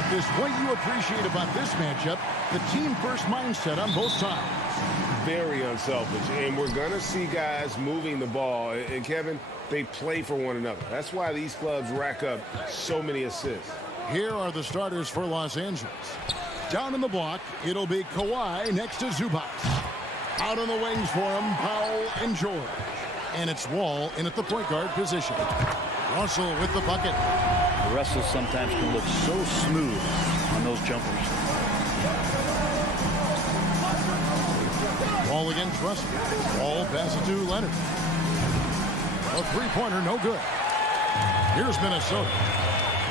about this. What you appreciate about this matchup, the team-first mindset on both sides. Very unselfish. And we're going to see guys moving the ball. And, Kevin, they play for one another. That's why these clubs rack up so many assists. Here are the starters for Los Angeles. Down in the block, it'll be Kawhi next to Zubac. Out on the wings for him, Powell and George. And it's Wall in at the point guard position. Russell with the bucket. Russell sometimes can look so smooth on those jumpers. Wall against Russell. Wall passes to Leonard. A three-pointer, no good. Here's Minnesota.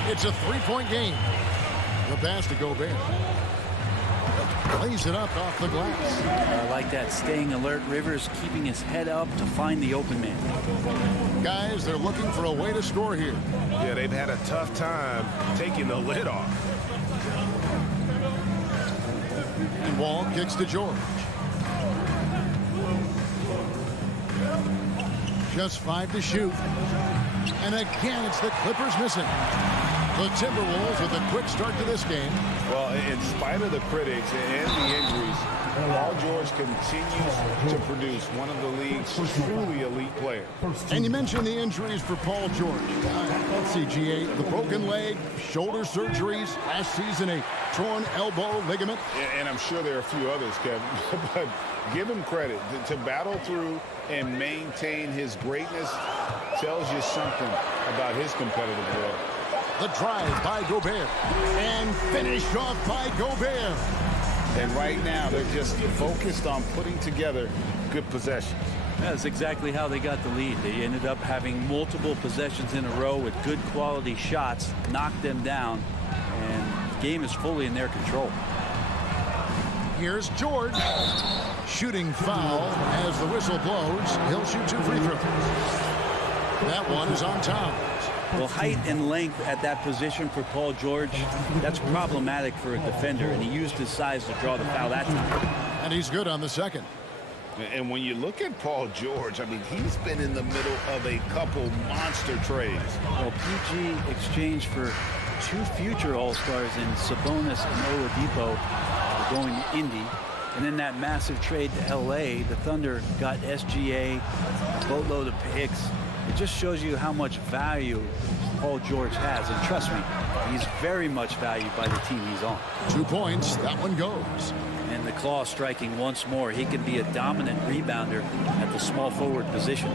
It's a three-point game. The pass to Gobert. Lays it up off the glass. I like that. Staying alert. Rivers keeping his head up to find the open man. Guys, they're looking for a way to score here. Yeah, they've had a tough time taking the lid off. And Wall kicks to George. Just 5 to shoot. And again, it's the Clippers missing. The Timberwolves with a quick start to this game. Well, in spite of the critics and the injuries, Paul George continues to produce one of the league's truly elite players. And you mentioned the injuries for Paul George. Let's see, G8, the broken leg, shoulder surgeries, last season a torn elbow ligament. And I'm sure there are a few others, Kevin, but give him credit. To battle through and maintain his greatness tells you something about his competitive world. The drive by Gobert. And finished off by Gobert. And right now, they're just focused on putting together good possessions. That's exactly how they got the lead. They ended up having multiple possessions in a row with good quality shots, knocked them down, and the game is fully in their control. Here's George. Shooting foul as the whistle blows. He'll shoot 2 free throws. That one is on Towns. Well, height and length at that position for Paul George, that's problematic for a defender, and he used his size to draw the foul that time. And he's good on the second. And when you look at Paul George, I mean, he's been in the middle of a couple monster trades. Well, PG exchanged for 2 future All-Stars in Sabonis and Oladipo going to Indy. And in that massive trade to L.A., the Thunder got SGA, a boatload of picks. It just shows you how much value Paul George has. And trust me, he's very much valued by the team he's on. 2 points. That one goes. And the claw striking once more. He can be a dominant rebounder at the small forward position.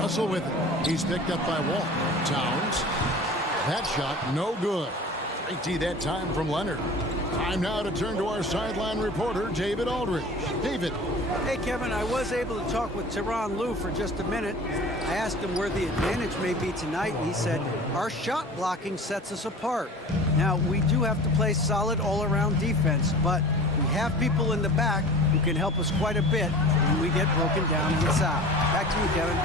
Russell with it. He's picked up by Wall. Towns. That shot, no good. Great D that time from Leonard. Time now to turn to our sideline reporter, David Aldridge. David. Hey, Kevin, I was able to talk with Tyronn Lue for just a minute. I asked him where the advantage may be tonight, and he said, our shot blocking sets us apart. Now, we do have to play solid all-around defense, but we have people in the back who can help us quite a bit when we get broken down inside. Back to you, Kevin.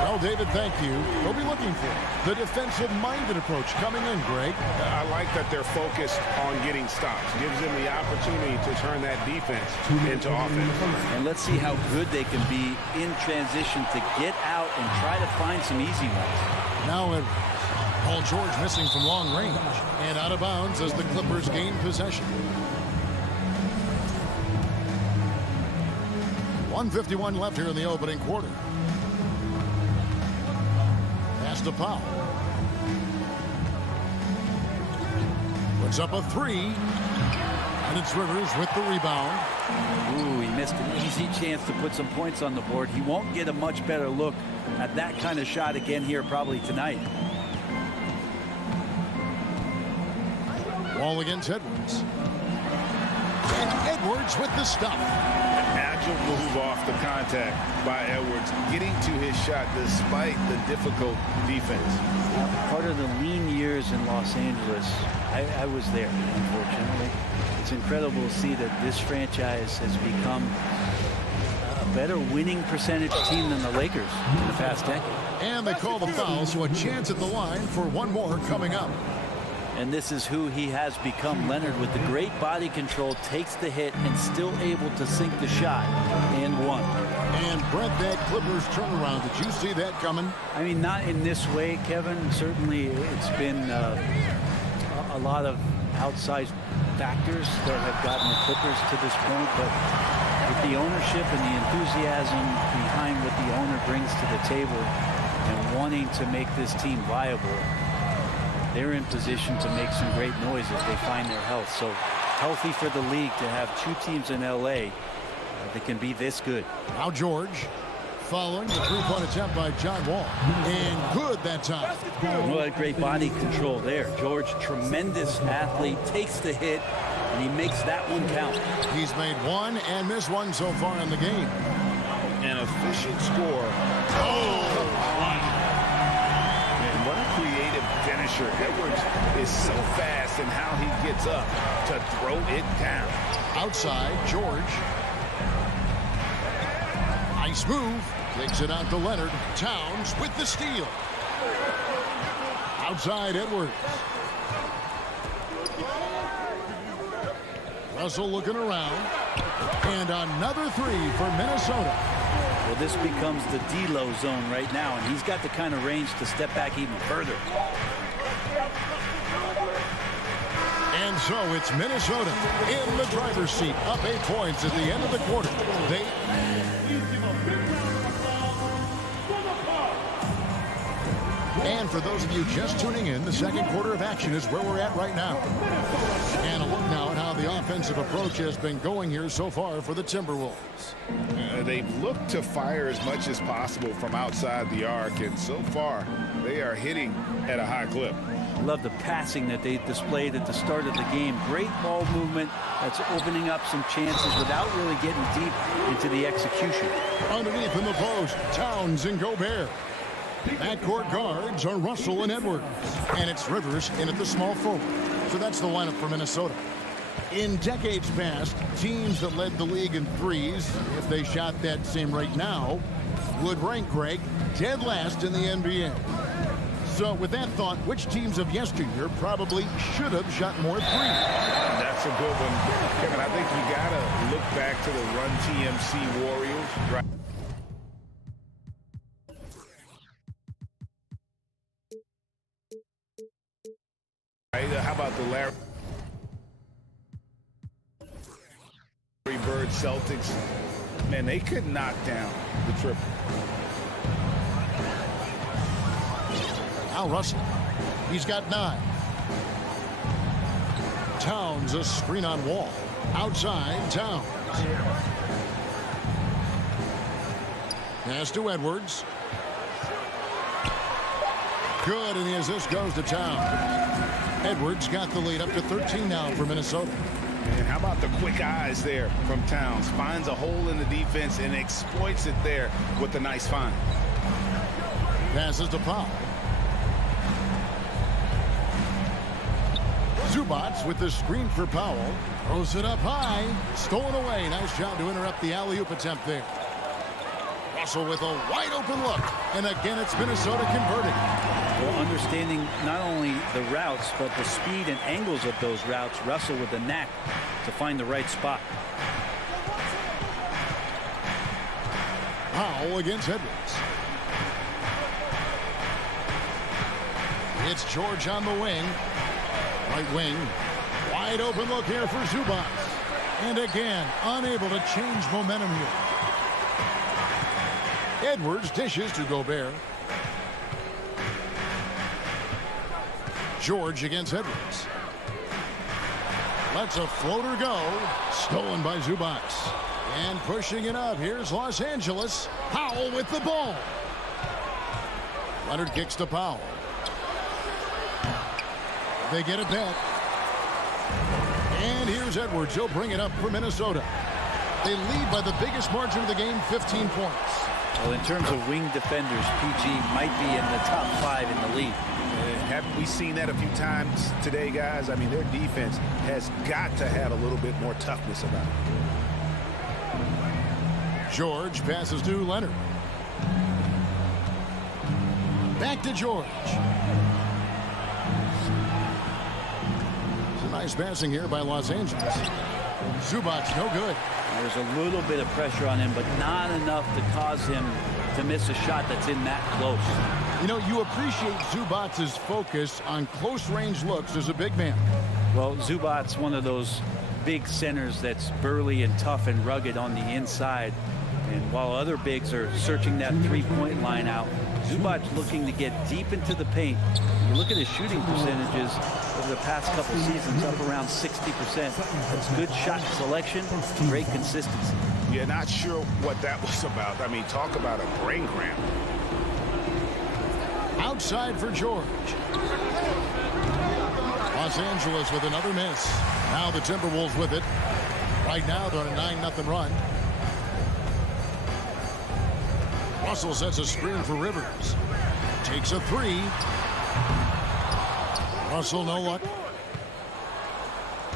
Well, David, thank you. We'll be looking for the defensive-minded approach coming in, Greg. I like that they're focused on getting stops. Gives them the opportunity to turn that defense into offense. And let's see how good they can be in transition to get out and try to find some easy ones. Now Paul George missing from long range and out of bounds as the Clippers gain possession. 1:51 left here in the opening quarter. Pass to Powell. Puts up a 3. And it's Rivers with the rebound. Ooh, he missed an easy chance to put some points on the board. He won't get a much better look at that kind of shot again here probably tonight. Wall against Edwards. And Edwards with the stuff. An agile move off the contact by Edwards, getting to his shot despite the difficult defense. Part of the lean years in Los Angeles, I was there, unfortunately. It's incredible to see that this franchise has become a better winning percentage team than the Lakers in the past decade. And they call the foul, so a chance at the line for one more coming up. And this is who he has become. Leonard, with the great body control, takes the hit and still able to sink the shot. And one. And Brent, that Clippers turnaround, did you see that coming? I mean, not in this way, Kevin. Certainly it's been a lot of outsized factors that have gotten the Clippers to this point, but with the ownership and the enthusiasm behind what the owner brings to the table and wanting to make this team viable, they're in position to make some great noise if they find their health. So healthy for the league to have two teams in LA that can be this good. Now George following the three-point attempt by John Wall. And good that time. What great body control there. George, tremendous athlete, takes the hit, and he makes that one count. He's made one and missed one so far in the game. An efficient score. Oh! Man, what a creative finisher. Edwards is so fast in how he gets up to throw it down. Outside, George. Nice move. Takes it out to Leonard. Towns with the steal. Outside, Edwards. Russell looking around. And another three for Minnesota. Well, this becomes the D-Lo zone right now, and he's got the kind of range to step back even further. And so it's Minnesota in the driver's seat, up 8 points at the end of the quarter. And for those of you just tuning in, the second quarter of action is where we're at right now. And a look now at how the offensive approach has been going here so far for the Timberwolves. They've looked to fire as much as possible from outside the arc, and so far they are hitting at a high clip. I love the passing that they displayed at the start of the game. Great ball movement that's opening up some chances without really getting deep into the execution. Underneath in the post, Towns and Gobert. Backcourt guards are Russell and Edwards. And it's Rivers in at the small forward. So that's the lineup for Minnesota. In decades past, teams that led the league in threes, if they shot that same rate now, would rank, Greg, dead last in the NBA. So with that thought, which teams of yesteryear probably should have shot more threes? That's a good one, Kevin. I think you got to look back to the Run TMC Warriors. Right. How about the Larry Bird Celtics? Man, they could knock down the triple. Now Russell. He's got 9. Towns, a screen on Wall. Outside, Towns. Pass to Edwards. Good, and the assist goes to Towns. Edwards got the lead up to 13 now for Minnesota. And how about the quick eyes there from Towns? Finds a hole in the defense and exploits it there with a nice find. Passes to Powell. Zubats with the screen for Powell. Throws it up high. Stolen away. Nice job to interrupt the alley-oop attempt there. Russell with a wide-open look. And again, it's Minnesota converting. Well, understanding not only the routes, but the speed and angles of those routes, Russell with the knack to find the right spot. Powell against Edwards. It's George on the wing. Right wing. Wide open look here for Zubats. And again, unable to change momentum here. Edwards dishes to Gobert. George against Edwards. Lets a floater go. Stolen by Zubats. And pushing it up. Here's Los Angeles. Powell with the ball. Leonard kicks to Powell. They get it back. And here's Edwards. He'll bring it up for Minnesota. They lead by the biggest margin of the game, 15 points. Well, in terms of wing defenders, PG might be in the top 5 in the league. Haven't we seen that a few times today, guys? I mean, their defense has got to have a little bit more toughness about it. George passes to Leonard. Back to George. Some nice passing here by Los Angeles. Zubats no good. There's a little bit of pressure on him, but not enough to cause him to miss a shot that's in that close. You know, you appreciate Zubac's focus on close-range looks as a big man. Well, Zubac's one of those big centers that's burly and tough and rugged on the inside. And while other bigs are searching that three-point line out, Zubac's looking to get deep into the paint. You look at his shooting percentages over the past couple seasons, up around 60%. That's good shot selection, great consistency. Yeah, not sure what that was about. I mean, talk about a brain cramp. Outside for George. Los Angeles with another miss. Now the Timberwolves with it. Right now they're on a 9-0 run. Russell sets a screen for Rivers. Takes a three. Russell no luck.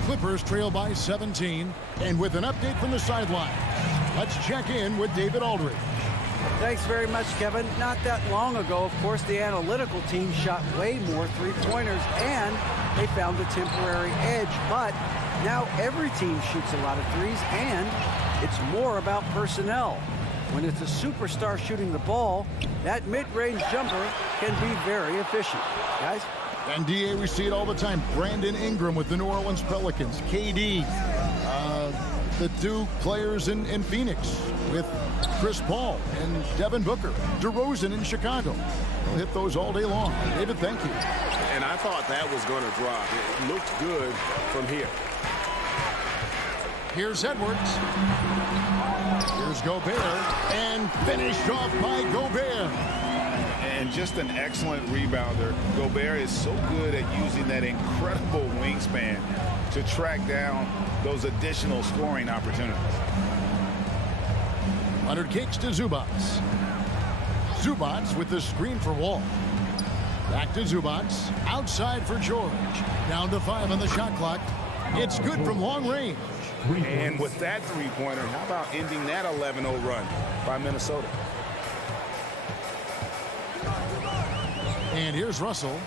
Clippers trail by 17. And with an update from the sideline, let's check in with David Aldridge. Thanks very much, Kevin. Not that long ago, of course, the analytical team shot way more three-pointers, and they found a temporary edge. But now every team shoots a lot of threes, and it's more about personnel. When it's a superstar shooting the ball, that mid-range jumper can be very efficient. Guys? And, D.A., we see it all the time. Brandon Ingram with the New Orleans Pelicans. KD, the two players in Phoenix with Chris Paul and Devin Booker. DeRozan in Chicago. We'll hit those all day long. David, thank you. And I thought that was going to drop. It looked good from here. Here's Edwards. Here's Gobert. And finished off by Gobert. And just an excellent rebounder. Gobert is so good at using that incredible wingspan to track down those additional scoring opportunities. Leonard kicks to Zubac. Zubac with the screen for Wall. Back to Zubac. Outside for George. Down to 5 on the shot clock. It's good from long range. And with that three-pointer, how about ending that 11-0 run by Minnesota? And here's Russell.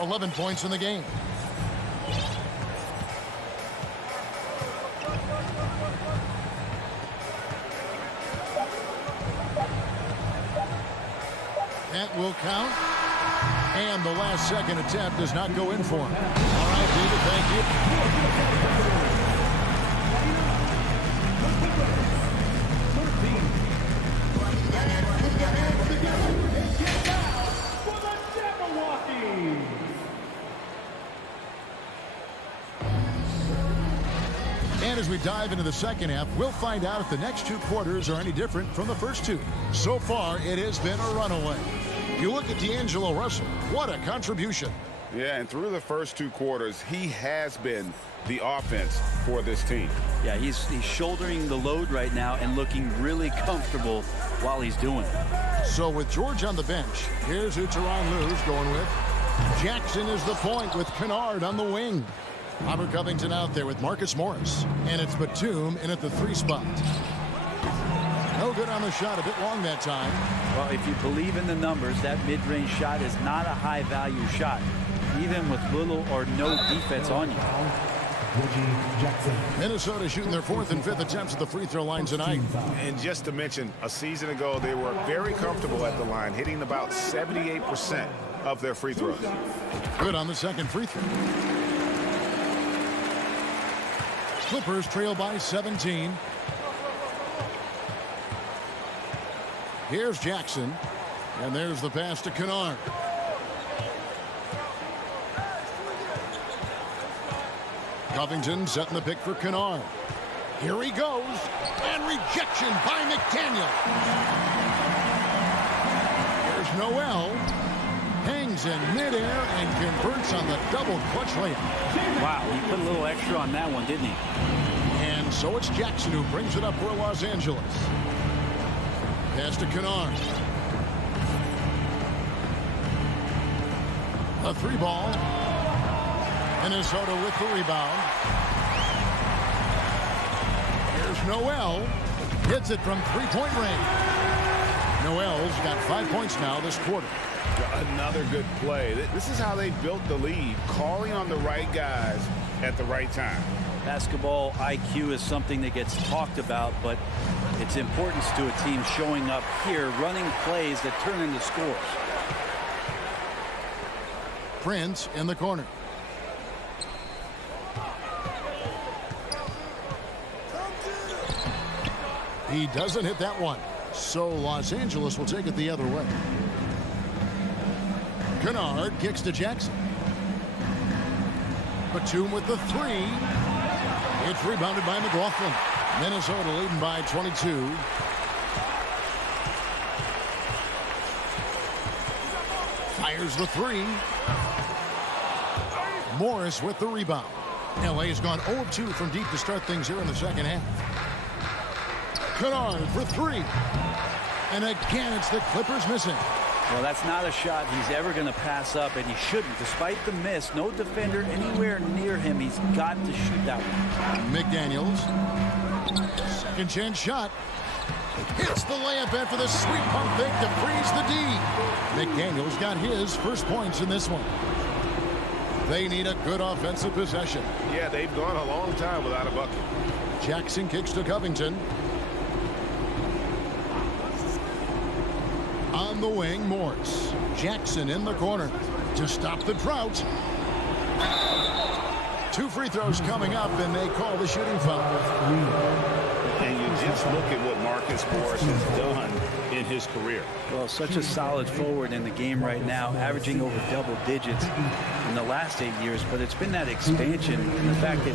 11 points in the game. That will count. And the last second attempt does not go in for him. All right, David, thank you. And as we dive into the second half, we'll find out if the next two quarters are any different from the first two. So far, it has been a runaway. You look at D'Angelo Russell, what a contribution. Yeah, and through the first two quarters, he has been the offense for this team. Yeah, he's shouldering the load right now and looking really comfortable while he's doing it. So with George on the bench, here's who Tyronn Lue's going with. Jackson is the point with Kennard on the wing. Robert Covington out there with Marcus Morris. And it's Batum in at the 3 spot. No good on the shot, a bit long that time. Well, if you believe in the numbers, that mid-range shot is not a high-value shot, even with little or no defense on you. Minnesota shooting their 4th and 5th attempts at the free throw line tonight. And just to mention, a season ago, they were very comfortable at the line, hitting about 78% of their free throws. Good on the second free throw. Clippers trail by 17. Here's Jackson. And there's the pass to Kennard. Covington setting the pick for Kennard. Here he goes. And rejection by McDaniel. There's Noel. Hangs in midair and converts on the double clutch layup. Wow, he put a little extra on that one, didn't he? And so it's Jackson who brings it up for Los Angeles. Pass to Kennard. A 3 ball. Minnesota with the rebound. Here's Noel. Hits it from 3-point range. Noel's got 5 points now this quarter. Another good play. This is how they built the lead, calling on the right guys at the right time. Basketball IQ is something that gets talked about, but its importance to a team showing up here, running plays that turn into scores. Prince in the corner. He doesn't hit that one. So Los Angeles will take it the other way. Kennard kicks to Jackson. Batum with the three. It's rebounded by McLaughlin. Minnesota leading by 22. Fires the three. Morris with the rebound. LA has gone 0 of 2 from deep to start things here in the second half. Kennard for three. And again, it's the Clippers missing. Well, that's not a shot he's ever going to pass up, and he shouldn't. Despite the miss, no defender anywhere near him. He's got to shoot that one. McDaniels. Second chance shot. Hits the layup after the sweet pump fake to freeze the D. McDaniels got his first points in this one. They need a good offensive possession. Yeah, they've gone a long time without a bucket. Jackson kicks to Covington. On the wing, Morris. Jackson in the corner to stop the drought. 2 free throws coming up, and they call the shooting foul. And you just look at what Marcus Morris has done in his career. Well, such a solid forward in the game right now, averaging over double digits in the last 8 years. But it's been that expansion and the fact that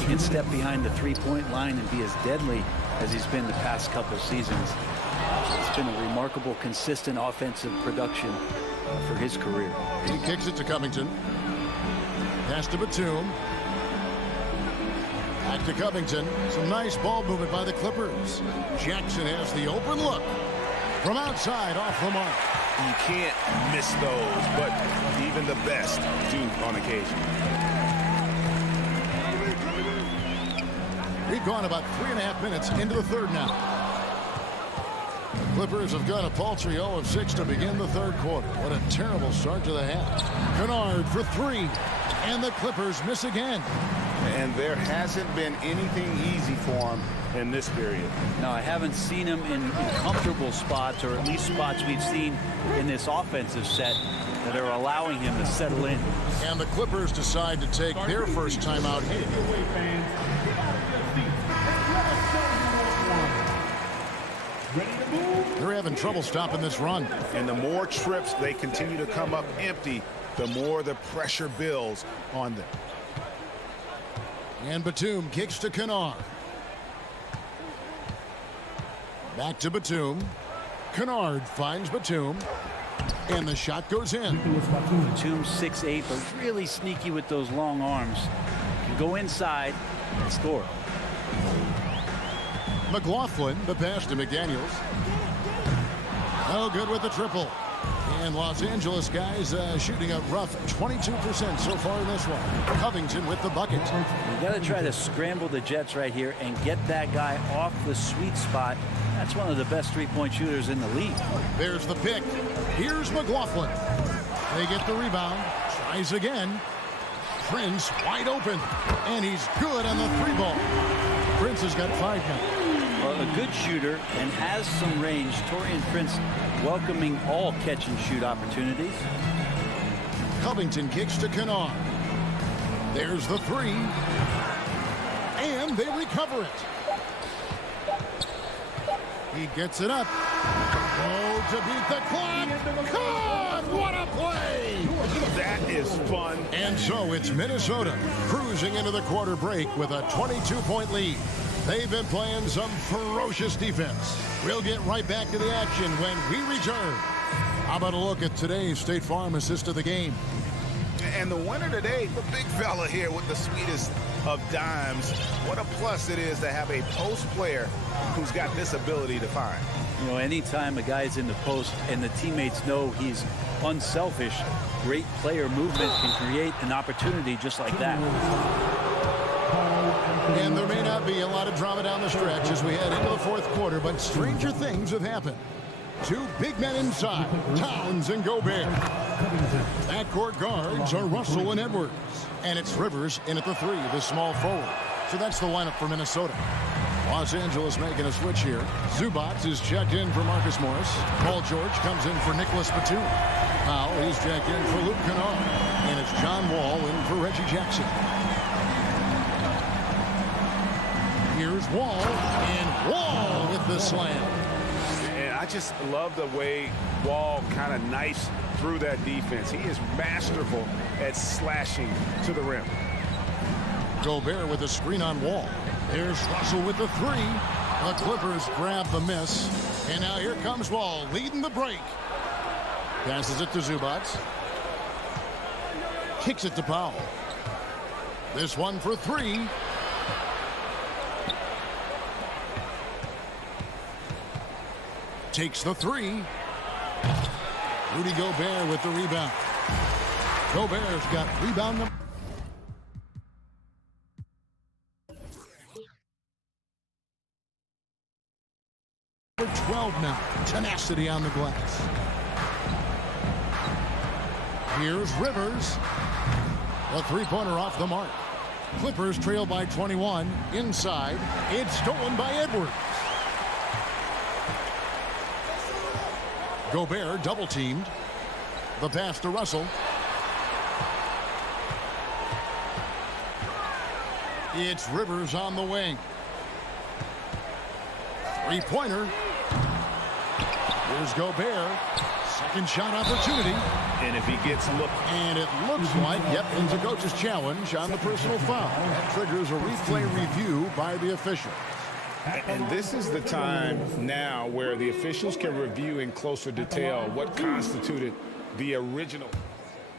he can step behind the three-point line and be as deadly as he's been the past couple seasons. It's been a remarkable, consistent offensive production for his career. He kicks it to Covington. Pass to Batum. Back to Covington. Some nice ball movement by the Clippers. Jackson has the open look. From outside, off the mark. You can't miss those, but even the best do on occasion. We've gone about 3.5 minutes into the third now. Clippers have got a paltry 0 of 6 to begin the third quarter. What a terrible start to the half. Kennard for three. And the Clippers miss again. And there hasn't been anything easy for him in this period. No, I haven't seen him in comfortable spots, or at least spots we've seen in this offensive set that are allowing him to settle in. And the Clippers decide to take their first time out here. They're having trouble stopping this run. And the more trips they continue to come up empty, the more the pressure builds on them. And Batum kicks to Kennard. Back to Batum. Kennard finds Batum. And the shot goes in. Batum 6'8", but really sneaky with those long arms. Can go inside and score. McLaughlin, the pass to McDaniels. Oh, good with the triple. And Los Angeles guys shooting a rough 22% so far in this one. Covington with the bucket. You got to try to scramble the Jets right here and get that guy off the sweet spot. That's one of the best three-point shooters in the league. There's the pick. Here's McLaughlin. They get the rebound. Tries again. Prince wide open. And he's good on the three ball. Prince has got 5 now. Well, a good shooter and has some range. Taurean Prince welcoming all catch-and-shoot opportunities. Covington kicks to Kennard. There's the three. And they recover it. He gets it up. Oh, to beat the clock. God, what a play! That is fun. And so it's Minnesota cruising into the quarter break with a 22-point lead. They've been playing some ferocious defense. We'll get right back to the action when we return. How about a look at today's State Farm assist of the game? And the winner today, the big fella here with the sweetest of dimes. What a plus it is to have a post player who's got this ability to find. You know, anytime a guy's in the post and the teammates know he's unselfish, great player movement can create an opportunity just like that. And there may not be a lot of drama down the stretch as we head into the fourth quarter, but stranger things have happened. 2 big men inside, Towns and Gobert. Backcourt guards are Russell and Edwards. And it's Rivers in at the 3, the small forward. So that's the lineup for Minnesota. Los Angeles making a switch here. Zubac is checked in for Marcus Morris. Paul George comes in for Nicholas Batum. Powell, he's checked in for Luke Kennard. And it's John Wall in for Reggie Jackson. Here's Wall, and Wall with the slam. And I just love the way Wall kind of knifes through that defense. He is masterful at slashing to the rim. Gobert with a screen on Wall. Here's Russell with the three. The Clippers grab the miss. And now here comes Wall leading the break. Passes it to Zubac. Kicks it to Powell. This one for three. Takes the three. Rudy Gobert with the rebound. Gobert's got rebound number 12 now. Tenacity on the glass. Here's Rivers. A three-pointer off the mark. Clippers trail by 21. Inside. It's stolen by Edwards. Gobert double-teamed. The pass to Russell. It's Rivers on the wing. Three-pointer. Here's Gobert. Second shot opportunity. And if he gets a look. And it looks like, yep, it's a coach's challenge on the personal foul. That triggers a replay review by the official. And this is the time now where the officials can review in closer detail what constituted the original.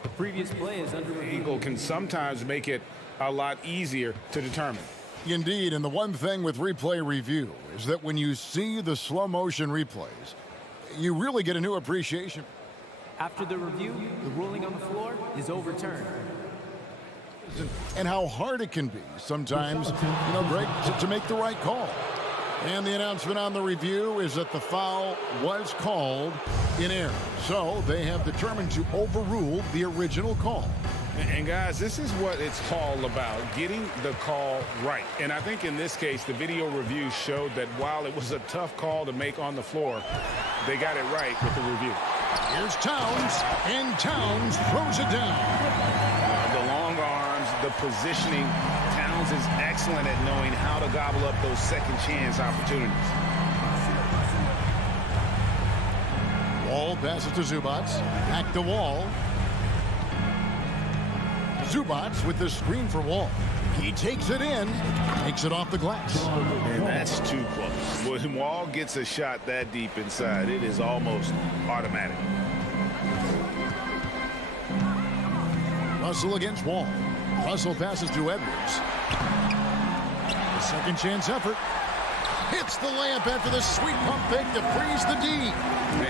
The previous play is under review. Angle can sometimes make it a lot easier to determine. Indeed, and the one thing with replay review is that when you see the slow motion replays, you really get a new appreciation. After the review, the ruling on the floor is overturned. And how hard it can be sometimes, Greg, to make the right call. And the announcement on the review is that the foul was called in error. So they have determined to overrule the original call. And guys, this is what it's all about, getting the call right. And I think in this case, the video review showed that while it was a tough call to make on the floor, they got it right with the review. Here's Towns, and Towns throws it down. The long arms, the positioning. Towns is excellent at knowing how to gobble up those second chance opportunities. Wall passes to Zubac. Back to Wall. Zubac with the screen for Wall. He takes it in, takes it off the glass. And that's too close. When Wall gets a shot that deep inside, it is almost automatic. Russell against Wall. Russell passes to Edwards. The second chance effort. Hits the layup after the sweet pump fake to freeze the D.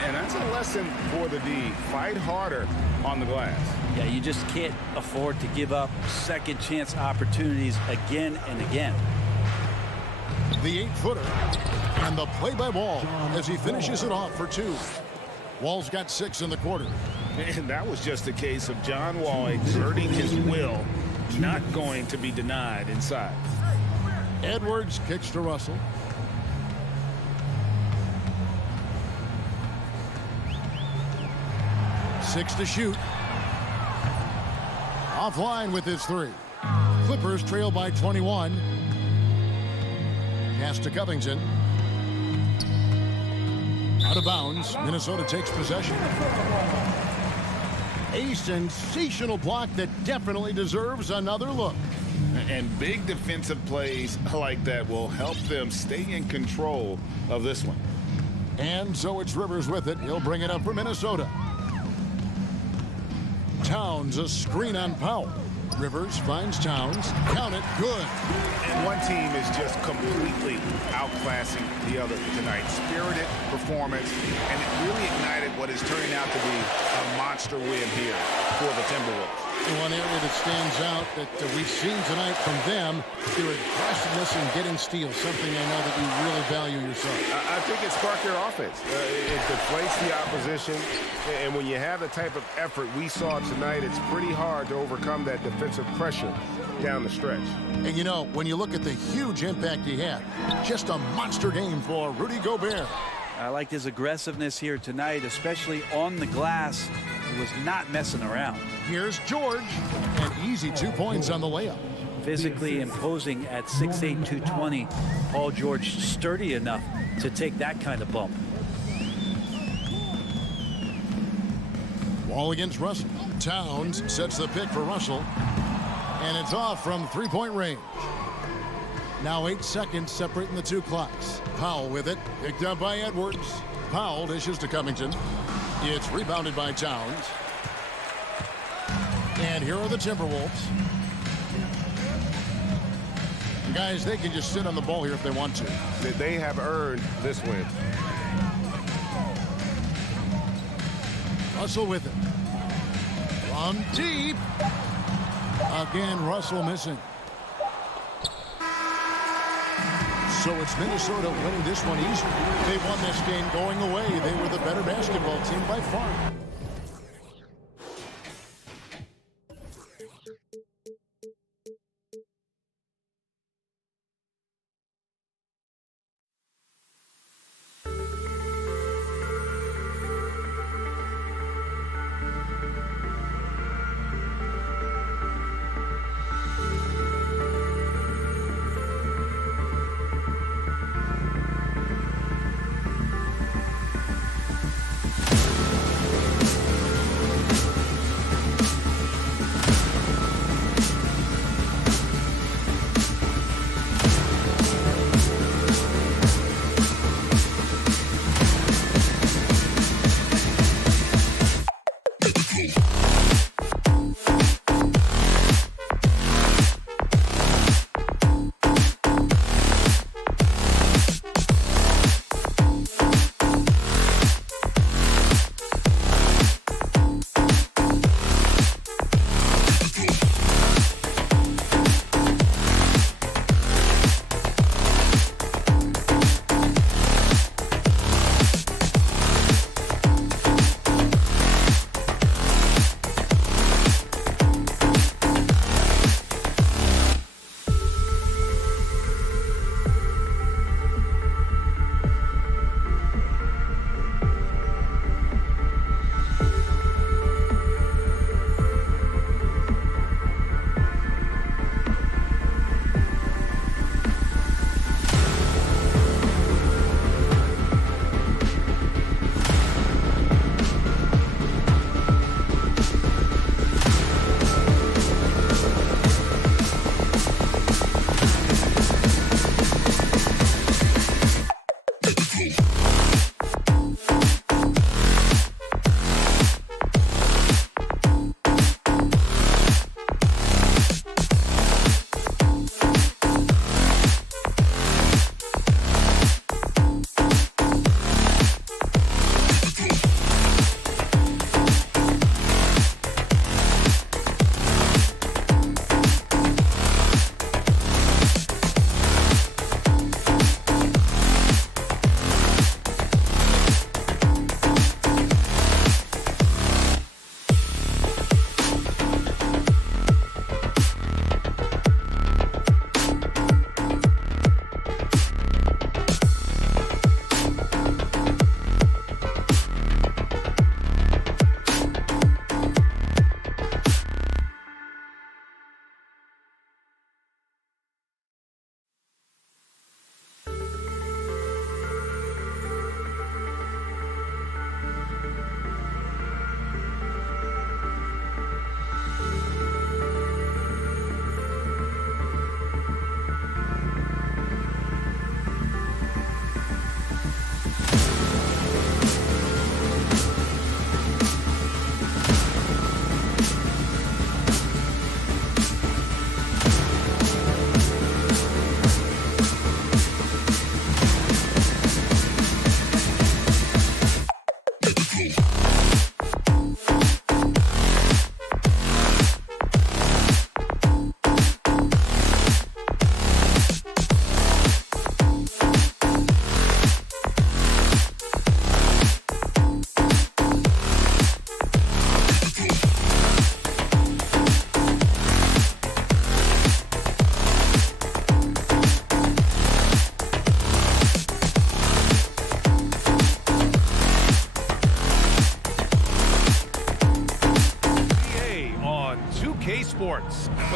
And that's a lesson for the D. Fight harder on the glass. Yeah, you just can't afford to give up second chance opportunities again and again. The 8-footer. And the play by Wall as he finishes it off for two. Wall's got 6 in the quarter. And that was just a case of John Wall exerting his will, not going to be denied inside. Edwards kicks to Russell. Six to shoot. Offline with his three. Clippers trail by 21. Pass to Covington. Out of bounds. Minnesota takes possession. A sensational block that definitely deserves another look. And big defensive plays like that will help them stay in control of this one. And so it's Rivers with it. He'll bring it up for Minnesota. Towns, a screen on Powell. Rivers finds Towns. Count it. Good. And one team is just completely outclassing the other tonight. Spirited performance, and it really ignited what is turning out to be a monster win here for the Timberwolves. One area that stands out that we've seen tonight from them, their aggressiveness in getting steals, something I know that you really value yourself. I think it's spark your offense. It deflates the opposition, and when you have the type of effort we saw tonight, it's pretty hard to overcome that defensive pressure down the stretch. And you know, when you look at the huge impact he had, just a monster game for Rudy Gobert. I liked his aggressiveness here tonight, especially on the glass. He was not messing around. Here's George, an easy 2 points on the layup. Physically imposing at 6'8", 220. Paul George sturdy enough to take that kind of bump. Wall against Russell. Towns sets the pick for Russell. And it's off from three-point range. Now 8 seconds separating the two clocks. Powell with it. Picked up by Edwards. Powell dishes to Covington. It's rebounded by Towns. And here are the Timberwolves. Guys, they can just sit on the ball here if they want to. They have earned this win. Russell with it. From deep. Again, Russell missing. So it's Minnesota winning this one easily. They won this game going away. They were the better basketball team by far.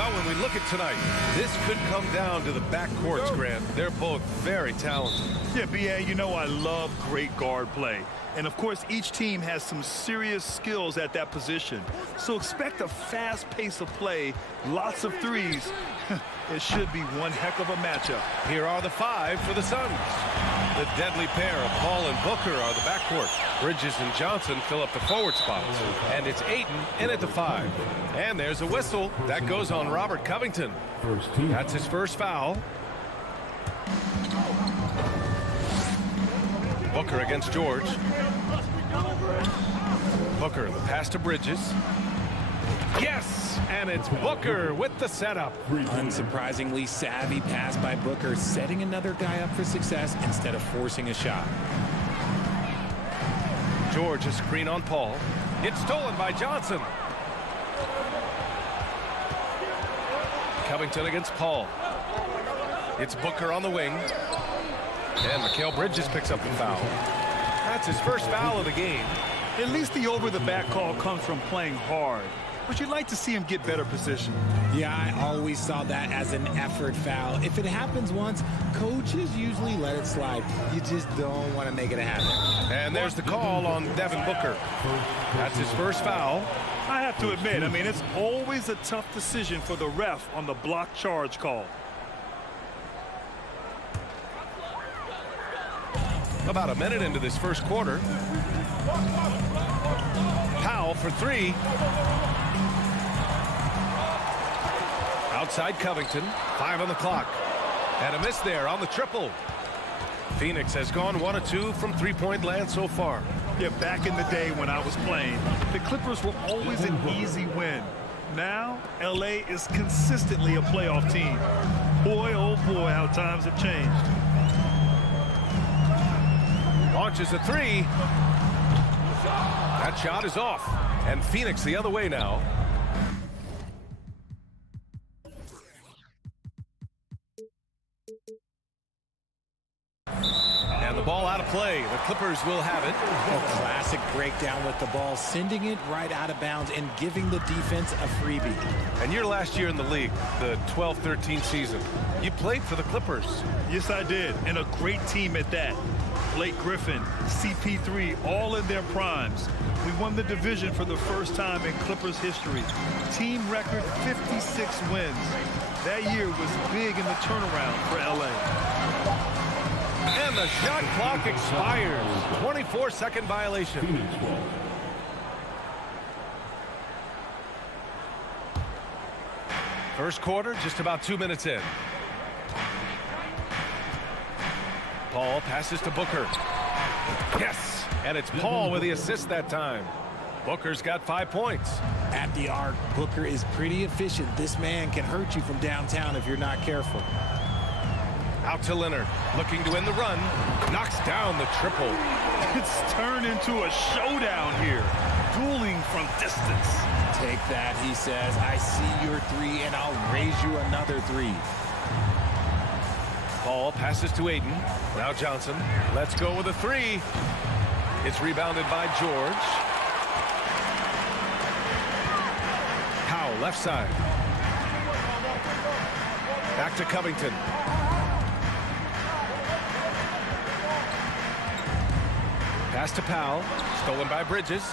Well, when we look at tonight, this could come down to the backcourts, Grant. They're both very talented. Yeah, B.A., you know I love great guard play. And, of course, each team has some serious skills at that position. So expect a fast pace of play, lots of threes. It should be one heck of a matchup. Here are the 5 for the Suns. The deadly pair of Paul and Booker are the backcourt. Bridges and Johnson fill up the forward spots. And it's Ayton in at the 5. And there's a whistle. That goes on Robert Covington. That's his first foul. Booker against George. Booker, the pass to Bridges. Yes, and it's Booker with the setup. Unsurprisingly savvy pass by Booker, setting another guy up for success instead of forcing a shot. George, a screen on Paul. It's stolen by Johnson. Covington against Paul. It's Booker on the wing. And Mikal Bridges picks up the foul. That's his first foul of the game. At least the over-the-back call comes from playing hard. But you'd like to see him get better position. Yeah, I always saw that as an effort foul. If it happens once, coaches usually let it slide. You just don't want to make it a habit. And there's the call on Devin Booker. That's his first foul. I have to admit, it's always a tough decision for the ref on the block charge call. About a minute into this first quarter. Powell for 3. Outside Covington. 5 on the clock. And a miss there on the triple. Phoenix has gone 1 of 2 from three-point land so far. Yeah, back in the day when I was playing, the Clippers were always an easy win. Now, L.A. is consistently a playoff team. Boy, oh boy, how times have changed. Launches a 3. That shot is off. And Phoenix the other way now. And the ball out of play. The Clippers will have it. A classic breakdown with the ball, sending it right out of bounds and giving the defense a freebie. And your last year in the league, the 12-13 season, you played for the Clippers. Yes, I did. And a great team at that. Blake Griffin, CP3, all in their primes. We won the division for the first time in Clippers history. Team record 56 wins. That year was big in the turnaround for LA. And the shot clock expires. 24-second violation. First quarter, just about 2 minutes in. Paul passes to Booker. Yes, and it's Paul with the assist that time. Booker's got 5 points. At the arc, Booker is pretty efficient. This man can hurt you from downtown if you're not careful. Out to Leonard, looking to end the run. Knocks down the triple. It's turned into a showdown here. Dueling from distance. Take that, he says. I see your 3, and I'll raise you another 3. Paul passes to Ayton. Now Johnson. Let's go with a 3. It's rebounded by George. Powell, left side. Back to Covington. Pass to Powell. Stolen by Bridges.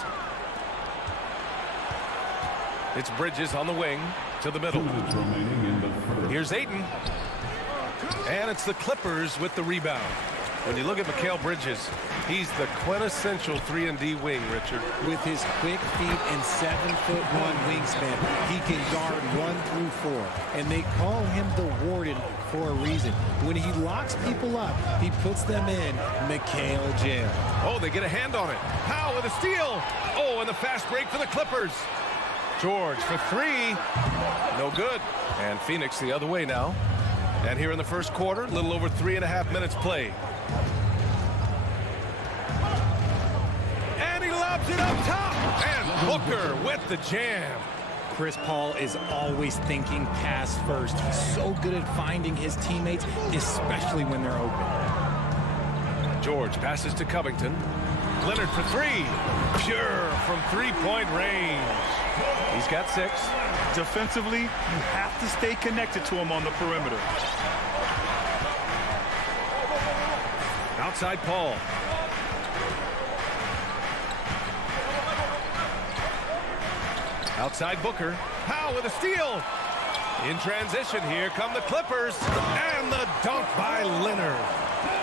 It's Bridges on the wing to the middle. Here's Ayton. And it's the Clippers with the rebound. When you look at Mikal Bridges, he's the quintessential 3-and-D wing, Richard. With his quick feet and 7'1" wingspan, he can guard 1 through 4. And they call him the Warden for a reason. When he locks people up, he puts them in Mikal jail. Oh, they get a hand on it. Powell with a steal. Oh, and the fast break for the Clippers. George for 3. No good. And Phoenix the other way now. And here in the first quarter, a little over 3.5 minutes played. And he lobs it up top. And Booker with the jam. Chris Paul is always thinking pass first. He's so good at finding his teammates, especially when they're open. George passes to Covington. Leonard for 3. Pure from 3-point range. He's got 6. Defensively, you have to stay connected to him on the perimeter. Outside Paul. Outside Booker. Powell with a steal. In transition, here come the Clippers. And the dunk by Leonard.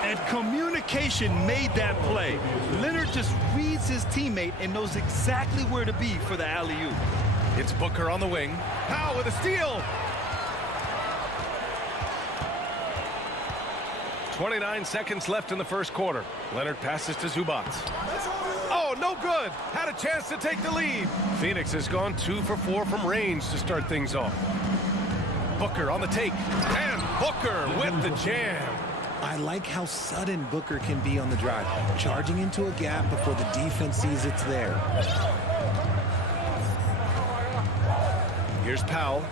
And communication made that play. Leonard just reads his teammate and knows exactly where to be for the alley-oop. It's Booker on the wing. Powell with a steal. 29 seconds left in the first quarter. Leonard passes to Zubac. Oh, no good. Had a chance to take the lead. Phoenix has gone 2 for 4 from range to start things off. Booker on the take. And Booker with the jam. I like how sudden Booker can be on the drive, charging into a gap before the defense sees it's there. Here's Powell.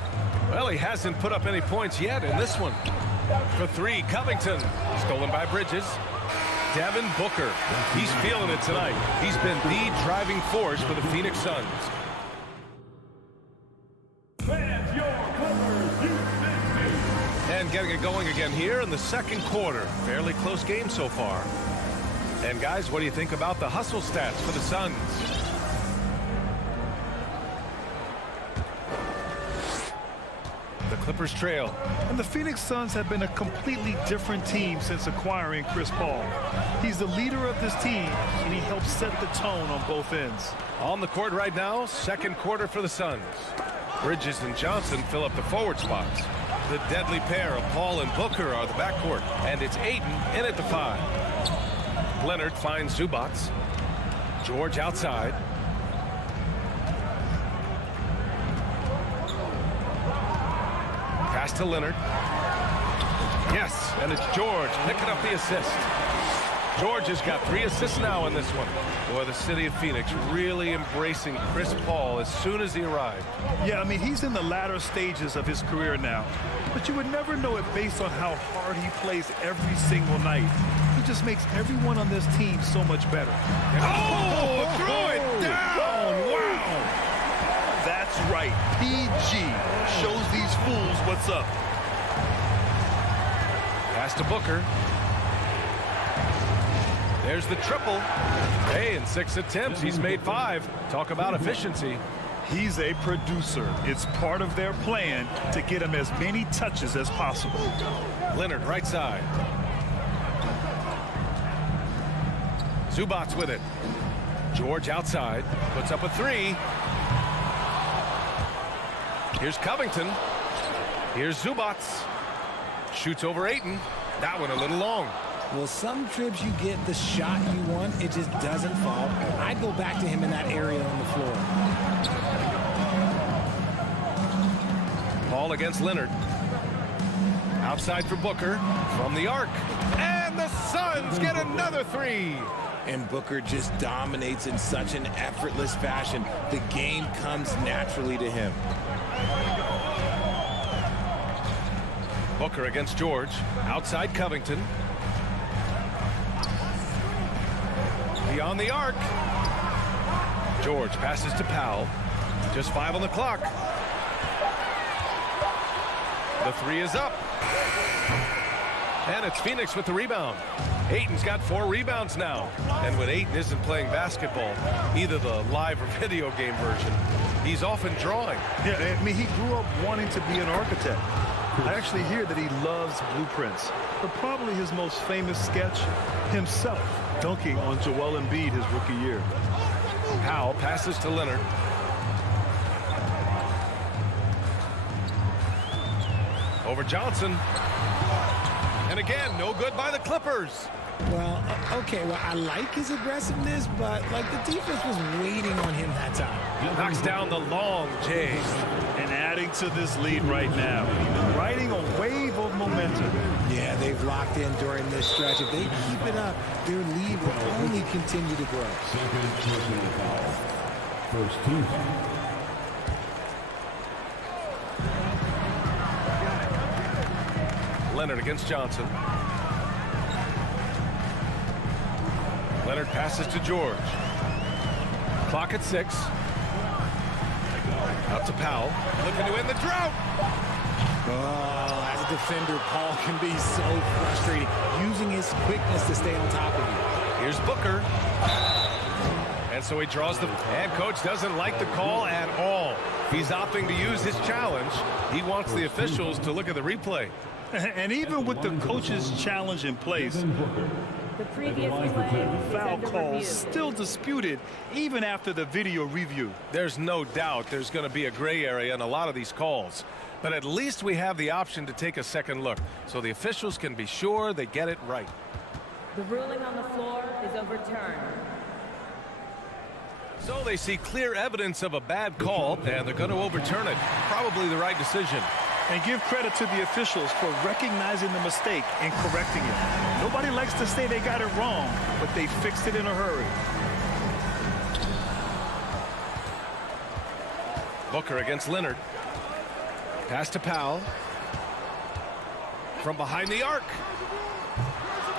Well, he hasn't put up any points yet in this one. For 3, Covington. Stolen by Bridges. Devin Booker. He's feeling it tonight. He's been the driving force for the Phoenix Suns. And getting it going again here in the second quarter. Fairly close game so far. And guys, what do you think about the hustle stats for the Suns? The Clippers trail. And the Phoenix Suns have been a completely different team since acquiring Chris Paul. He's the leader of this team, and he helps set the tone on both ends. On the court right now, second quarter for the Suns. Bridges and Johnson fill up the forward spots. The deadly pair of Paul and Booker are the backcourt, and it's Ayton in at the 5. Leonard finds Zubac. George outside. Pass to Leonard. Yes, and it's George picking up the assist. George has got 3 assists now in this one. Boy, the city of Phoenix really embracing Chris Paul as soon as he arrived. Yeah, I mean, he's in the latter stages of his career now. But you would never know it based on how hard he plays every single night. He just makes everyone on this team so much better. Oh, throw it down! Wow! That's right. PG shows these fools what's up. Pass to Booker. There's the triple. Hey, in 6 attempts, he's made 5. Talk about efficiency. He's a producer. It's part of their plan to get him as many touches as possible. Leonard right side. Zubac with it. George outside. Puts up a 3. Here's Covington. Here's Zubac. Shoots over Ayton. That one a little long. Well, some trips you get the shot you want, it just doesn't fall. I'd go back to him in that area on the floor. Paul against Leonard. Outside for Booker. From the arc. And the Suns get another 3. And Booker just dominates in such an effortless fashion. The game comes naturally to him. Booker against George. Outside Covington. Beyond the arc. George passes to Powell. Just 5 on the clock. The 3 is up. And it's Phoenix with the rebound. Ayton's got 4 rebounds now. And when Ayton isn't playing basketball, either the live or video game version, he's often drawing. Yeah, I mean, he grew up wanting to be an architect. I actually hear that he loves blueprints. But probably his most famous sketch, himself dunking on Joel Embiid his rookie year. Powell passes to Leonard. Over Johnson. And again, no good by the Clippers. Well, okay, well, I like his aggressiveness, but, like, the defense was waiting on him that time. Knocks down the long J. And adding to this lead right now. Riding a wave of momentum. Yeah, they've locked in during this stretch. If they keep it up, their lead will only continue to grow. First team. Leonard against Johnson. Leonard passes to George. Clock at 6. Out to Powell. Looking to end the drought. Oh, as a defender, Paul can be so frustrating, using his quickness to stay on top of you. Here's Booker. And so he draws the... And coach doesn't like the call at all. He's opting to use his challenge. He wants the officials to look at the replay. And even with the coach's challenge in place, the previous foul call still disputed even after the video review. There's no doubt there's going to be a gray area in a lot of these calls. But at least we have the option to take a second look so the officials can be sure they get it right. The ruling on the floor is overturned. So they see clear evidence of a bad call, and they're going to overturn it. Probably the right decision. And give credit to the officials for recognizing the mistake and correcting it. Nobody likes to say they got it wrong, but they fixed it in a hurry. Booker against Leonard. Pass to Powell. From behind the arc.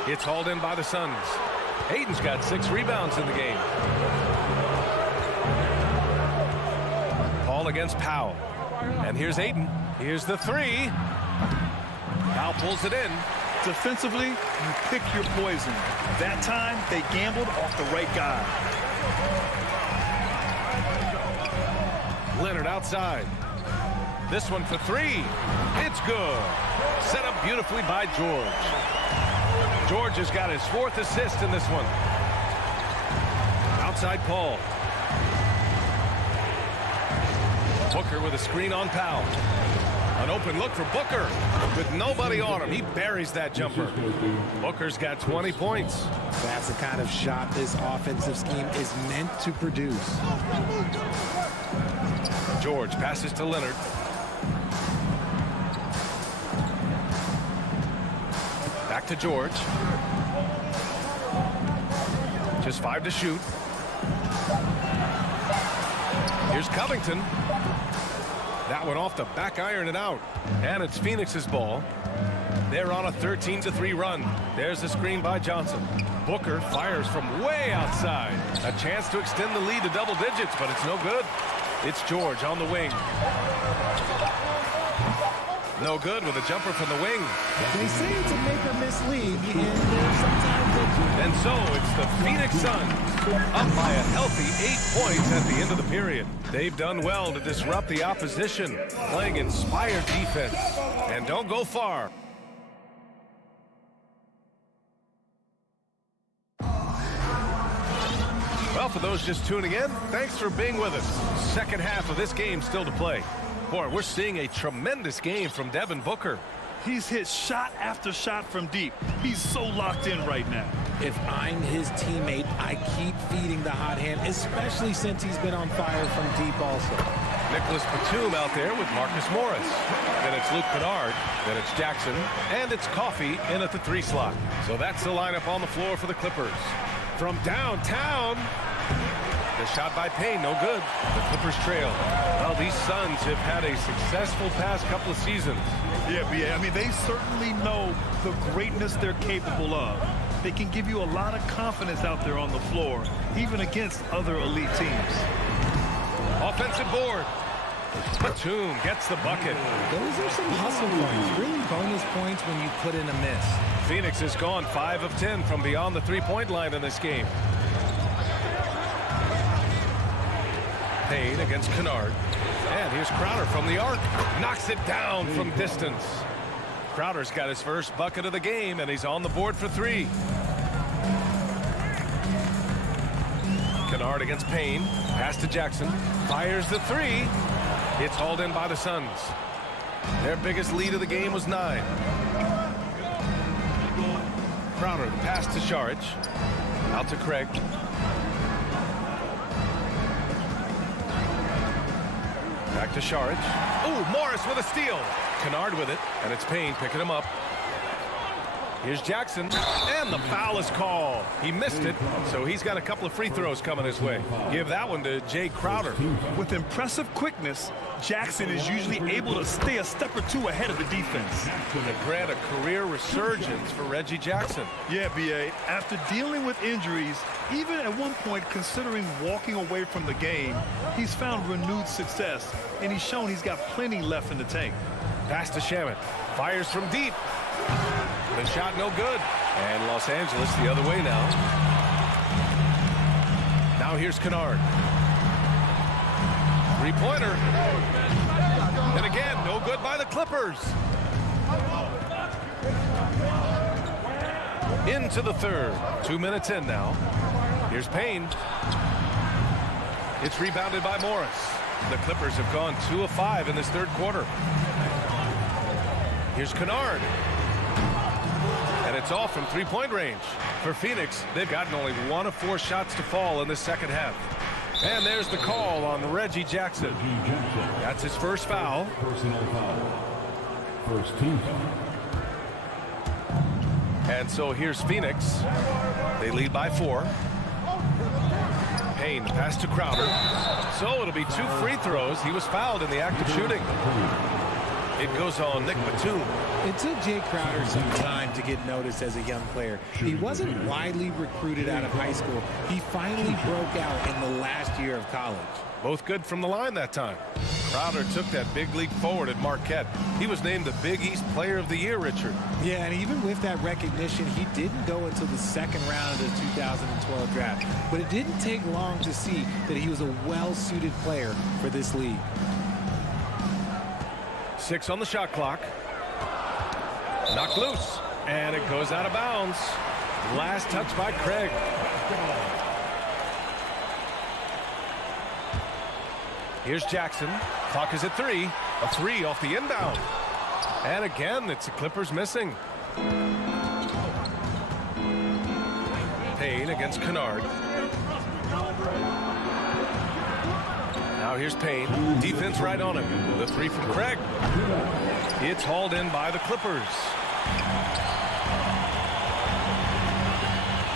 It's hauled in by the Suns. Ayton's got 6 rebounds in the game. Paul against Powell. And here's Ayton. Here's the 3. Powell pulls it in. Defensively, you pick your poison. That time, they gambled off the right guy. Leonard outside. This one for 3. It's good. Set up beautifully by George. George has got his 4th assist in this one. Outside Paul. Booker with a screen on Powell. An open look for Booker with nobody on him. He buries that jumper. Booker's got 20 points. That's the kind of shot this offensive scheme is meant to produce. George passes to Leonard. Back to George. Just 5 to shoot. Here's Covington. That one off the back iron and out. And it's Phoenix's ball. They're on a 13-3 run. There's the screen by Johnson. Booker fires from way outside. A chance to extend the lead to double digits, but it's no good. It's George on the wing. No good with a jumper from the wing. They say it's a make or miss league, and there's sometimes that... And so it's the Phoenix Suns up by a healthy 8 points at the end of the period. They've done well to disrupt the opposition, playing inspired defense. And don't go far. Well, for those just tuning in, thanks for being with us. Second half of this game still to play. Boy, we're seeing a tremendous game from Devin Booker. He's hit shot after shot from deep. He's so locked in right now. If I'm his teammate, I keep feeding the hot hand, especially since he's been on fire from deep also. Nicholas Batum out there with Marcus Morris. Then it's Luke Kennard. Then it's Jackson. And it's Coffey in at the 3 slot. So that's the lineup on the floor for the Clippers. From downtown. The shot by Payne, no good. The Clippers trail. Well, these Suns have had a successful past couple of seasons. Yeah, I mean, they certainly know the greatness they're capable of. They can give you a lot of confidence out there on the floor, even against other elite teams. Offensive board. Batum gets the bucket. Those are some hustle points, really bonus points when you put in a miss. Phoenix has gone 5 of 10 from beyond the 3-point line in this game. Payne against Kennard. And here's Crowder from the arc. Knocks it down from distance. Crowder's got his first bucket of the game, and he's on the board for 3. Kennard against Payne. Pass to Jackson. Fires the 3. It's hauled in by the Suns. Their biggest lead of the game was 9. Crowder, the pass to Saric. Out to Craig. Back to Saric. Ooh, Morris with a steal. Kennard with it, and it's Payne picking him up. Here's Jackson, and the foul is called. He missed it, so he's got a couple of free throws coming his way. Give that one to Jay Crowder. With impressive quickness, Jackson is usually able to stay a step or two ahead of the defense. And grant a career resurgence for Reggie Jackson. Yeah, B.A., after dealing with injuries, even at one point considering walking away from the game, he's found renewed success, and he's shown he's got plenty left in the tank. Pass to Shamet. Fires from deep. The shot no good. And Los Angeles the other way now. Now here's Kennard. Three-pointer. And again, no good by the Clippers. Into the third. 2 minutes in now. Here's Payne. It's rebounded by Morris. The Clippers have gone 2 of 5 in this third quarter. Here's Kennard. And it's all from three-point range. For Phoenix, they've gotten only 1 of 4 shots to fall in the second half. And there's the call on Reggie Jackson. That's his first foul. Personal foul. First team foul. And so here's Phoenix. They lead by 4. Payne, pass to Crowder. So it'll be 2 free throws. He was fouled in the act of shooting. It goes on Nick Batum. It took Jay Crowder some time to get noticed as a young player. He wasn't widely recruited out of high school. He finally broke out in the last year of college. Both good from the line that time. Crowder took that big leap forward at Marquette. He was named the Big East Player of the Year, Richard. Yeah, and even with that recognition, he didn't go until the second round of the 2012 draft. But it didn't take long to see that he was a well-suited player for this league. 6 on the shot clock. Knocked loose. And it goes out of bounds. Last touch by Craig. Here's Jackson. Clock is at 3. A 3 off the inbound. And again, it's the Clippers missing. Payne against Kennard. Now here's Payne. Defense right on him. The 3 from Craig. It's hauled in by the Clippers.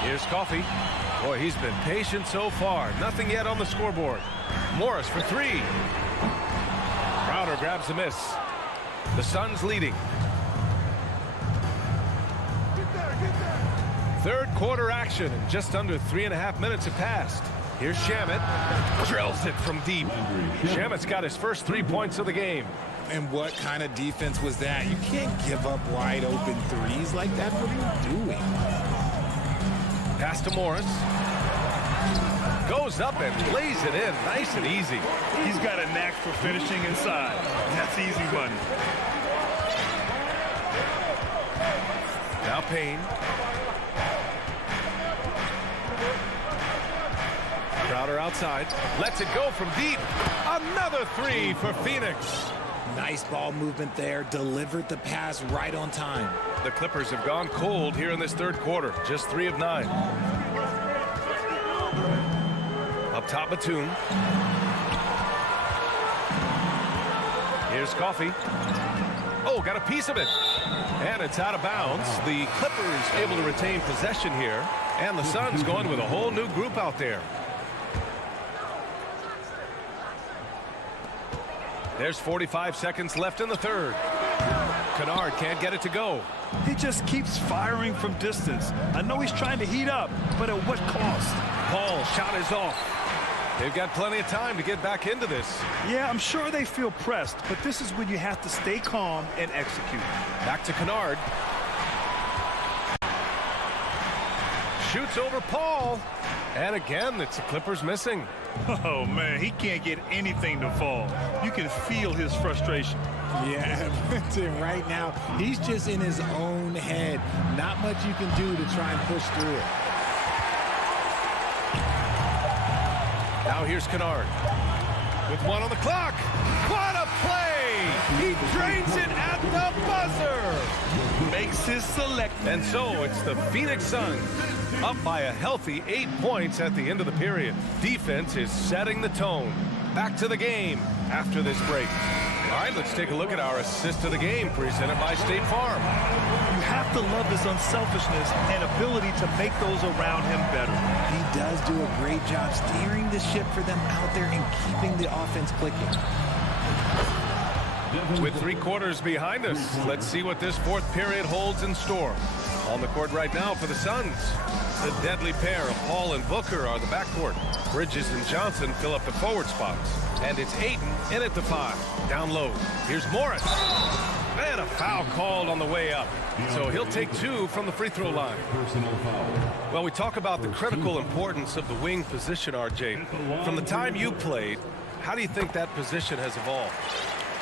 Here's Coffey. Boy, he's been patient so far. Nothing yet on the scoreboard. Morris for 3. Crowder grabs the miss. The Suns leading. Third quarter action, and just under 3.5 minutes have passed. Here's Shamet. Drills it from deep. Shamet's got his first 3 points of the game. And what kind of defense was that? You can't give up wide open threes like that. What are you doing? Pass to Morris. Goes up and lays it in nice and easy. He's got a knack for finishing inside. That's easy money. Now Payne. Crowder outside. Lets it go from deep. Another 3 for Phoenix. Nice ball movement there. Delivered the pass right on time. The Clippers have gone cold here in this third quarter. Just 3 of 9. Up top, Batum. Here's Coffey. Oh, got a piece of it. And it's out of bounds. The Clippers able to retain possession here. And the Suns going with a whole new group out there. There's 45 seconds left in the third. Kennard can't get it to go. He just keeps firing from distance. I know he's trying to heat up, but at what cost? Paul, shot is off. They've got plenty of time to get back into this. Yeah, I'm sure they feel pressed, but this is when you have to stay calm and execute. Back to Kennard. Shoots over Paul. And again, it's the Clippers missing. Oh, man, he can't get anything to fall. You can feel his frustration. Yeah, right now, he's just in his own head. Not much you can do to try and push through it. Now here's Kennard. With 1 on the clock. What a play! He drains it at the buzzer! Makes his select. And so it's the Phoenix Suns up by a healthy 8 points at the end of the period. Defense is setting the tone. Back to the game after this break. All right, let's take a look at our assist of the game presented by State Farm. You have to love his unselfishness and ability to make those around him better. He does do a great job steering the ship for them out there and keeping the offense clicking. With 3 quarters behind us, let's see what this 4th period holds in store. On the court right now for the Suns, the deadly pair of Paul and Booker are the backcourt. Bridges and Johnson fill up the forward spots. And it's Ayton in at the 5. Down low. Here's Morris. And a foul called on the way up. So he'll take 2 from the free throw line. Well, we talk about the critical importance of the wing position, RJ. From the time you played, how do you think that position has evolved?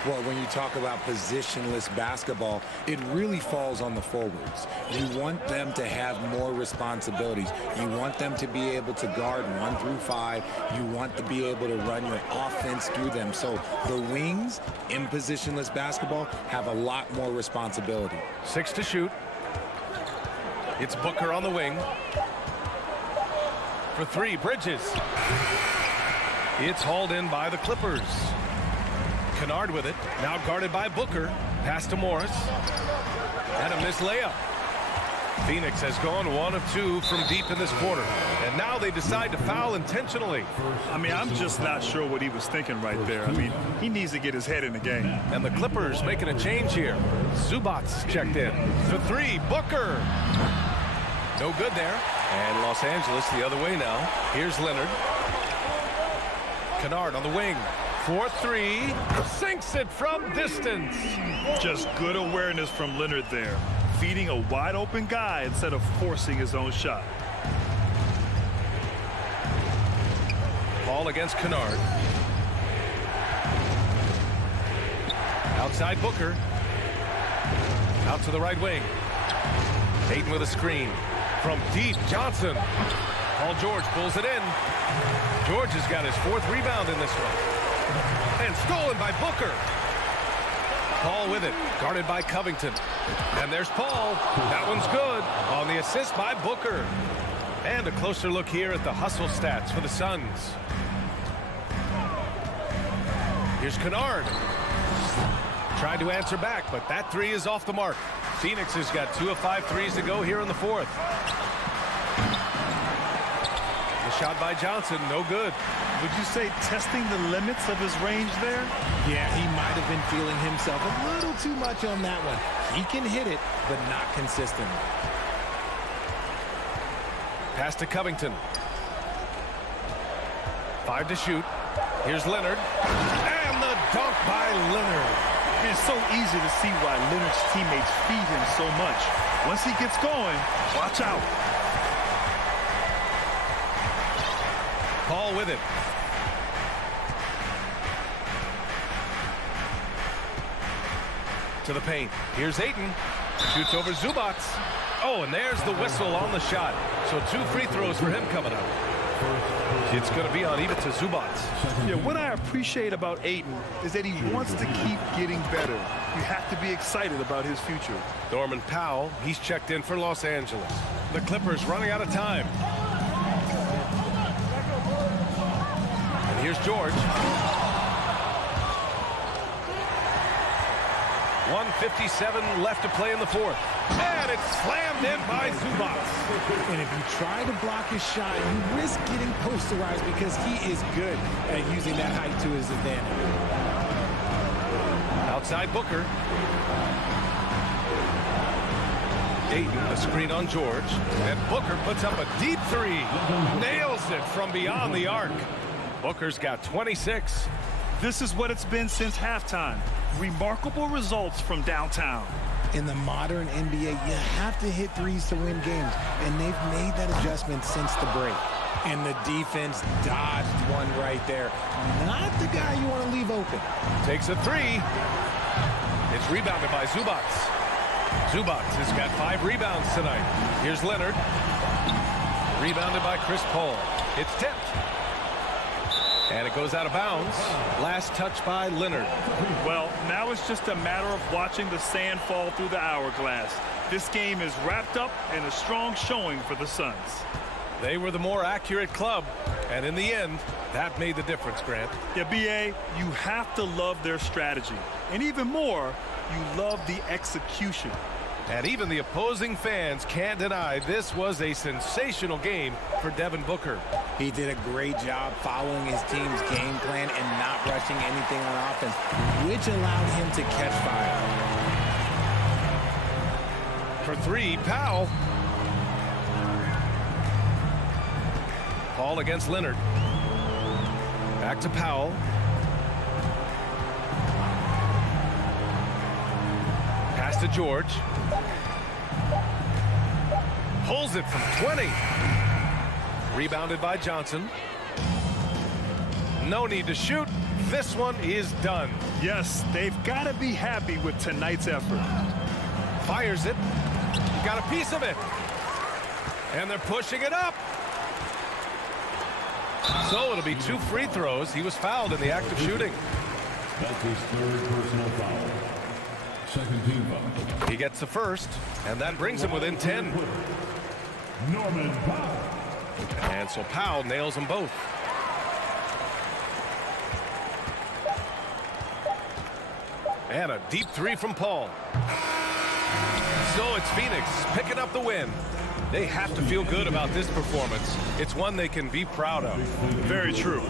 Well, when you talk about positionless basketball, it really falls on the forwards. You want them to have more responsibilities. You want them to be able to guard 1 through 5. You want to be able to run your offense through them. So the wings in positionless basketball have a lot more responsibility. 6 to shoot. It's Booker on the wing. For 3, Bridges. It's hauled in by the Clippers. Kennard with it, now guarded by Booker. Pass to Morris. And a missed layup. Phoenix has gone 1 of 2 from deep in this quarter. And now they decide to foul intentionally. I mean, I'm just not sure what he was thinking right there. I mean, he needs to get his head in the game. And the Clippers making a change here. Zubats checked in. For 3, Booker. No good there. And Los Angeles the other way now. Here's Leonard. Kennard on the wing. 4-3, sinks it from distance. Just good awareness from Leonard there. Feeding a wide open guy instead of forcing his own shot. Ball against Kennard. Outside Booker. Out to the right wing. Ayton with a screen. From deep, Johnson. Paul George pulls it in. George has got his 4th rebound in this one. And stolen by Booker. Paul with it, guarded by Covington. And there's Paul. That one's good on the assist by Booker. And a closer look here at the hustle stats for the Suns. Here's Kennard. Tried to answer back, but that 3 is off the mark. Phoenix has got 2 of 5 threes to go here in the 4th. The shot by Johnson, no good. Would you say testing the limits of his range there? Yeah, he might have been feeling himself a little too much on that one. He can hit it, but not consistently. Pass to Covington. 5 to shoot. Here's Leonard. And the dunk by Leonard. It's so easy to see why Leonard's teammates feed him so much. Once he gets going, watch out. Paul with it. To the paint. Here's Ayton. Shoots over Zubats. Oh, and there's the whistle on the shot. So 2 free throws for him coming up. It's going to be on even to Zubats. Yeah, what I appreciate about Ayton is that he wants to keep getting better. You have to be excited about his future. Norman Powell, he's checked in for Los Angeles. The Clippers running out of time. And here's George. 1:57 left to play in the 4th. And it's slammed in by Zubats. And if you try to block his shot, you risk getting posterized because he is good at using that height to his advantage. Outside Booker. Ayton, a screen on George. And Booker puts up a deep 3. Nails it from beyond the arc. Booker's got 26. This is what it's been since halftime. Remarkable results from downtown. In the modern NBA, you have to hit threes to win games, and they've made that adjustment since the break. And the defense dodged one right there. Not the guy you want to leave open. Takes a 3. It's rebounded by Zubats. Zubats has got 5 rebounds tonight. Here's Leonard. Rebounded by Chris Paul. It's tipped. And it goes out of bounds. Last touch by Leonard. Well, now it's just a matter of watching the sand fall through the hourglass. This game is wrapped up in a strong showing for the Suns. They were the more accurate club. And in the end, that made the difference, Grant. Yeah, B.A., you have to love their strategy. And even more, you love the execution. And even the opposing fans can't deny this was a sensational game for Devin Booker. He did a great job following his team's game plan and not rushing anything on offense, which allowed him to catch fire. For three, Powell. Paul against Leonard. Back to Powell. Pass to George. Pulls it from 20. Rebounded by Johnson. No need to shoot. This one is done. Yes, they've got to be happy with tonight's effort. Fires it. Got a piece of it. And they're pushing it up. So it'll be 2 free throws. He was fouled in the act of shooting. That's his third personal foul. Second team foul. He gets the first, and that brings him within 10. Norman Powell. And so Powell nails them both. And a deep three from Paul. So it's Phoenix picking up the win. They have to feel good about this performance. It's one they can be proud of. Very true.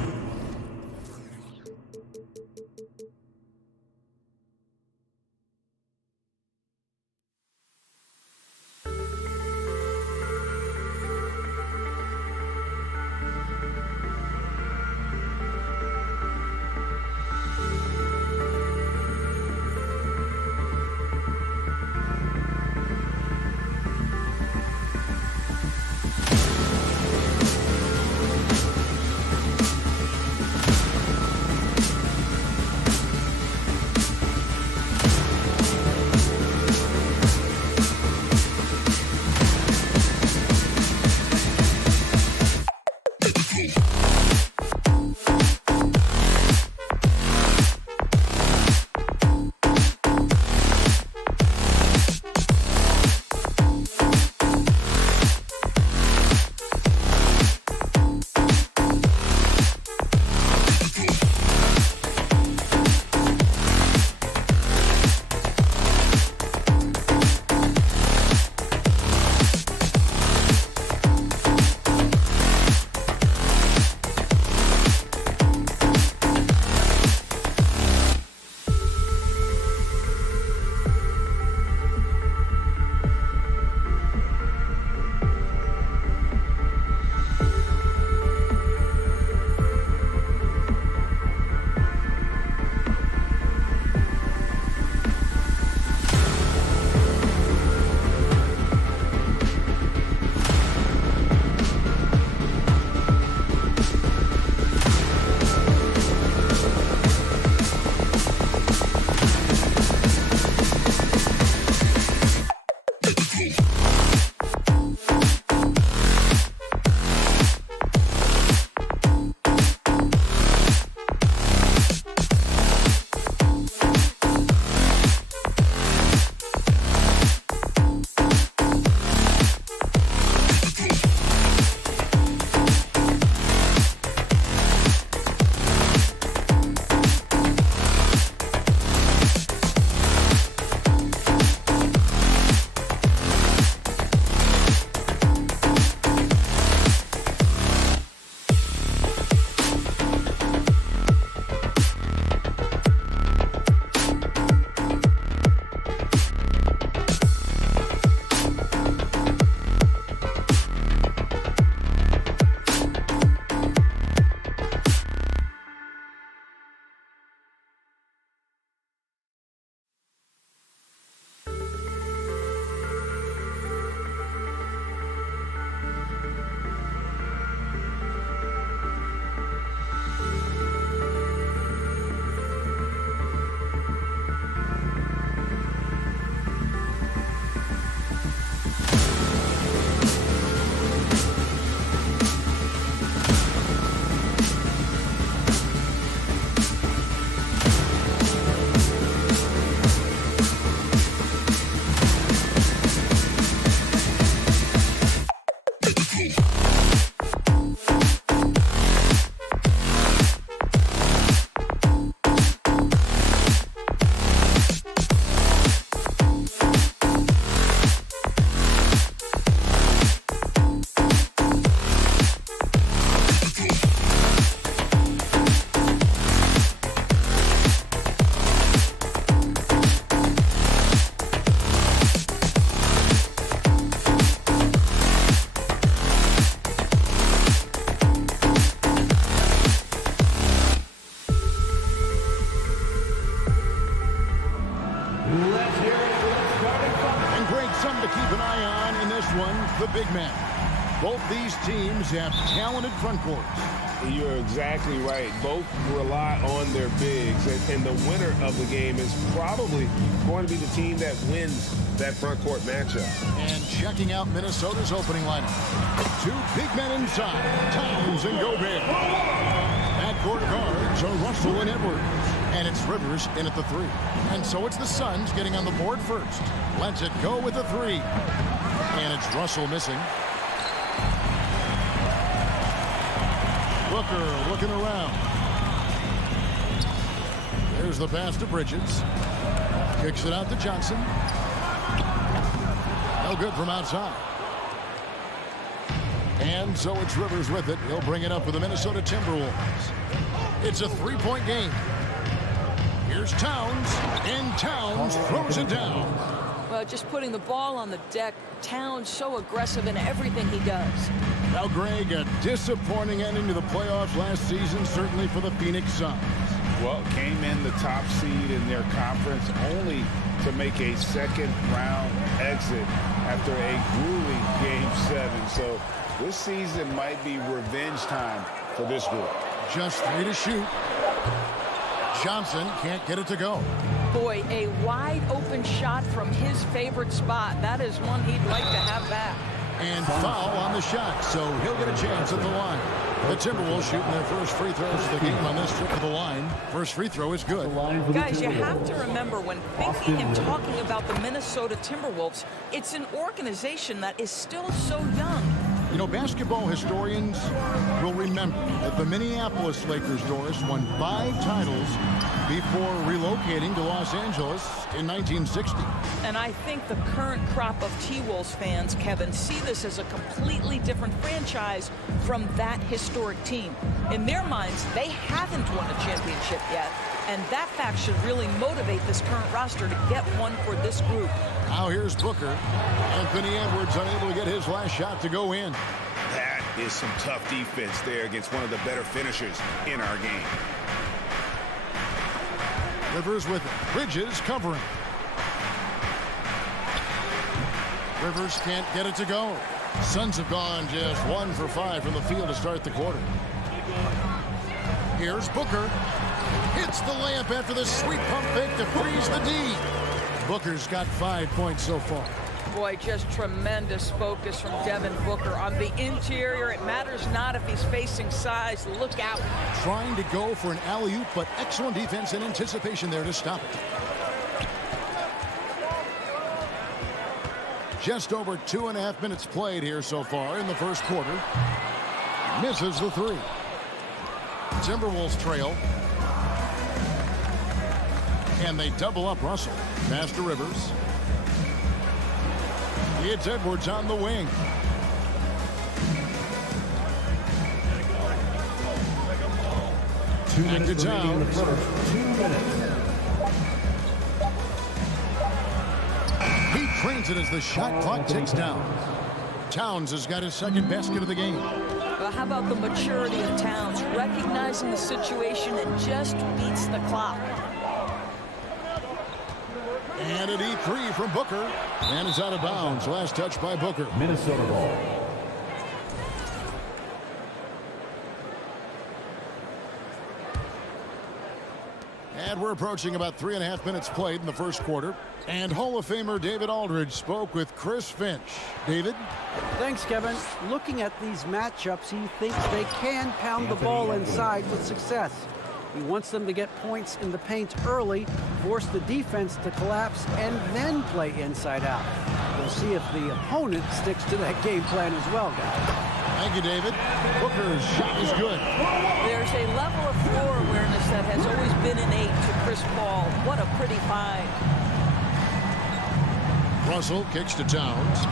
men. Both these teams have talented front courts. You're exactly right. Both rely on their bigs, and the winner of the game is probably going to be the team that wins that front court matchup. And checking out Minnesota's opening lineup. Two big men inside, Towns and Gobert. Backcourt guards are Russell and Edwards. And it's Rivers in at the 3. And so it's the Suns getting on the board first. Lets it go with the 3. And it's Russell missing. Booker looking around. There's the pass to Bridges. Kicks it out to Johnson. No good from outside. And so it's Rivers with it. He'll bring it up for the Minnesota Timberwolves. It's a 3-point game. Here's Towns, and Towns throws it down. Well, just putting the ball on the deck. Towns so aggressive in everything he does. Now, Greg, a disappointing ending to the playoffs last season, certainly for the Phoenix Suns. Well, came in the top seed in their conference only to make a second-round exit after a grueling Game 7. So this season might be revenge time for this group. Just 3 to shoot. Johnson can't get it to go. Boy, a wide-open shot from his favorite spot. That is one he'd like to have back. And foul on the shot, so he'll get a chance at the line. The Timberwolves shooting their first free throws of the game on this trip to the line. First free throw is good. Guys, you have to remember when thinking and talking about the Minnesota Timberwolves, it's an organization that is still so young. You know, basketball historians will remember that the Minneapolis Lakers, Doris, won 5 titles before relocating to Los Angeles in 1960. And I think the current crop of T-Wolves fans, Kevin, see this as a completely different franchise from that historic team. In their minds, they haven't won a championship yet, and that fact should really motivate this current roster to get one for this group. Now here's Booker. Anthony Edwards unable to get his last shot to go in. That is some tough defense there against one of the better finishers in our game. Rivers with it. Bridges covering. Rivers can't get it to go. Suns have gone just 1 for 5 from the field to start the quarter. Here's Booker. Hits the layup after the sweet pump fake to freeze the D. Booker's got 5 points so far. Boy, just tremendous focus from Devin Booker on the interior. It matters not if he's facing size. Look out. Trying to go for an alley-oop, but excellent defense and anticipation there to stop it. Just over 2.5 minutes played here so far in the first quarter. Misses the 3. Timberwolves trail. And they double up Russell. Pass to Rivers. It's Edwards on the wing. Back to Towns. 2 minutes. He trains it as the shot clock ticks down. Towns has got his second basket of the game. Well, how about the maturity of Towns, recognizing the situation and just beats the clock. And an E3 from Booker. And it's out of bounds. Last touch by Booker. Minnesota ball. And we're approaching about 3.5 minutes played in the first quarter. And Hall of Famer David Aldridge spoke with Chris Finch. David? Thanks, Kevin. Looking at these matchups, he thinks they can pound the ball inside with success. He wants them to get points in the paint early, force the defense to collapse, and then play inside out. We'll see if the opponent sticks to that game plan as well, guys. Thank you, David. Booker's shot is good. There's a level of floor awareness that has always been innate to Chris Paul. What a pretty find. Russell kicks to Towns.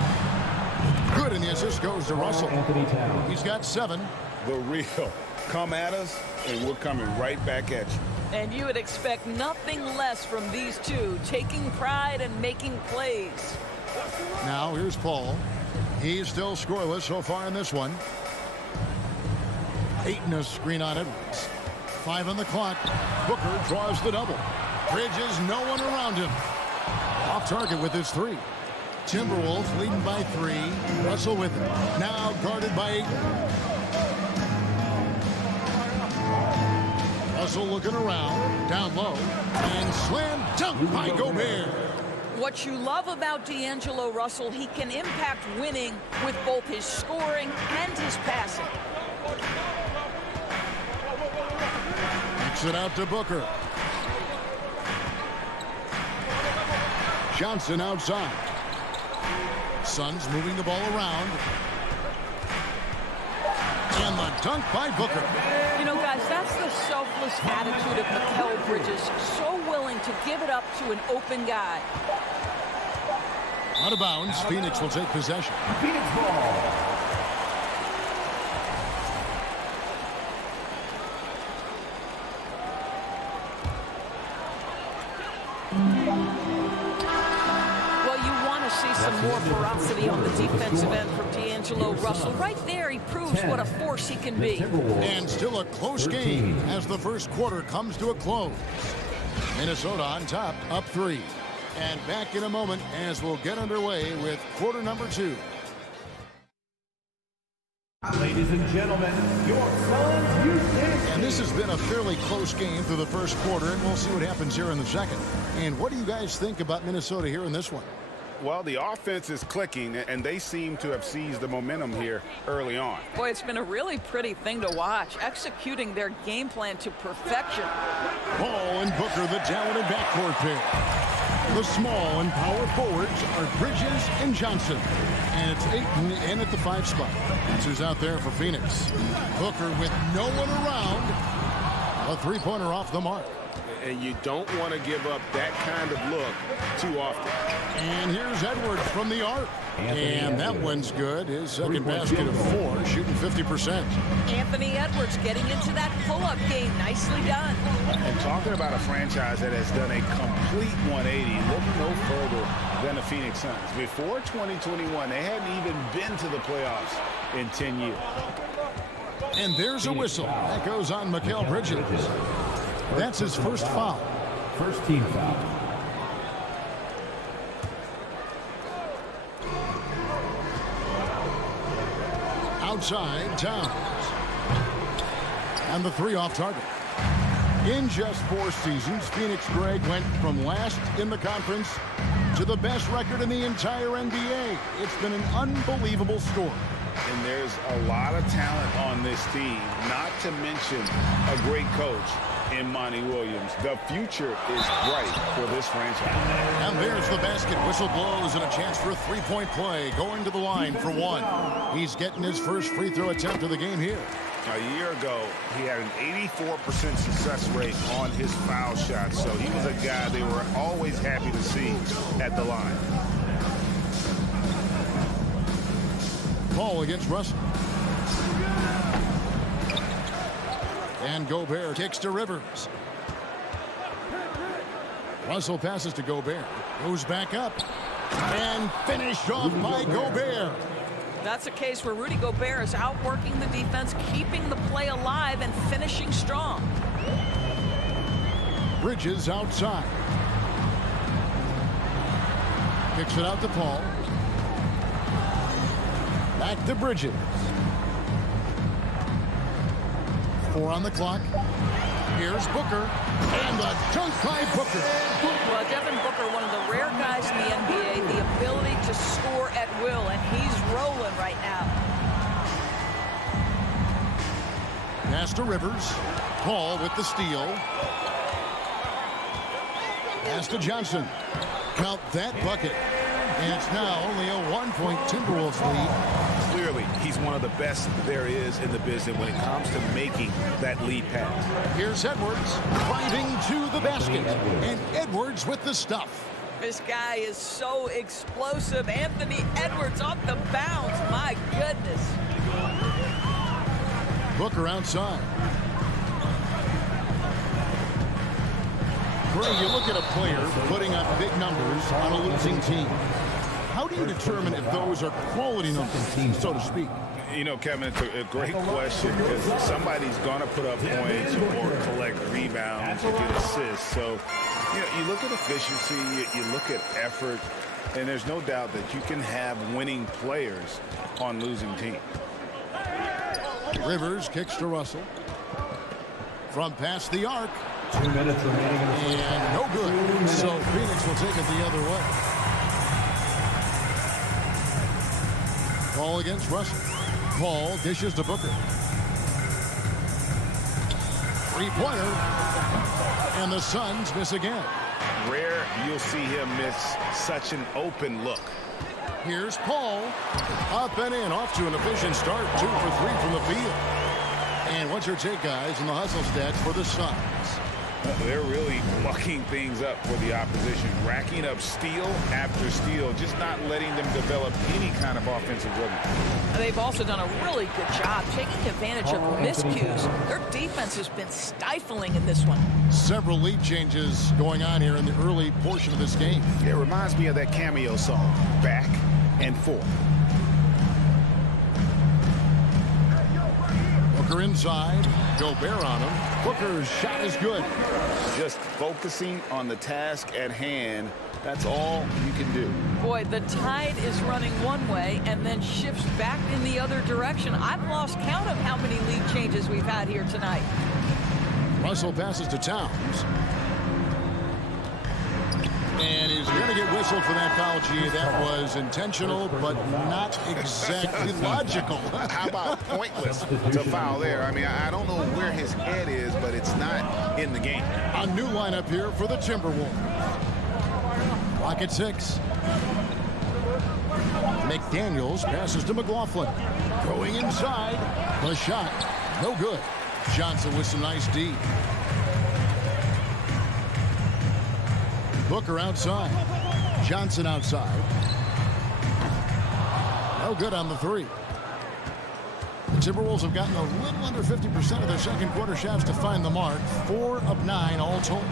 Good, and the assist goes to Russell. He's got 7. The real. Come at us, and we're coming right back at you. And you would expect nothing less from these two, taking pride and making plays. Now here's Paul. He's still scoreless so far in this one. Ayton a screen on Edwards. 5 on the clock. Booker draws the double. Bridges, no one around him. Off target with his 3. Timberwolves leading by 3. Russell with it. Now guarded by 8. Russell looking around. Down low. And slam dunk by Gobert. What you love about D'Angelo Russell, he can impact winning with both his scoring and his passing. Kicks it out to Booker. Johnson outside. Suns moving the ball around. And the dunk by Booker. You know, guys, that's the selfless attitude of Mikal Bridges. So willing to give it up to an open guy. Out of bounds. Phoenix will take possession. Phoenix ball. Well, you want to see some more ferocity on the defensive end from D'Angelo Russell. Right there, he proves what a force he can be. And still a close game as the first quarter comes to a close. Minnesota on top, up 3. And back in a moment as we'll get underway with quarter number 2. Ladies and gentlemen, your Suns Houston. And this has been a fairly close game through the first quarter, and we'll see what happens here in the second. And what do you guys think about Minnesota here in this one? Well, the offense is clicking, and they seem to have seized the momentum here early on. Boy, it's been a really pretty thing to watch, executing their game plan to perfection. Paul and Booker, the talented backcourt pair. The small and power forwards are Bridges and Johnson. And it's Ayton in at the 5 spot. That's who's out there for Phoenix. Booker with no one around. A 3-pointer off the mark. And you don't want to give up that kind of look too often. And here's Edwards from the arc. And that one's good. His second basket of 4, shooting 50%. Anthony Edwards getting into that pull-up game. Nicely done. And talking about a franchise that has done a complete 180, look no further than the Phoenix Suns. Before 2021, they hadn't even been to the playoffs in 10 years. And there's a whistle. That goes on Mikal Bridges. That's his first foul. First team foul. Outside, Towns. And the 3 off target. In just 4 seasons, Phoenix Greg went from last in the conference to the best record in the entire NBA. It's been an unbelievable story. And there's a lot of talent on this team, not to mention a great coach in Monty Williams. The future is bright for this franchise. And there's the basket. Whistle blows and a chance for a 3-point play. Going to the line for 1. He's getting his first free throw attempt of the game here. A year ago, he had an 84% success rate on his foul shots. So he was a guy they were always happy to see at the line. Paul against Russell. And Gobert kicks to Rivers. Russell passes to Gobert. Goes back up. And finished off by Gobert. That's a case where Rudy Gobert is outworking the defense, keeping the play alive, and finishing strong. Bridges outside. Kicks it out to Paul. Back to Bridges. 4 on the clock. Here's Booker. And the dunk by Booker. Well, Devin Booker, one of the rare guys in the NBA, the ability to score at will, and he's rolling right now. Pass to Rivers. Paul with the steal. Pass to Johnson. Count that bucket. And it's now only a 1-point Timberwolves lead. Clearly, he's one of the best there is in the business when it comes to making that lead pass. Here's Edwards driving to the basket. And Edwards with the stuff. This guy is so explosive. Anthony Edwards off the bounce. My goodness. Booker outside. Gray, you look at a player putting up big numbers on a losing team. How do you determine if those are quality numbers, so to speak? You know, Kevin, it's a great question because somebody's going to put up points or collect rebounds or get assists. So, you know, you look at efficiency, you look at effort, And there's no doubt that you can have winning players on losing teams. Rivers kicks to Russell. From past the arc. 2 minutes remaining in the first And no good. So Phoenix will take it the other way. Ball against Russell. Paul dishes to Booker. Three-pointer. And the Suns miss again. Rare you'll see him miss such an open look. Here's Paul. Up and in. Off to an efficient start. 2 for 3 from the field. And what's your take, guys, in the hustle stats for the Suns? They're really mucking things up for the opposition, racking up steal after steal, just not letting them develop any kind of offensive rhythm. They've also done a really good job taking advantage of miscues. Their defense has been stifling in this one. Several lead changes going on here in the early portion of this game. It reminds me of that cameo song, Back and Forth. Booker inside. Gobert on him. Booker's shot is good. Just focusing on the task at hand. That's all you can do. Boy, the tide is running one way and then shifts back in the other direction. I've lost count of how many lead changes we've had here tonight. Russell passes to Towns. And he's going to get whistled for that foul, G. That was intentional, but not exactly logical. How about pointless to foul there? I mean, I don't know where his head is, but it's not in the game. A new lineup here for the Timberwolves. Clock at 6. McDaniels passes to McLaughlin. Going inside. The shot. No good. Johnson with some nice D. Booker outside. Johnson outside. No good on the 3. The Timberwolves have gotten a little under 50% of their second quarter shots to find the mark. 4 of 9 all told.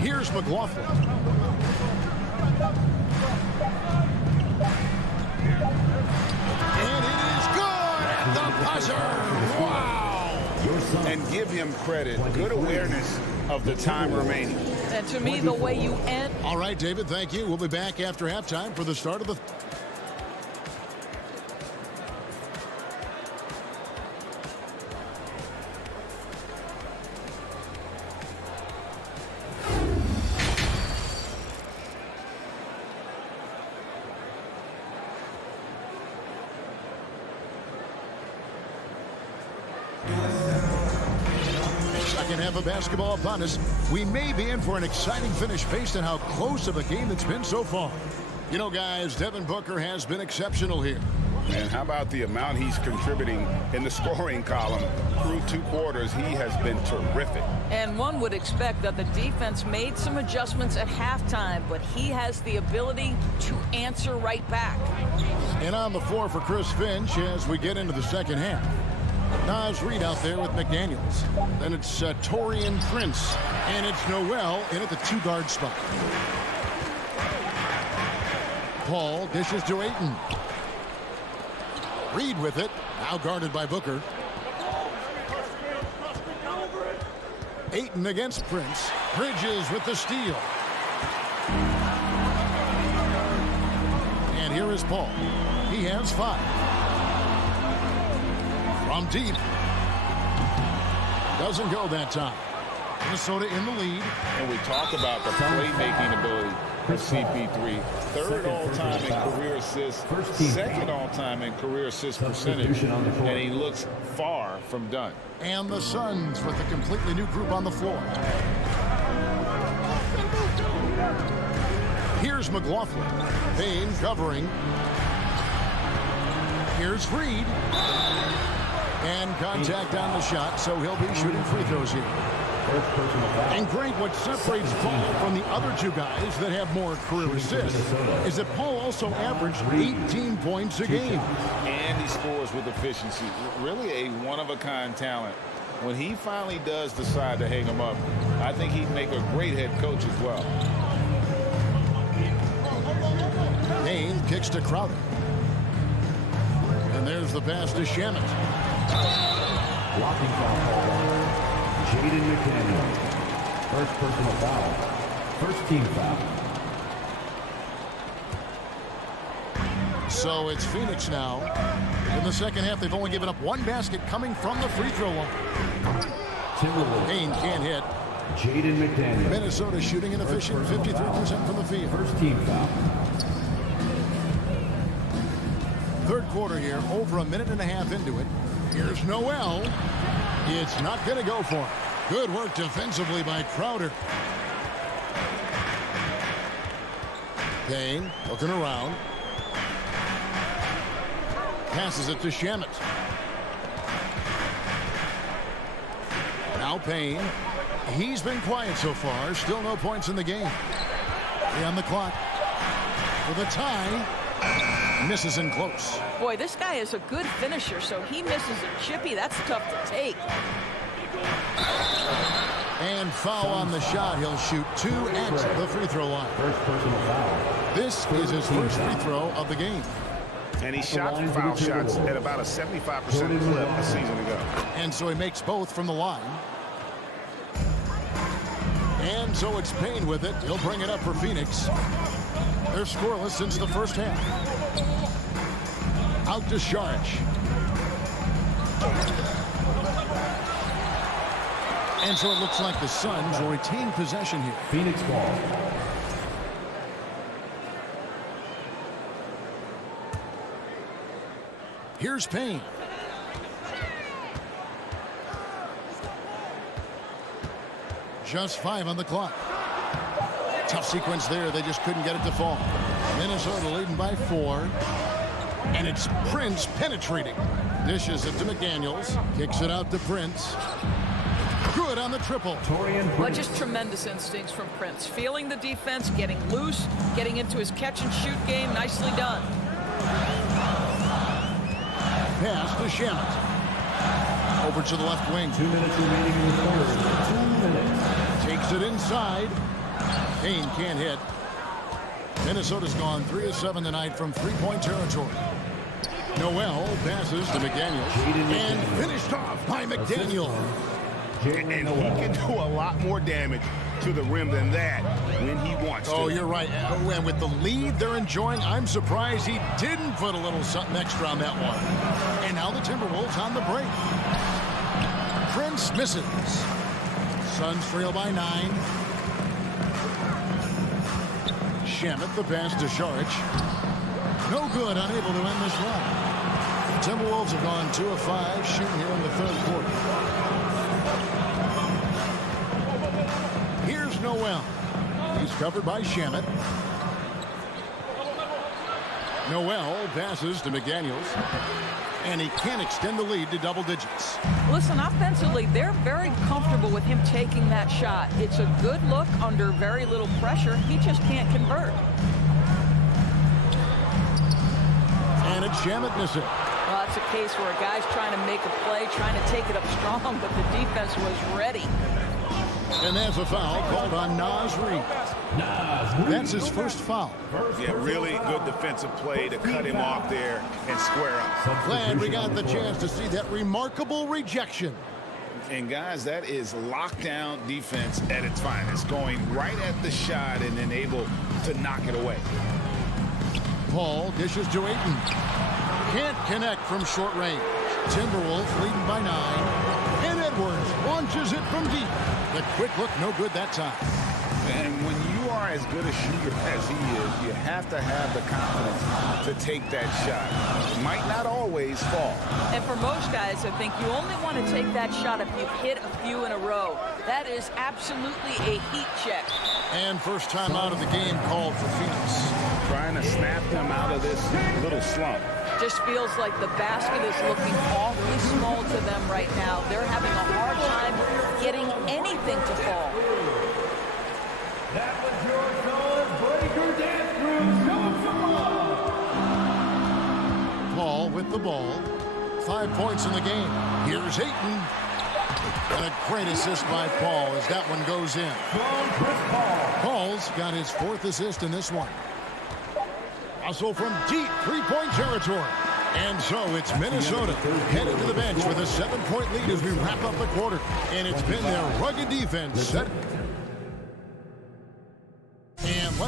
Here's McLaughlin. And it is good at the buzzer. Wow. And give him credit. Good awareness of the time remaining. And to me, the way you end. All right, David, thank you. We'll be back after halftime for the start of the... Second half of basketball upon us. We may be in for an exciting finish based on how close of a game it's been so far. You know, guys, Devin Booker has been exceptional here. And how about the amount he's contributing in the scoring column? Through 2 quarters, he has been terrific. And one would expect that the defense made some adjustments at halftime, but he has the ability to answer right back. And on the floor for Chris Finch as we get into the second half. Nas Reed out there with McDaniels. Then it's Taurean Prince. And it's Noel in at the 2-guard spot. Paul dishes to Ayton. Reed with it. Now guarded by Booker. Ayton against Prince. Bridges with the steal. And here is Paul. He has 5. From deep. Doesn't go that time. Minnesota in the lead. And we talk about the playmaking ability of CP3. 3rd all-time in career assists, 2nd all-time in career assist percentage, and he looks far from done. And the Suns with a completely new group on the floor. Here's McLaughlin. Payne covering. Here's Reed. And contact on the shot, so he'll be shooting free throws here. And Greg, what separates Paul from the other 2 guys that have more career assists is that Paul also averaged 18 points a game. And he scores with efficiency. Really a one-of-a-kind talent. When he finally does decide to hang him up, I think he'd make a great head coach as well. Payne kicks to Crowder. And there's the pass to Shamet. Blocking foul called on Jaden McDaniel. First personal foul. First team foul. So it's Phoenix now. In the second half, they've only given up one basket coming from the free throw line. Timberwolves. Payne can't hit. Jaden McDaniel. Minnesota shooting inefficient, 53% from the field. First team foul. Third quarter here, over a minute and a half into it. Here's Noel. It's not going to go for it. Good work defensively by Crowder. Payne looking around. Passes it to Shamet. Now Payne. He's been quiet so far. Still no points in the game. 3 on the clock. With a tie. Misses in close. Boy, this guy is a good finisher, so he misses a chippy. That's tough to take. And foul on the shot. He'll shoot 2 at the free throw line. First personal foul. This is his first free throw of the game. And he shot foul shots at about a 75% clip a season ago. And so he makes both from the line. And so it's Payne with it. He'll bring it up for Phoenix. They're scoreless since the first half. Out to Saric. And so it looks like the Suns will retain possession here. Phoenix ball. Here's Payne. Just 5 on the clock. Tough sequence there. They just couldn't get it to fall. Minnesota leading by 4. And it's Prince penetrating. Dishes it to McDaniels. Kicks it out to Prince. Good on the triple. Well, just tremendous instincts from Prince. Feeling the defense, getting loose, getting into his catch-and-shoot game. Nicely done. Pass to Shamet. Over to the left wing. 2 minutes remaining in the third. 2 minutes. Takes it inside. Payne can't hit. Minnesota's gone 3 of 7 tonight from three-point territory. Noel passes to McDaniels. And finished off by McDaniel. And he can do a lot more damage to the rim than that when he wants to. Oh, you're right. And with the lead they're enjoying, I'm surprised he didn't put a little something extra on that one. And now the Timberwolves on the break. Prince misses. Suns trail by 9. Shamet the pass to Saric. No good, unable to end this run. Timberwolves have gone 2 of 5 shooting here in the third quarter. Here's Noel. He's covered by Shamet. Noel passes to McDaniels. And he can't extend the lead to double digits. Listen, offensively, they're very comfortable with him taking that shot. It's a good look under very little pressure. He just can't convert. And it's Shamet missing. Well, that's a case where a guy's trying to make a play, trying to take it up strong, but the defense was ready. And there's a foul called on Naz Reid. That's his first foul. Yeah, really good defensive play to cut him off there and square up. Glad we got the chance to see that remarkable rejection. And guys, that is lockdown defense at its finest, going right at the shot and then able to knock it away. Paul dishes to Ayton. Can't connect from short range. Timberwolves leading by 9. And Edwards launches it from deep. The quick look, no good that time. And when you are as good a shooter as he is, you have to have the confidence to take that shot. It might not always fall. And for most guys, I think you only want to take that shot if you've hit a few in a row. That is absolutely a heat check. And first time out of the game called for Phoenix. Trying to snap them out of this little slump. Just feels like the basket is looking awfully small to them right now. They're having a hard time getting anything to fall. That was your breaker dance crew. Paul with the ball. 5 points in the game. Here's Ayton. And a great assist by Paul as that one goes in. Paul's got his 4th assist in this one. Also from deep three-point territory. And so it's Minnesota headed to the bench with a 7-point lead as we wrap up the quarter. And it's been their rugged defense set.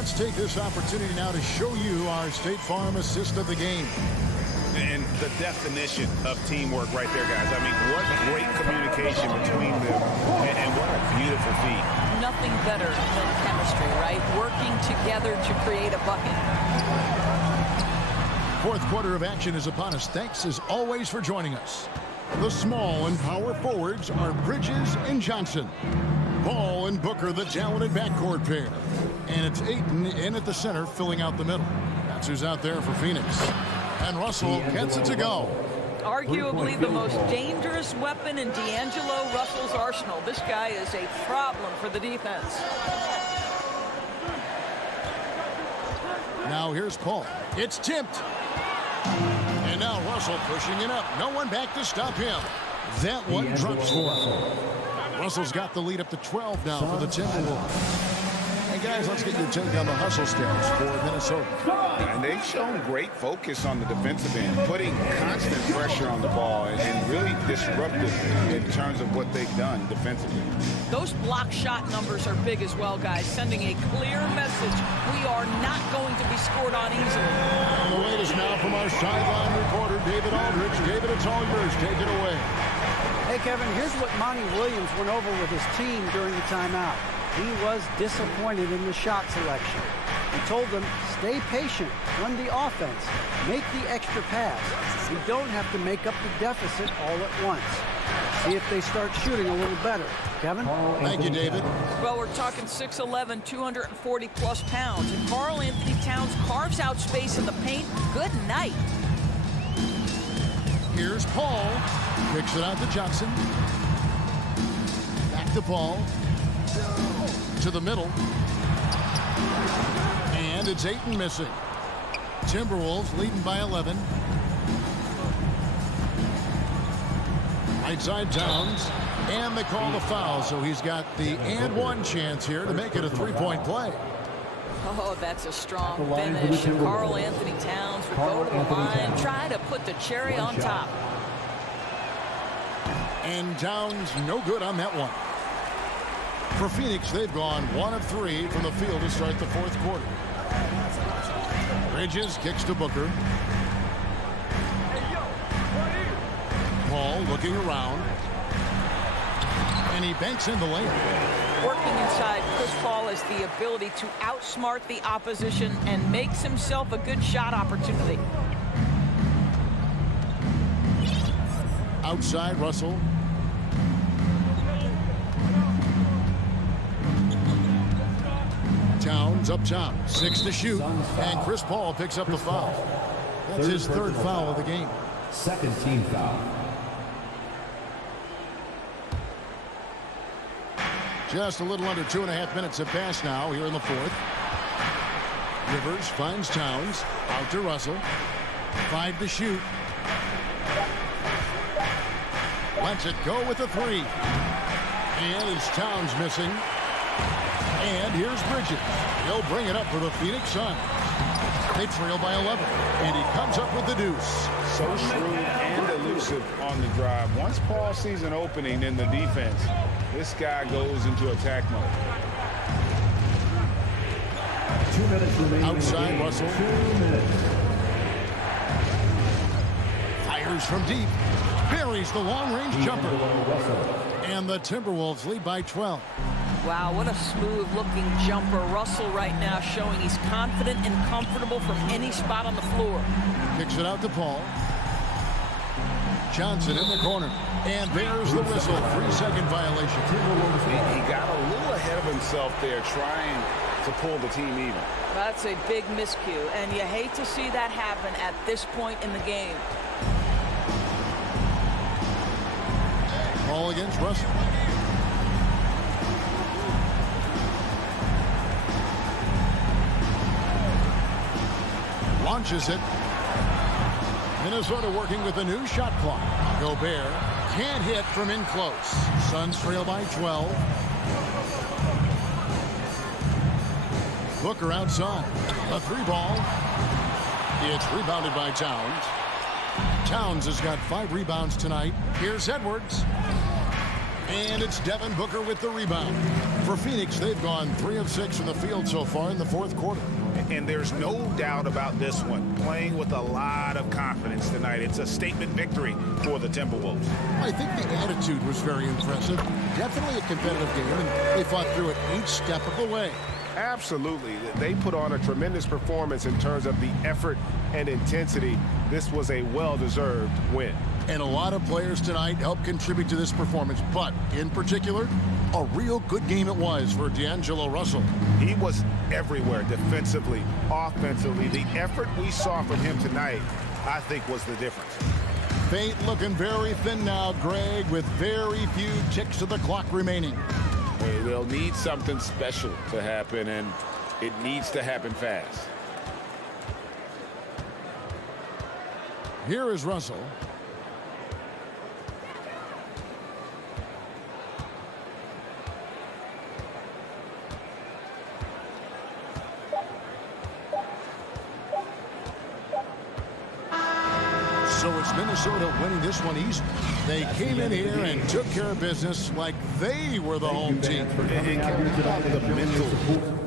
let's take this opportunity now to show you our State Farm assist of the game. And the definition of teamwork right there, guys. I mean, what great communication between them, and what a beautiful feat. Nothing better than chemistry, right? Working together to create a bucket. Fourth quarter of action is upon us. Thanks, as always, for joining us. The small and power forwards are Bridges and Johnson. Ball and Booker, the talented backcourt pair. And it's Ayton in at the center, filling out the middle. That's who's out there for Phoenix. And Russell gets it to go. Arguably the most dangerous weapon in D'Angelo Russell's arsenal. This guy is a problem for the defense. Now here's Paul. It's tipped. And now Russell pushing it up. No one back to stop him. That one drops for him. Russell's got the lead up to 12 now for the Timberwolves. Hey, guys, let's get your take on the hustle stats for Minnesota. And they've shown great focus on the defensive end, putting constant pressure on the ball and really disruptive in terms of what they've done defensively. Those block shot numbers are big as well, guys, sending a clear message. We are not going to be scored on easily. And the latest now from our sideline reporter, David Aldridge. David, it's all yours. Take it away. Hey, Kevin, here's what Monty Williams went over with his team during the timeout. He was disappointed in the shot selection. He told them, stay patient, run the offense, make the extra pass. You don't have to make up the deficit all at once. See if they start shooting a little better. Kevin? Thank you, David. Well, we're talking 6'11", 240-plus pounds. If Karl Anthony Towns carves out space in the paint, good night. Here's Paul. Kicks it out to Johnson. Back to Paul. To the middle. And it's Ayton missing. Timberwolves leading by 11. Right side Towns. And they call the foul, so he's got the and one chance here to make it a three-point play. Oh, that's a strong finish. Karl Anthony Towns will go to the line, try to put the cherry on top. And Towns no good on that one. For Phoenix, they've gone 1 of 3 from the field to start the fourth quarter. Bridges kicks to Booker. Paul looking around. And he banks in the lane. Working inside, Chris Paul has the ability to outsmart the opposition and makes himself a good shot opportunity. Outside, Russell. Towns up top, 6 to shoot, and Chris Paul picks up the foul. That's his third foul of the game. Second team foul. Just a little under 2.5 minutes have passed now here in the fourth. Rivers finds Towns, out to Russell. 5 to shoot. Lets it go with a 3. And it's Towns missing. And here's Bridges. He'll bring it up for the Phoenix Suns. They trail by 11. And he comes up with the deuce. So shrewd and elusive on the drive. Once Paul sees an opening in the defense, this guy goes into attack mode. 2 minutes remaining. Outside Russell. 2 minutes. Fires from deep. Buries the long-range jumper. And the Timberwolves lead by 12. Wow, what a smooth-looking jumper. Russell right now showing he's confident and comfortable from any spot on the floor. Kicks it out to Paul. Johnson in the corner. And there's the whistle. 3-second violation. He got a little ahead of himself there trying to pull the team even. That's a big miscue, and you hate to see that happen at this point in the game. Ball against Russell. Launches it. Minnesota working with a new shot clock. Gobert can't hit from in close. Suns trail by 12. Booker outside. A 3-ball. It's rebounded by Towns. Towns has got 5 rebounds tonight. Here's Edwards. And it's Devin Booker with the rebound. For Phoenix, they've gone 3 of 6 from the field so far in the fourth quarter. And there's no doubt about this one. Playing with a lot of confidence tonight. It's a statement victory for the Timberwolves. I think the attitude was very impressive. Definitely a competitive game, and they fought through it each step of the way. Absolutely. They put on a tremendous performance in terms of the effort and intensity. This was a well-deserved win. And a lot of players tonight helped contribute to this performance, but in particular, a real good game it was for D'Angelo Russell. He was everywhere defensively, offensively. The effort we saw from him tonight, I think, was the difference. Fate looking very thin now, Greg, with very few ticks of the clock remaining. They'll need something special to happen, and it needs to happen fast. Here is Russell. So it's Minnesota winning this one easy. They came in here and took care of business like they were the home team. The mental.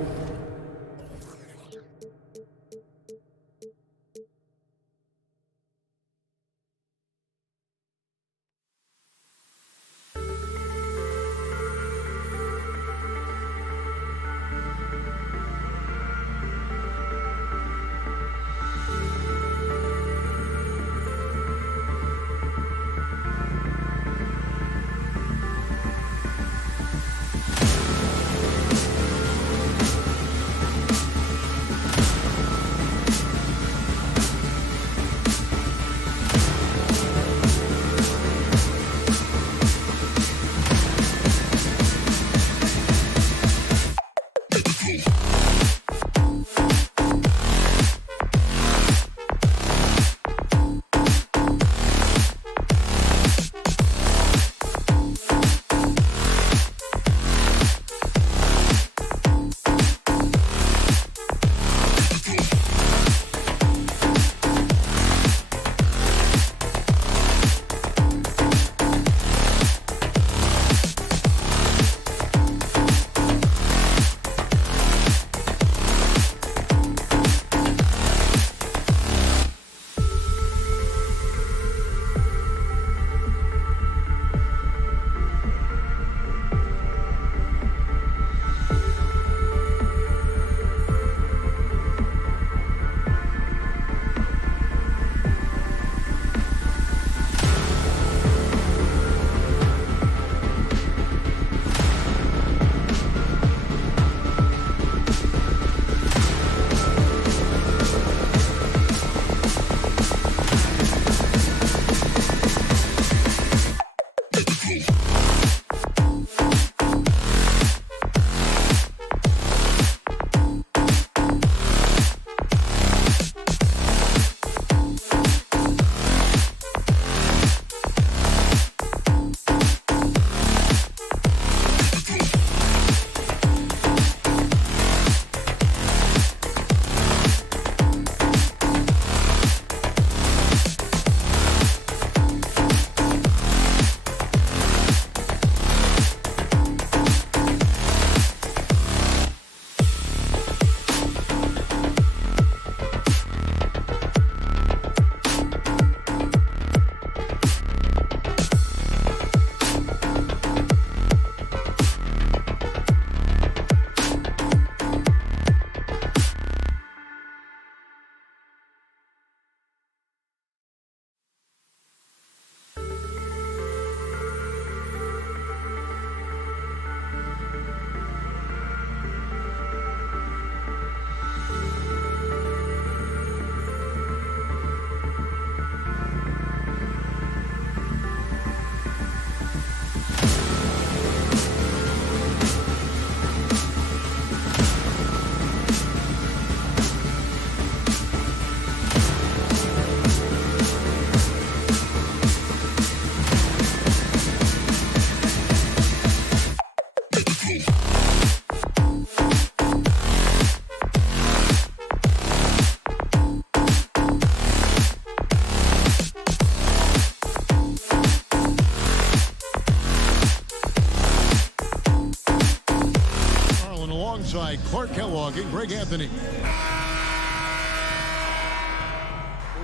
Clark Kellogg and Greg Anthony. Here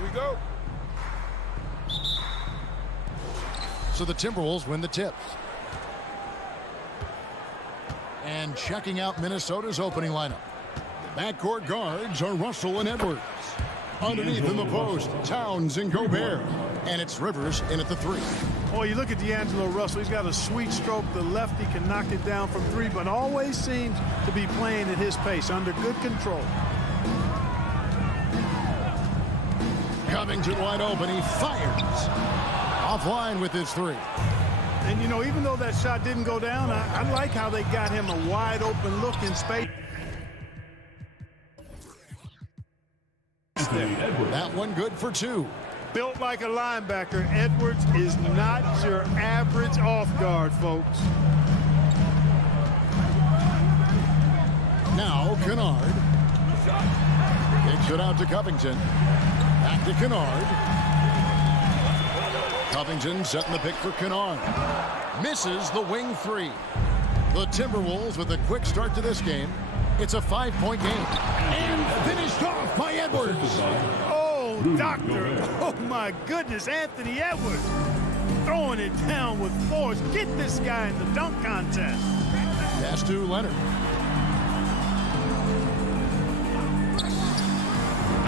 we go. So the Timberwolves win the tip. And checking out Minnesota's opening lineup. The backcourt guards are Russell and Edwards. Underneath in the post, Towns and Gobert. And it's Rivers in at the 3. Oh, you look at D'Angelo Russell. He's got a sweet stroke. The lefty can knock it down from 3, but always seems to be playing at his pace, under good control. Covington wide open. He fires. Offline with his 3. And, you know, even though that shot didn't go down, I like how they got him a wide open look in space. That one good for 2. Built like a linebacker, Edwards is not your average off guard, folks. Now Kennard. Kicks it out to Covington. Back to Kennard. Covington setting the pick for Kennard. Misses the wing 3. The Timberwolves with a quick start to this game. It's a 5-point game. And finished off by Edwards. Oh, doctor. Oh, my goodness. Anthony Edwards throwing it down with force. Get this guy in the dunk contest. Pass to Leonard.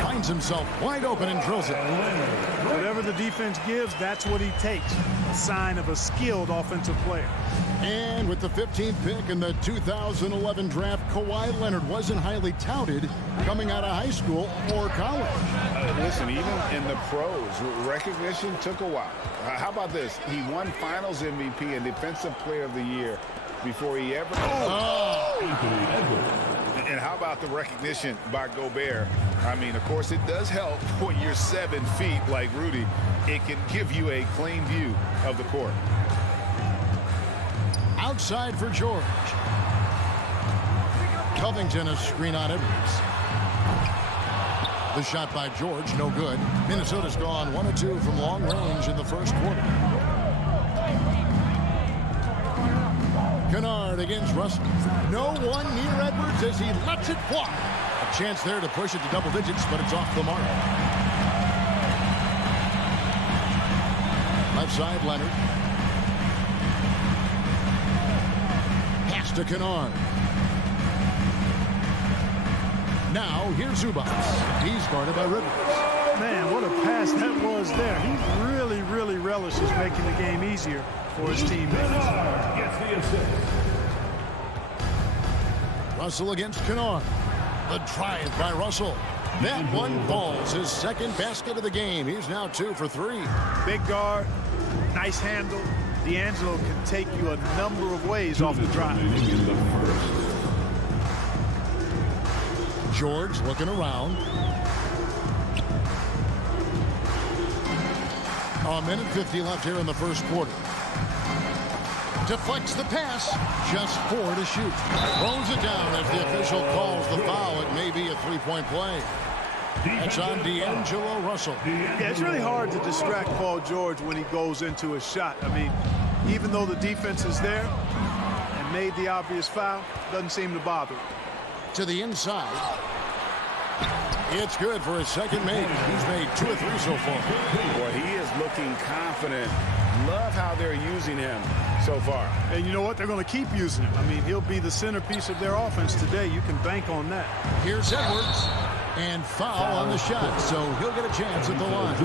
Finds himself wide open and drills it. Whatever the defense gives, that's what he takes. A sign of a skilled offensive player. And with the 15th pick in the 2011 draft, Kawhi Leonard wasn't highly touted coming out of high school or college. Listen, even in the pros, recognition took a while. How about this? He won Finals MVP and Defensive Player of the Year before he ever... And how about the recognition by Gobert? I mean, of course, it does help when you're 7 feet like Rudy. It can give you a clean view of the court. Outside for George. Covington a screen on Edwards. The shot by George, no good. Minnesota's gone 1 of 2 from long range in the first quarter. Kennard against Russell. No one near Edwards as he lets it fly. A chance there to push it to double digits, but it's off the mark. Left side, Leonard. Pass to Kennard. Now, here's Zubac. He's guarded by Rivers. Man, what a pass that was there. He really relishes making the game easier for his teammates. Russell against Kennard. The drive by Russell. That one falls. His second basket of the game. He's now 2 for 3. Big guard, nice handle. D'Angelo can take you a number of ways off the drive. George looking around. A minute 50 left here in the first quarter. Deflects the pass. Just 4 to shoot. Throws it down as the official calls the foul. It may be a 3-point play. It's on D'Angelo Russell. Yeah, it's really hard to distract Paul George when he goes into a shot. I mean, even though the defense is there and made the obvious foul, doesn't seem to bother him. To the inside. It's good for his second make. He's made 2 or 3 so far. Boy, he is looking confident. Love how they're using him so far. And you know what? They're going to keep using him. I mean, he'll be the centerpiece of their offense today. You can bank on that. Here's Edwards. And foul on the shot, so he'll get a chance at the line.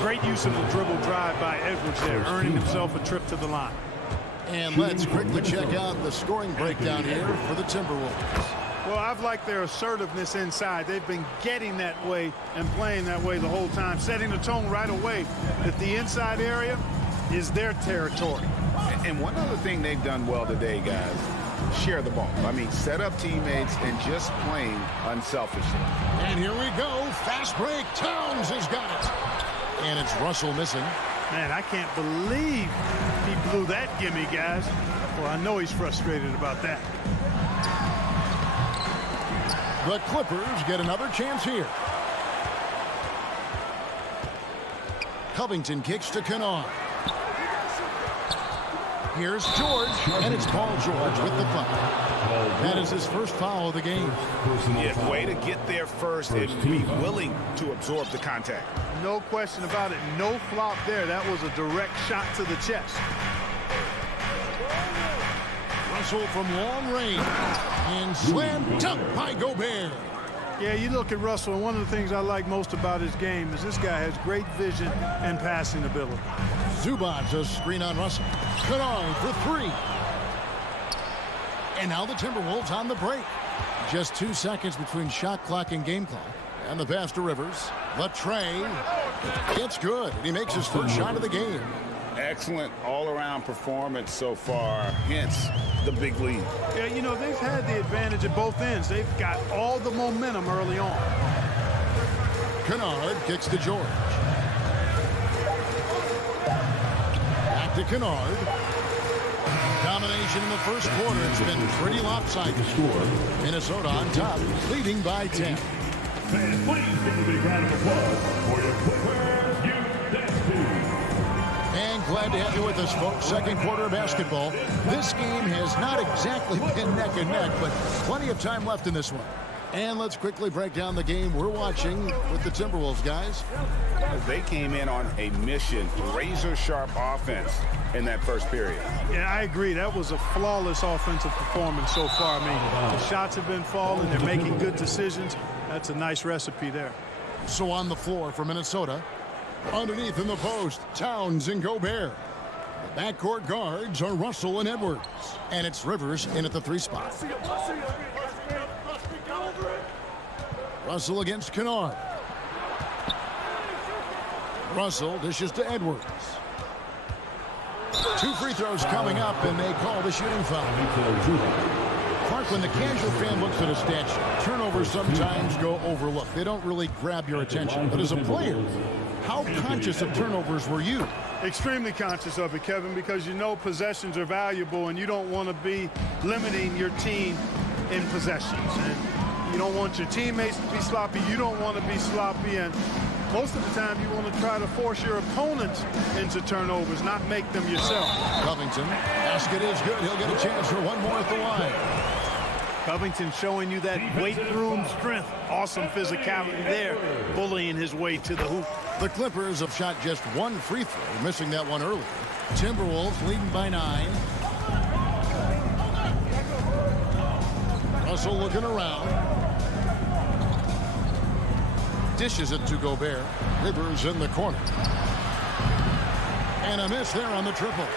Great use of the dribble drive by Edwards there, earning himself a trip to the line. And let's quickly check out the scoring breakdown here for the Timberwolves. Well, I've liked their assertiveness inside. They've been getting that way and playing that way the whole time, setting the tone right away that the inside area is their territory. And one other thing they've done well today, guys, share the ball. I mean, set up teammates and just playing unselfishly. And here we go. Fast break. Towns has got it. And it's Russell missing. Man, I can't believe he blew that gimme, guys. Well, I know he's frustrated about that. The Clippers get another chance here. Covington kicks to Kennard. Here's George, and it's Paul George with the foul. That is his first foul of the game. Yeah, way to get there first and be willing to absorb the contact. No question about it. No flop there. That was a direct shot to the chest. Russell from long range, and slam dunk by Gobert. Yeah, you look at Russell, and one of the things I like most about his game is this guy has great vision and passing ability. Zubac, a screen on Russell. Kennard for three. And now the Timberwolves on the break. Just 2 seconds between shot clock and game clock. And the pass to Rivers. Latrey. It's good. And he makes his first shot of the game. Excellent all-around performance so far, hence the big lead. Yeah, you know, they've had the advantage at both ends. They've got all the momentum early on. Kennard kicks to George. Back to Kennard. Domination in the first quarter. It's been pretty lopsided. Minnesota on top, leading by 10. Fans, please give a big round of applause for your Clippers Youth And glad to have you with us, folks. Second quarter basketball. This game has not exactly been neck and neck, but plenty of time left in this one. And let's quickly break down the game we're watching with the Timberwolves, guys. They came in on a mission, razor-sharp offense in that first period. Yeah, I agree. That was a flawless offensive performance so far. I mean, the shots have been falling. They're making good decisions. That's a nice recipe there. So on the floor for Minnesota, underneath in the post, Towns and Gobert. The backcourt guards are Russell and Edwards. And it's Rivers in at the 3 spot. Russell against Kennard. Russell dishes to Edwards. 2 free throws coming up, and they call the shooting foul. Clark, when the casual fan looks at a stat sheet, turnovers sometimes go overlooked. They don't really grab your attention. But as a player, how conscious of turnovers were you? Extremely conscious of it, Kevin, because you know possessions are valuable, and you don't want to be limiting your team in possessions. And you don't want your teammates to be sloppy. You don't want to be sloppy. And most of the time, you want to try to force your opponents into turnovers, not make them yourself. Covington, basket is good. He'll get a chance for one more at the line. Covington showing you that weight room strength. Awesome physicality there, bullying his way to the hoop. The Clippers have shot just 1 free throw, missing that one early. Timberwolves leading by 9. Russell looking around. Dishes it to Gobert. Rivers in the corner. And a miss there on the triple.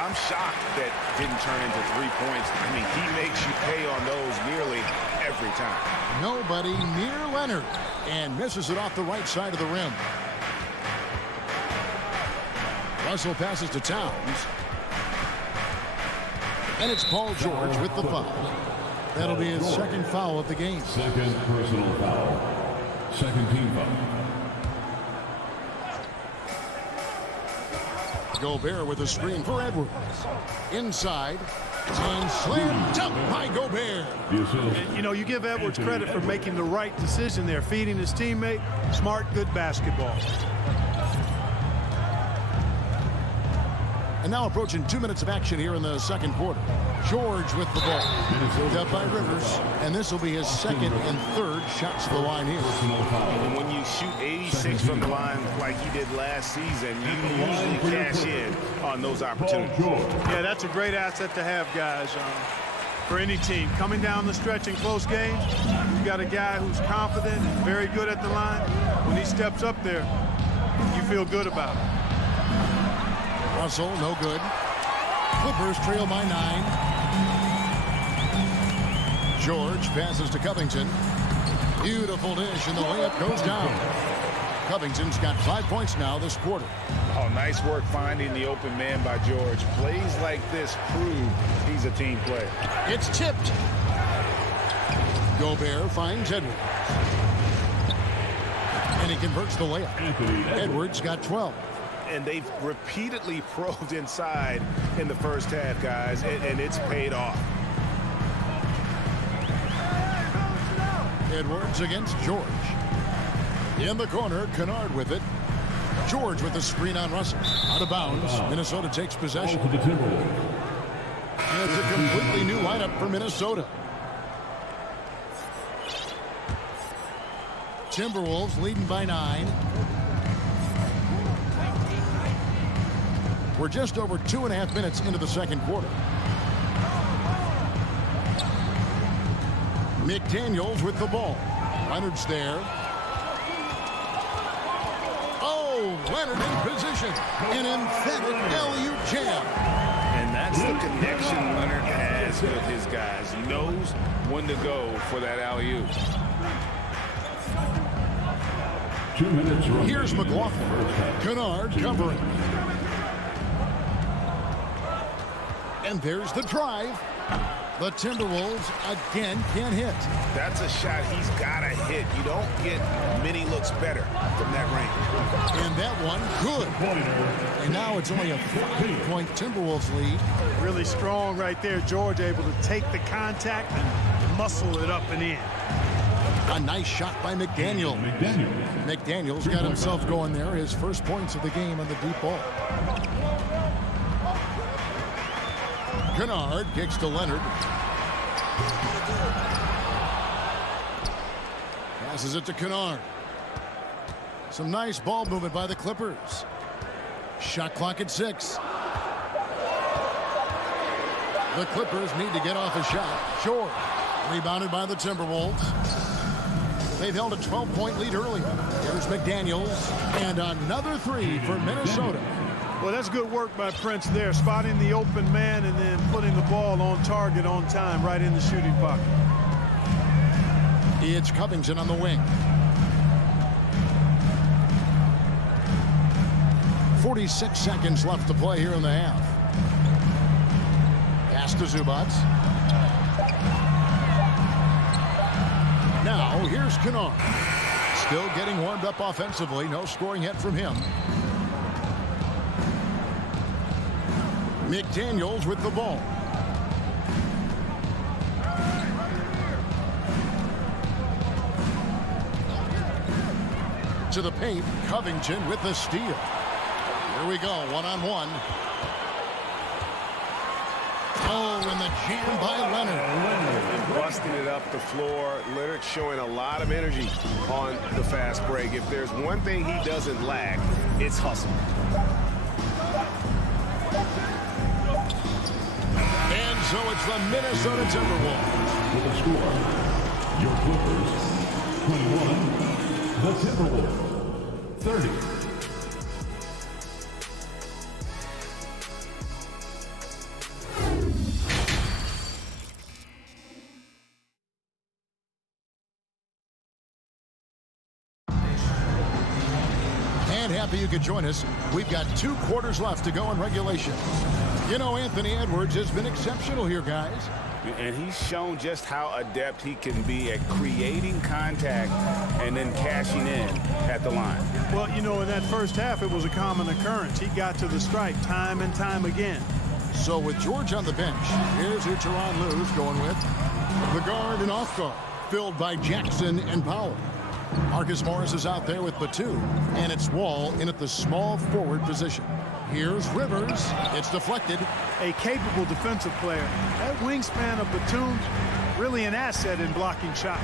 I'm shocked that didn't turn into 3 points. I mean, he makes you pay on those nearly every time. Nobody near Leonard. And misses it off the right side of the rim. Russell passes to Towns. And it's Paul George with the foul. That'll be his second foul of the game. Second personal foul. Second team foul. Gobert with a screen for Edwards. Inside. And slam dunk by Gobert. You know, you give Edwards credit for making the right decision there, feeding his teammate. Smart, good basketball. And now approaching 2 minutes of action here in the second quarter. George with the ball. Moved up by Rivers. And this will be his second and third shots to the line here. And when you shoot 86 from the line like he did last season, you usually cash in on those opportunities. Yeah, that's a great asset to have, guys, for any team. Coming down the stretch in close games, you got a guy who's confident and very good at the line. When he steps up there, you feel good about it. Russell, no good. Clippers trail by 9. George passes to Covington. Beautiful dish, and the layup goes down. Covington's got 5 points now this quarter. Oh, nice work finding the open man by George. Plays like this prove he's a team player. It's tipped. Gobert finds Edwards. And he converts the layup. Edwards got 12. And they've repeatedly probed inside in the first half, guys, and it's paid off. Edwards against George. In the corner, Kennard with it. George with the screen on Russell. Out of bounds. Minnesota takes possession. To the Timberwolves. And it's a completely new lineup for Minnesota. Timberwolves leading by 9. We're just over 2.5 minutes into the second quarter. McDaniels with the ball. Leonard's there. Oh, Leonard in position. An emphatic alley-oop jam. And that's the connection Leonard has with his guys. He knows when to go for that alley-oop. 2 minutes remaining. Here's McLaughlin. Kennard covering. And there's the drive. The Timberwolves again can't hit. That's a shot he's got to hit. You don't get many looks better from that range. And that one good. And now it's only a 5-point Timberwolves lead. Really strong right there. George able to take the contact and muscle it up and in. A nice shot by McDaniel. McDaniel's got himself going there. His first points of the game on the deep ball. Kennard kicks to Leonard. Passes it to Kennard. Some nice ball movement by the Clippers. Shot clock at 6. The Clippers need to get off a shot. George rebounded by the Timberwolves. They've held a 12-point lead early. Here's McDaniels. And another 3 for Minnesota. Well, that's good work by Prince there, spotting the open man and then putting the ball on target on time right in the shooting pocket. It's Covington on the wing. 46 seconds left to play here in the half. Pass to Zubac. Now here's Kennard. Still getting warmed up offensively. No scoring yet from him. McDaniels with the ball. To the paint, Covington with the steal. Here we go, one-on-one. Oh, and the jam by Leonard. And busting it up the floor. Leonard showing a lot of energy on the fast break. If there's one thing he doesn't lack, it's hustle. And so it's the Minnesota Timberwolves. With the score, your Clippers, 21, the Timberwolves, 30. And happy you could join us. We've got 2 quarters left to go in regulation. You know, Anthony Edwards has been exceptional here, guys. And he's shown just how adept he can be at creating contact and then cashing in at the line. Well, you know, in that first half, it was a common occurrence. He got to the stripe time and time again. So with George on the bench, here's who Tyronn Lue's going with. The guard and off guard, filled by Jackson and Powell. Marcus Morris is out there with Batum, and it's Wall in at the small forward position. Here's Rivers. It's deflected. A capable defensive player. That wingspan of Batum, really an asset in blocking shots.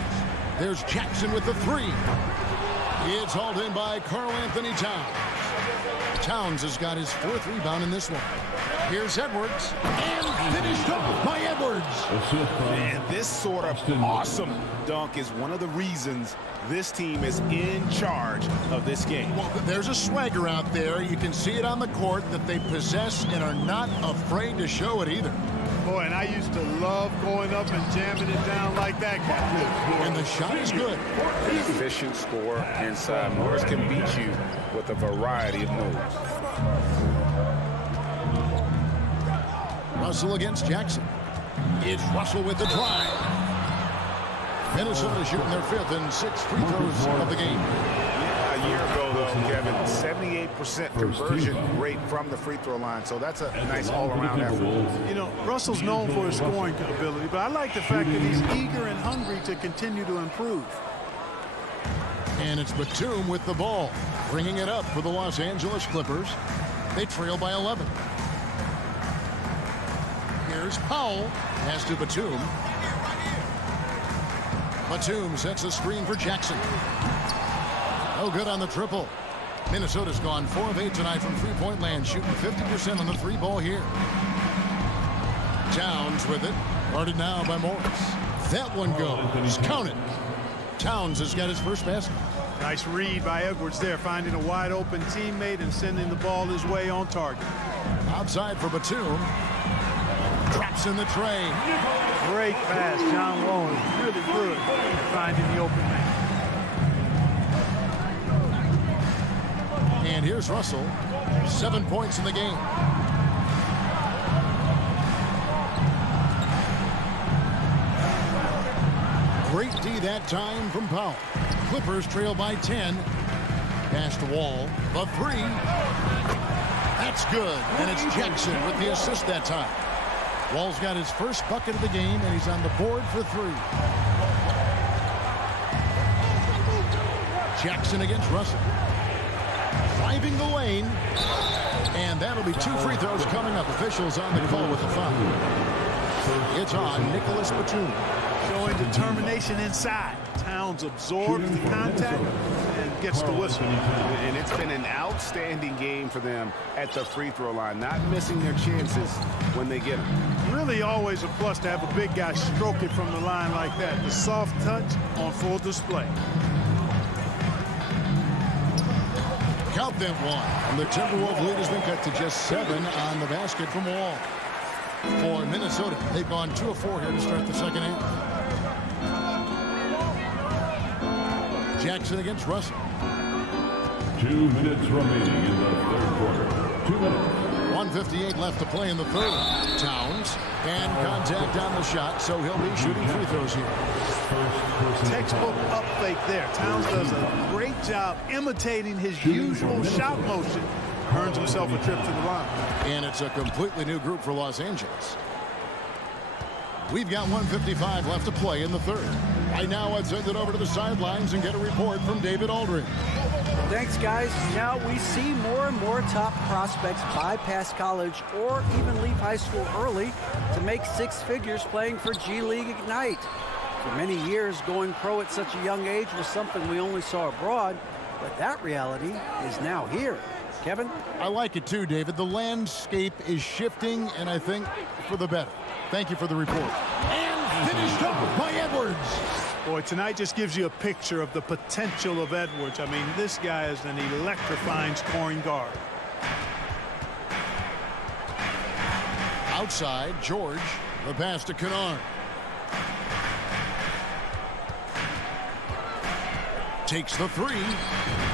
There's Jackson with the 3. It's hauled in by Karl Anthony Towns. Towns has got his 4th rebound in this one. Here's Edwards. And finished up by Edwards. And this sort of awesome dunk is one of the reasons this team is in charge of this game. Well, there's a swagger out there. You can see it on the court that they possess and are not afraid to show it either. Boy, and I used to love going up and jamming it down like that guy. And the shot is good. Efficient score inside. Morris can beat you with a variety of moves. Russell against Jackson. It's Russell with the drive. Minnesota shooting their 5th and 6th free throws of the game. A year ago, though, Kevin, 78% conversion rate from the free throw line. So that's a nice all-around effort. You know, Russell's known for his scoring ability, but I like the fact that he's eager and hungry to continue to improve. And it's Batum with the ball. bringing it up for the Los Angeles Clippers. They trail by 11. Here's Powell. Pass to Batum. Batum sets a screen for Jackson. No good on the triple. Minnesota's gone 4 of 8 tonight from three-point land, shooting 50% on the three ball here. Towns with it. Guarded now by Morris. That one goes. Count it. Towns has got his first basket. Nice read by Edwards there, finding a wide open teammate and sending the ball his way on target. Outside for Batum. Drops in the tray. Great pass. John Wall is really good at finding the open man. And here's Russell. 7 points in the game. Great D that time from Powell. Clippers trail by 10. Pass to Wall. The three. That's good. And it's Jackson with the assist that time. Wall's got his first bucket of the game, and he's on the board for 3. Jackson against Russell. Driving the lane. And that'll be 2 free throws coming up. Officials on the call with the foul. It's on Nicholas Batum. Showing determination inside. Towns absorbs the contact and gets the whistle. And it's been an outstanding game for them at the free throw line, not missing their chances when they get them. Really always a plus to have a big guy stroke it from the line like that. The soft touch on full display. Count them one. And the Timberwolves lead has been cut to just 7 on the basket from Wall. For Minnesota, they've gone 2 of 4 here to start the second half. Jackson against Russell. 2 minutes remaining in the third quarter. 2 minutes. 1:58 left to play in the third. Towns and contact on the shot, so he'll be shooting free throws here. Textbook up fake there. Towns does a great job imitating his usual shot motion. Earns himself a trip to the line. And it's a completely new group for Los Angeles. We've got 1:55 left to play in the third. Right now, let's send it over to the sidelines and get a report from David Aldridge. Thanks, guys. Now we see more and more top prospects bypass college or even leave high school early to make 6 figures playing for G League Ignite. For many years, going pro at such a young age was something we only saw abroad, but that reality is now here. Kevin? I like it too, David. The landscape is shifting, and I think for the better. Thank you for the report. And finished up by Edwards. Boy, tonight just gives you a picture of the potential of Edwards. I mean, this guy is an electrifying scoring guard. Outside, George. The pass to Kennard. Takes the three,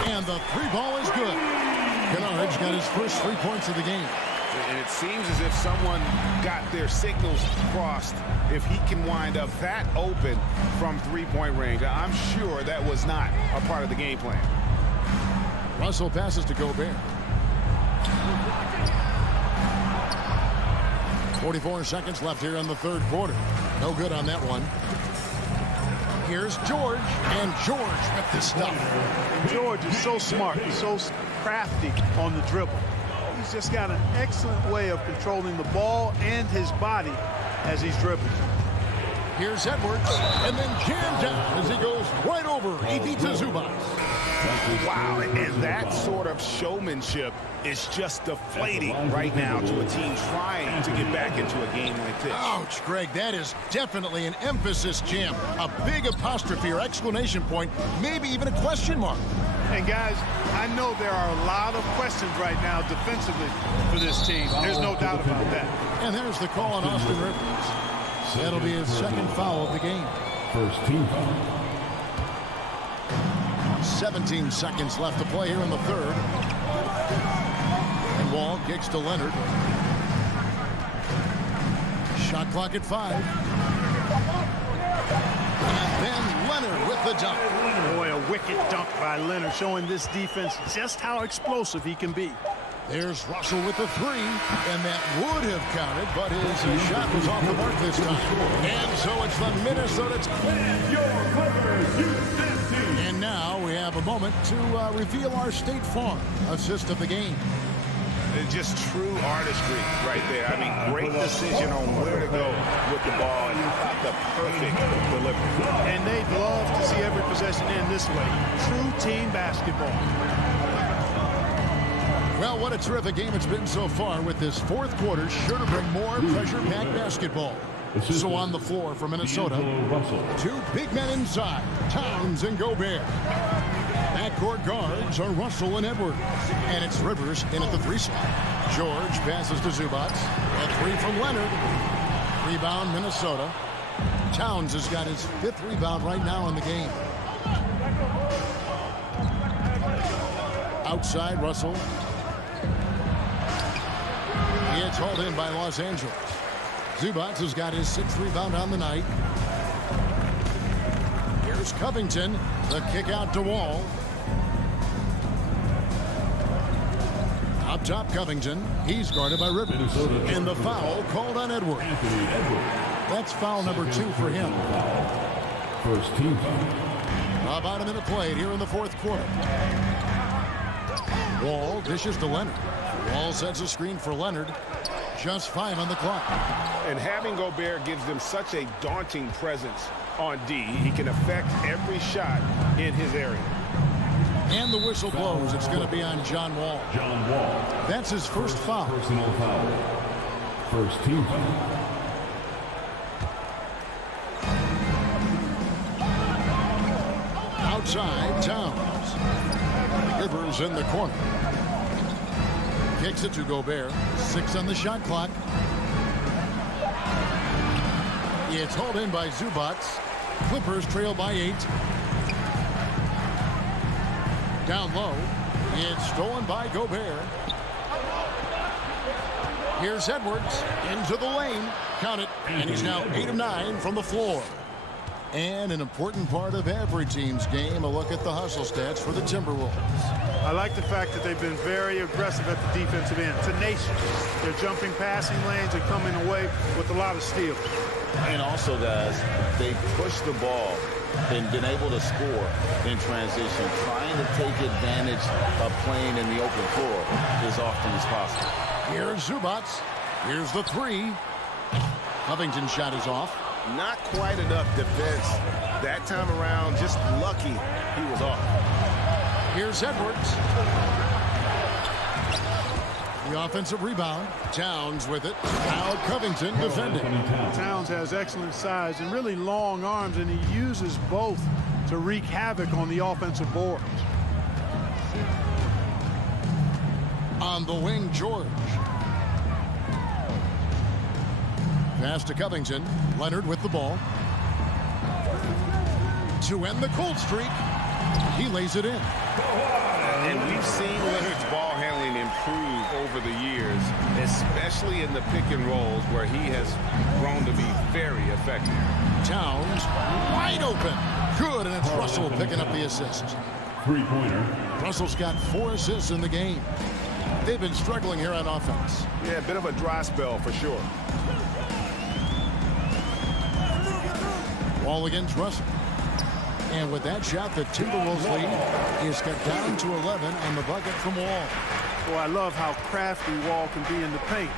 and the three ball is good. Kennard's got his first 3 points of the game. And it seems as if someone got their signals crossed. If he can wind up that open from three-point range, I'm sure that was not a part of the game plan. Russell passes to Gobert. 44 seconds left here in the third quarter. No good on that one. Here's George, and George with the stuff. George is so smart, so crafty on the dribble. He's just got an excellent way of controlling the ball and his body as he's dribbling. Here's Edwards, and then jammed down as he goes right over Ivica Zubac. Wow, and that sort of showmanship is just deflating right now to a team trying to get back into a game like this. Ouch, Greg, that is definitely an emphasis jam. A big apostrophe or exclamation point, maybe even a question mark. And guys, I know there are a lot of questions right now defensively for this team. There's no doubt about that. And there's the call on Austin Rivers. That'll be his second foul of the game. First team foul. 17 seconds left to play here in the third. And Wall kicks to Leonard. Shot clock at 5. And then Leonard with the dunk. Boy, a wicked dunk by Leonard, showing this defense just how explosive he can be. There's Russell with the three, and that would have counted, but his shot was off the mark this time. And so it's the Minnesota. Your Clippers, And And now we have a moment to reveal our State Farm assist of the game. It's just true artistry right there. I mean, great decision on where to go with the ball and the perfect delivery. And they'd love to see every possession end this way. True team basketball. Well, what a terrific game it's been so far, with this fourth quarter sure to bring more pressure-packed basketball. So on the floor for Minnesota, two big men inside, Towns and Gobert. Backcourt guards are Russell and Edwards. And it's Rivers in at the 3 slot. George passes to Zubac. A 3 from Leonard. Rebound Minnesota. Towns has got his 5th rebound right now in the game. Outside Russell. He gets hauled in by Los Angeles. Zubac has got his 6th rebound on the night. Here's Covington. The kick out to Wall. Up top, Covington. He's guarded by Rivers. And the foul called on Edwards. That's foul number 2 for him. First team foul. About a minute played here in the fourth quarter. Wall dishes to Leonard. Wall sets a screen for Leonard. Just 5 on the clock. And having Gobert gives them such a daunting presence on D. He can affect every shot in his area. And the whistle blows. It's going to be on John Wall. John Wall. That's his first foul. Personal foul. First team foul. Outside, Towns. Rivers in the corner. Kicks it to Gobert. 6 on the shot clock. It's hauled in by Zubac. Clippers trail by 8. Down low. It's stolen by Gobert. Here's Edwards into the lane. Count it. And he's now 8 of 9 from the floor. And an important part of every team's game, a look at the hustle stats for the Timberwolves. I like the fact that they've been very aggressive at the defensive end. Tenacious. They're jumping passing lanes and coming away with a lot of steals. And also, guys, they push the ball and been able to score in transition, trying to take advantage of playing in the open floor as often as possible. Here's Zubac. Here's the 3. Covington's shot is off. Not quite enough defense that time around. Just lucky he was off. Here's Edwards. The offensive rebound. Towns with it. Now Covington defending. Towns has excellent size and really long arms, and he uses both to wreak havoc on the offensive boards. On the wing, George. Pass to Covington. Leonard with the ball. To end the cold streak. He lays it in. And we've seen Leonard's ball handling improve over the years, especially in the pick and rolls where he has grown to be very effective. Towns wide open. Good, and it's Russell picking up the assist. 3-pointer. Russell's got 4 assists in the game. They've been struggling here on offense. Yeah, a bit of a dry spell for sure. Wall against Russell. And with that shot, the Timberwolves lead is cut down to 11 on the bucket from Wall. Boy, I love how crafty Wall can be in the paint.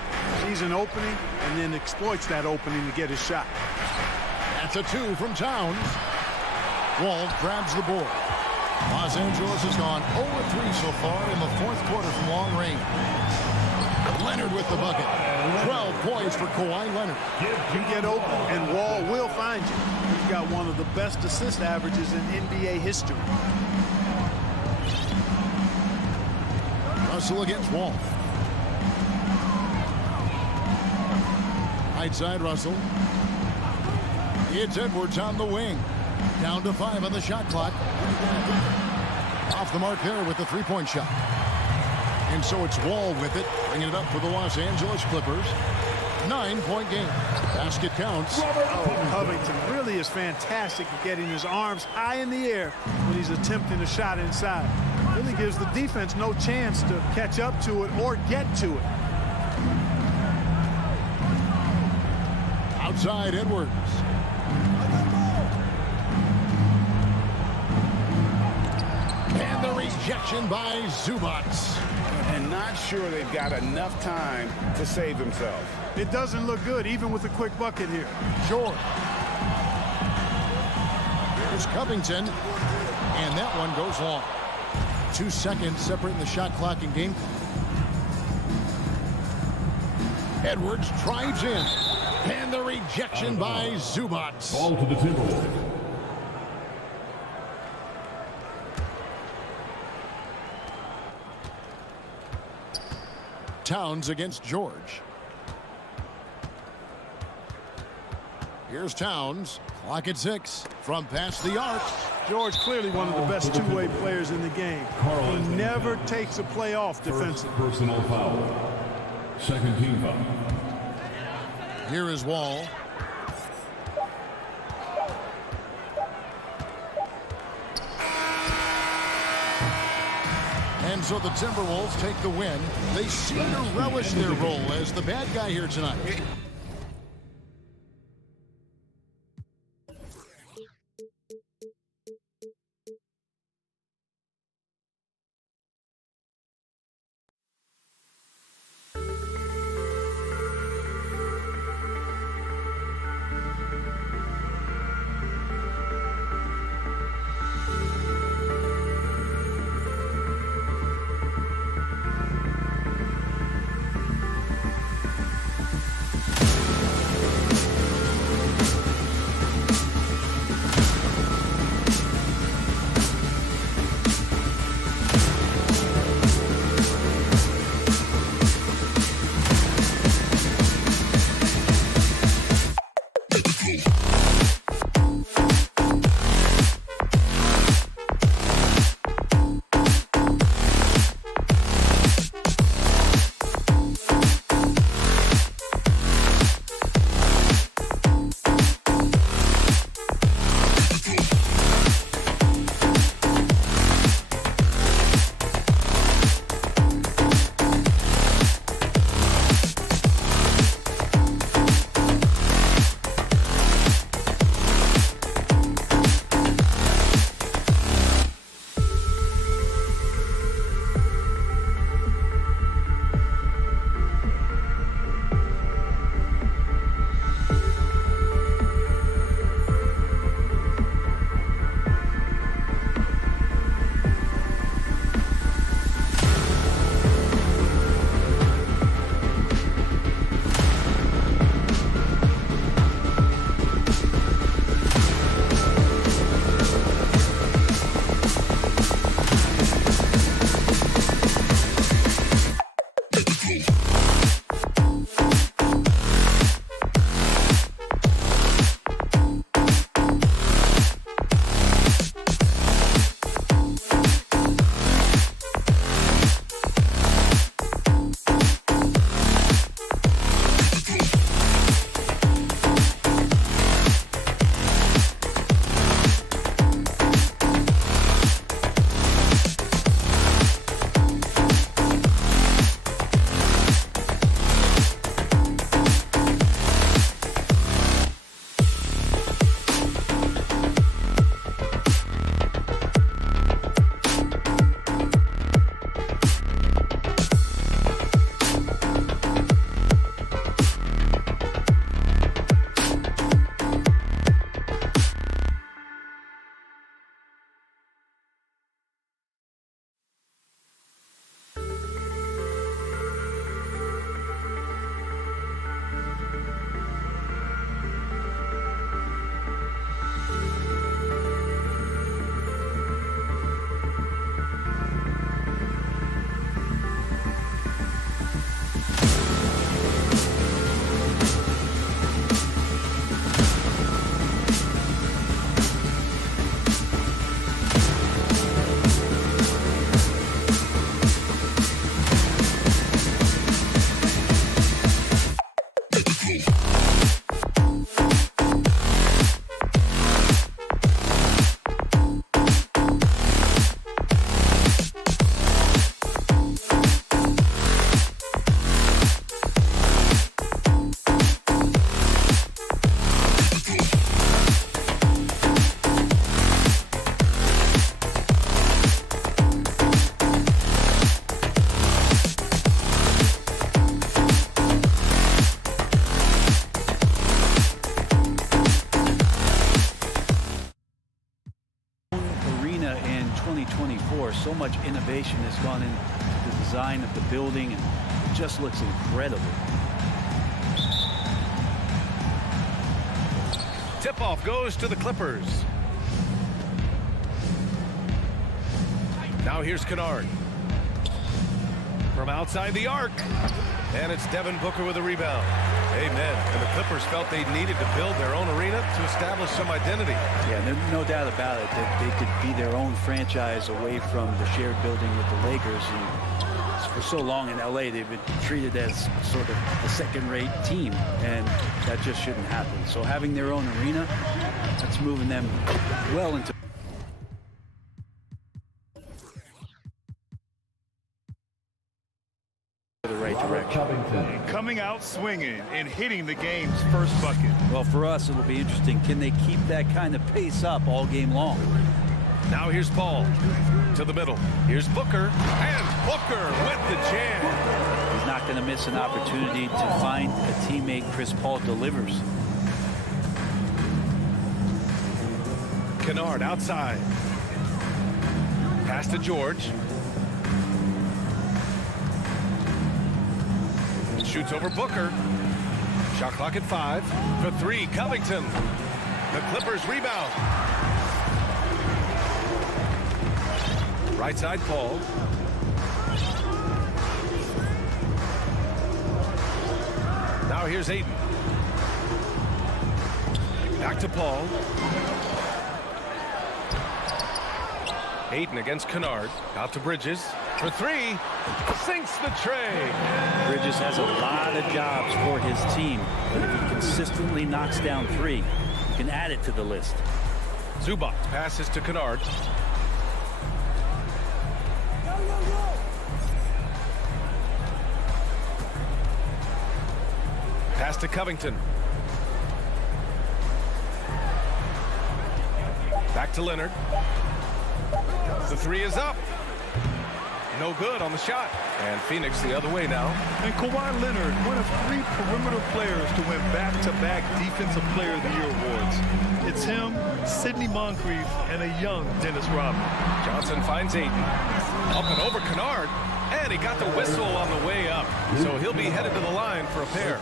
Sees an opening and then exploits that opening to get his shot. That's a 2 from Towns. Wall grabs the board. Los Angeles has gone 0-3 so far in the fourth quarter from long range. Leonard with the bucket. 12 points for Kawhi Leonard. You get open and Wall will find you. He's got one of the best assist averages in NBA history. Russell against Wall. Right side Russell. It's Edwards on the wing. Down to 5 on the shot clock. Off the mark there with the 3-point shot. And so it's Wall with it, bringing it up for the Los Angeles Clippers. 9-point game. Basket counts. Oh, Covington really is fantastic at getting his arms high in the air when he's attempting a shot inside. Really gives the defense no chance to catch up to it or get to it. Outside Edwards. And the rejection by Zubac. And not sure they've got enough time to save themselves. It doesn't look good, even with a quick bucket here. George. Here's Covington. And that one goes long. 2 seconds separating the shot clock and game clock. Edwards drives in. And the rejection by Zubac. Ball to the Timberwolves. Towns against George. Here's Towns. Clock at 6 from past the arc. George clearly one of the best two-way players in the game. He never takes a play off defensively. Personal foul. Second team foul. Here is Wall. And so the Timberwolves take the win. They seem to relish their role as the bad guy here tonight. much innovation has gone into the design of the building, and it just looks incredible. Tip-off goes to the Clippers. Now here's Kennard. From outside the arc. And it's Devin Booker with a rebound. Amen. And the Clippers felt they needed to build their own arena to establish some identity. Yeah, there's no doubt about it that they could be their own franchise away from the shared building with the Lakers. And for so long in LA, they've been treated as sort of a second-rate team, and that just shouldn't happen. So having their own arena, that's moving them well into the right direction. Coming out swinging and hitting the game's first bucket. Well, for us, it'll be interesting. Can they keep that kind of pace up all game long? Now here's Paul to the middle. Here's Booker, and Booker with the jam. He's not going to miss an opportunity to find a teammate. Chris Paul delivers. Kennard outside. Pass to George. Shoots over Booker. Shot clock at 5. For 3, Covington. The Clippers rebound. Right side, Paul. Now here's Ayton. Back to Paul. Ayton against Kennard. Out to Bridges. For 3. Sinks the tray. Bridges has a lot of jobs for his team, but if he consistently knocks down 3, you can add it to the list. Zubac passes to Kennard. Pass to Covington. Back to Leonard. The 3 is up. No good on the shot. And Phoenix the other way now. And Kawhi Leonard, one of 3 perimeter players to win back-to-back Defensive Player of the Year awards. It's him, Sidney Moncrief, and a young Dennis Rodman. Johnson finds Ayton. Up and over Kennard. And he got the whistle on the way up. So he'll be headed to the line for a pair.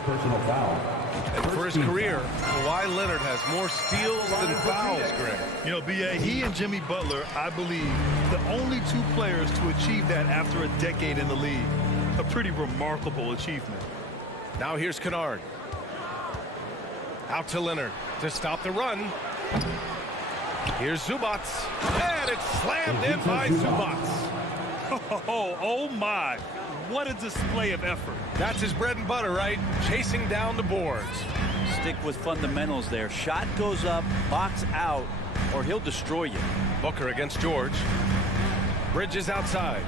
And for his career, Kawhi Leonard has more steals than fouls, Greg. You know, B.A., he and Jimmy Butler, I believe, the only 2 players to achieve that after a decade in the league. A pretty remarkable achievement. Now here's Kennard. Out to Leonard to stop the run. Here's Zubac. And it's slammed in by Zubac. Oh my. What a display of effort. That's his bread and butter, right? Chasing down the boards. Stick with fundamentals there. Shot goes up, box out, or he'll destroy you. Booker against George. Bridges outside.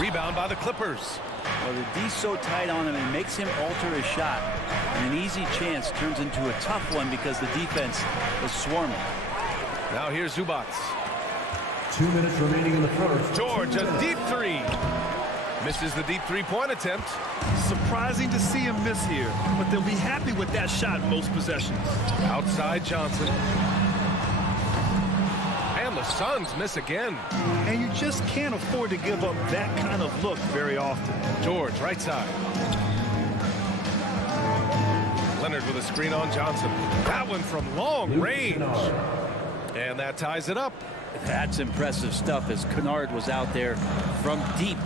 Rebound by the Clippers. Well, the D's so tight on him, it makes him alter his shot. And an easy chance turns into a tough one because the defense is swarming. Now here's Zubac. 2 minutes remaining in the first. George, a deep 3. Misses the deep 3-point attempt. Surprising to see him miss here, but they'll be happy with that shot most possessions. Outside Johnson. And the Suns miss again. And you just can't afford to give up that kind of look very often. George, right side. Leonard with a screen on Johnson. That one from long range. And that ties it up. That's impressive stuff as Kennard was out there from deep.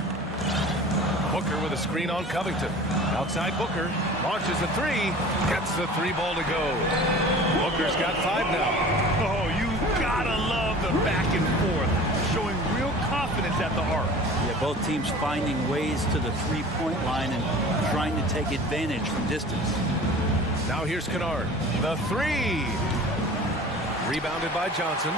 Booker with a screen on Covington. Outside Booker. Launches a 3. Gets the 3 ball to go. Booker's got 5 now. Oh, you gotta love the back and forth. Showing real confidence at the arc. Yeah, both teams finding ways to the 3-point line and trying to take advantage from distance. Now here's Kennard. The 3. Rebounded by Johnson.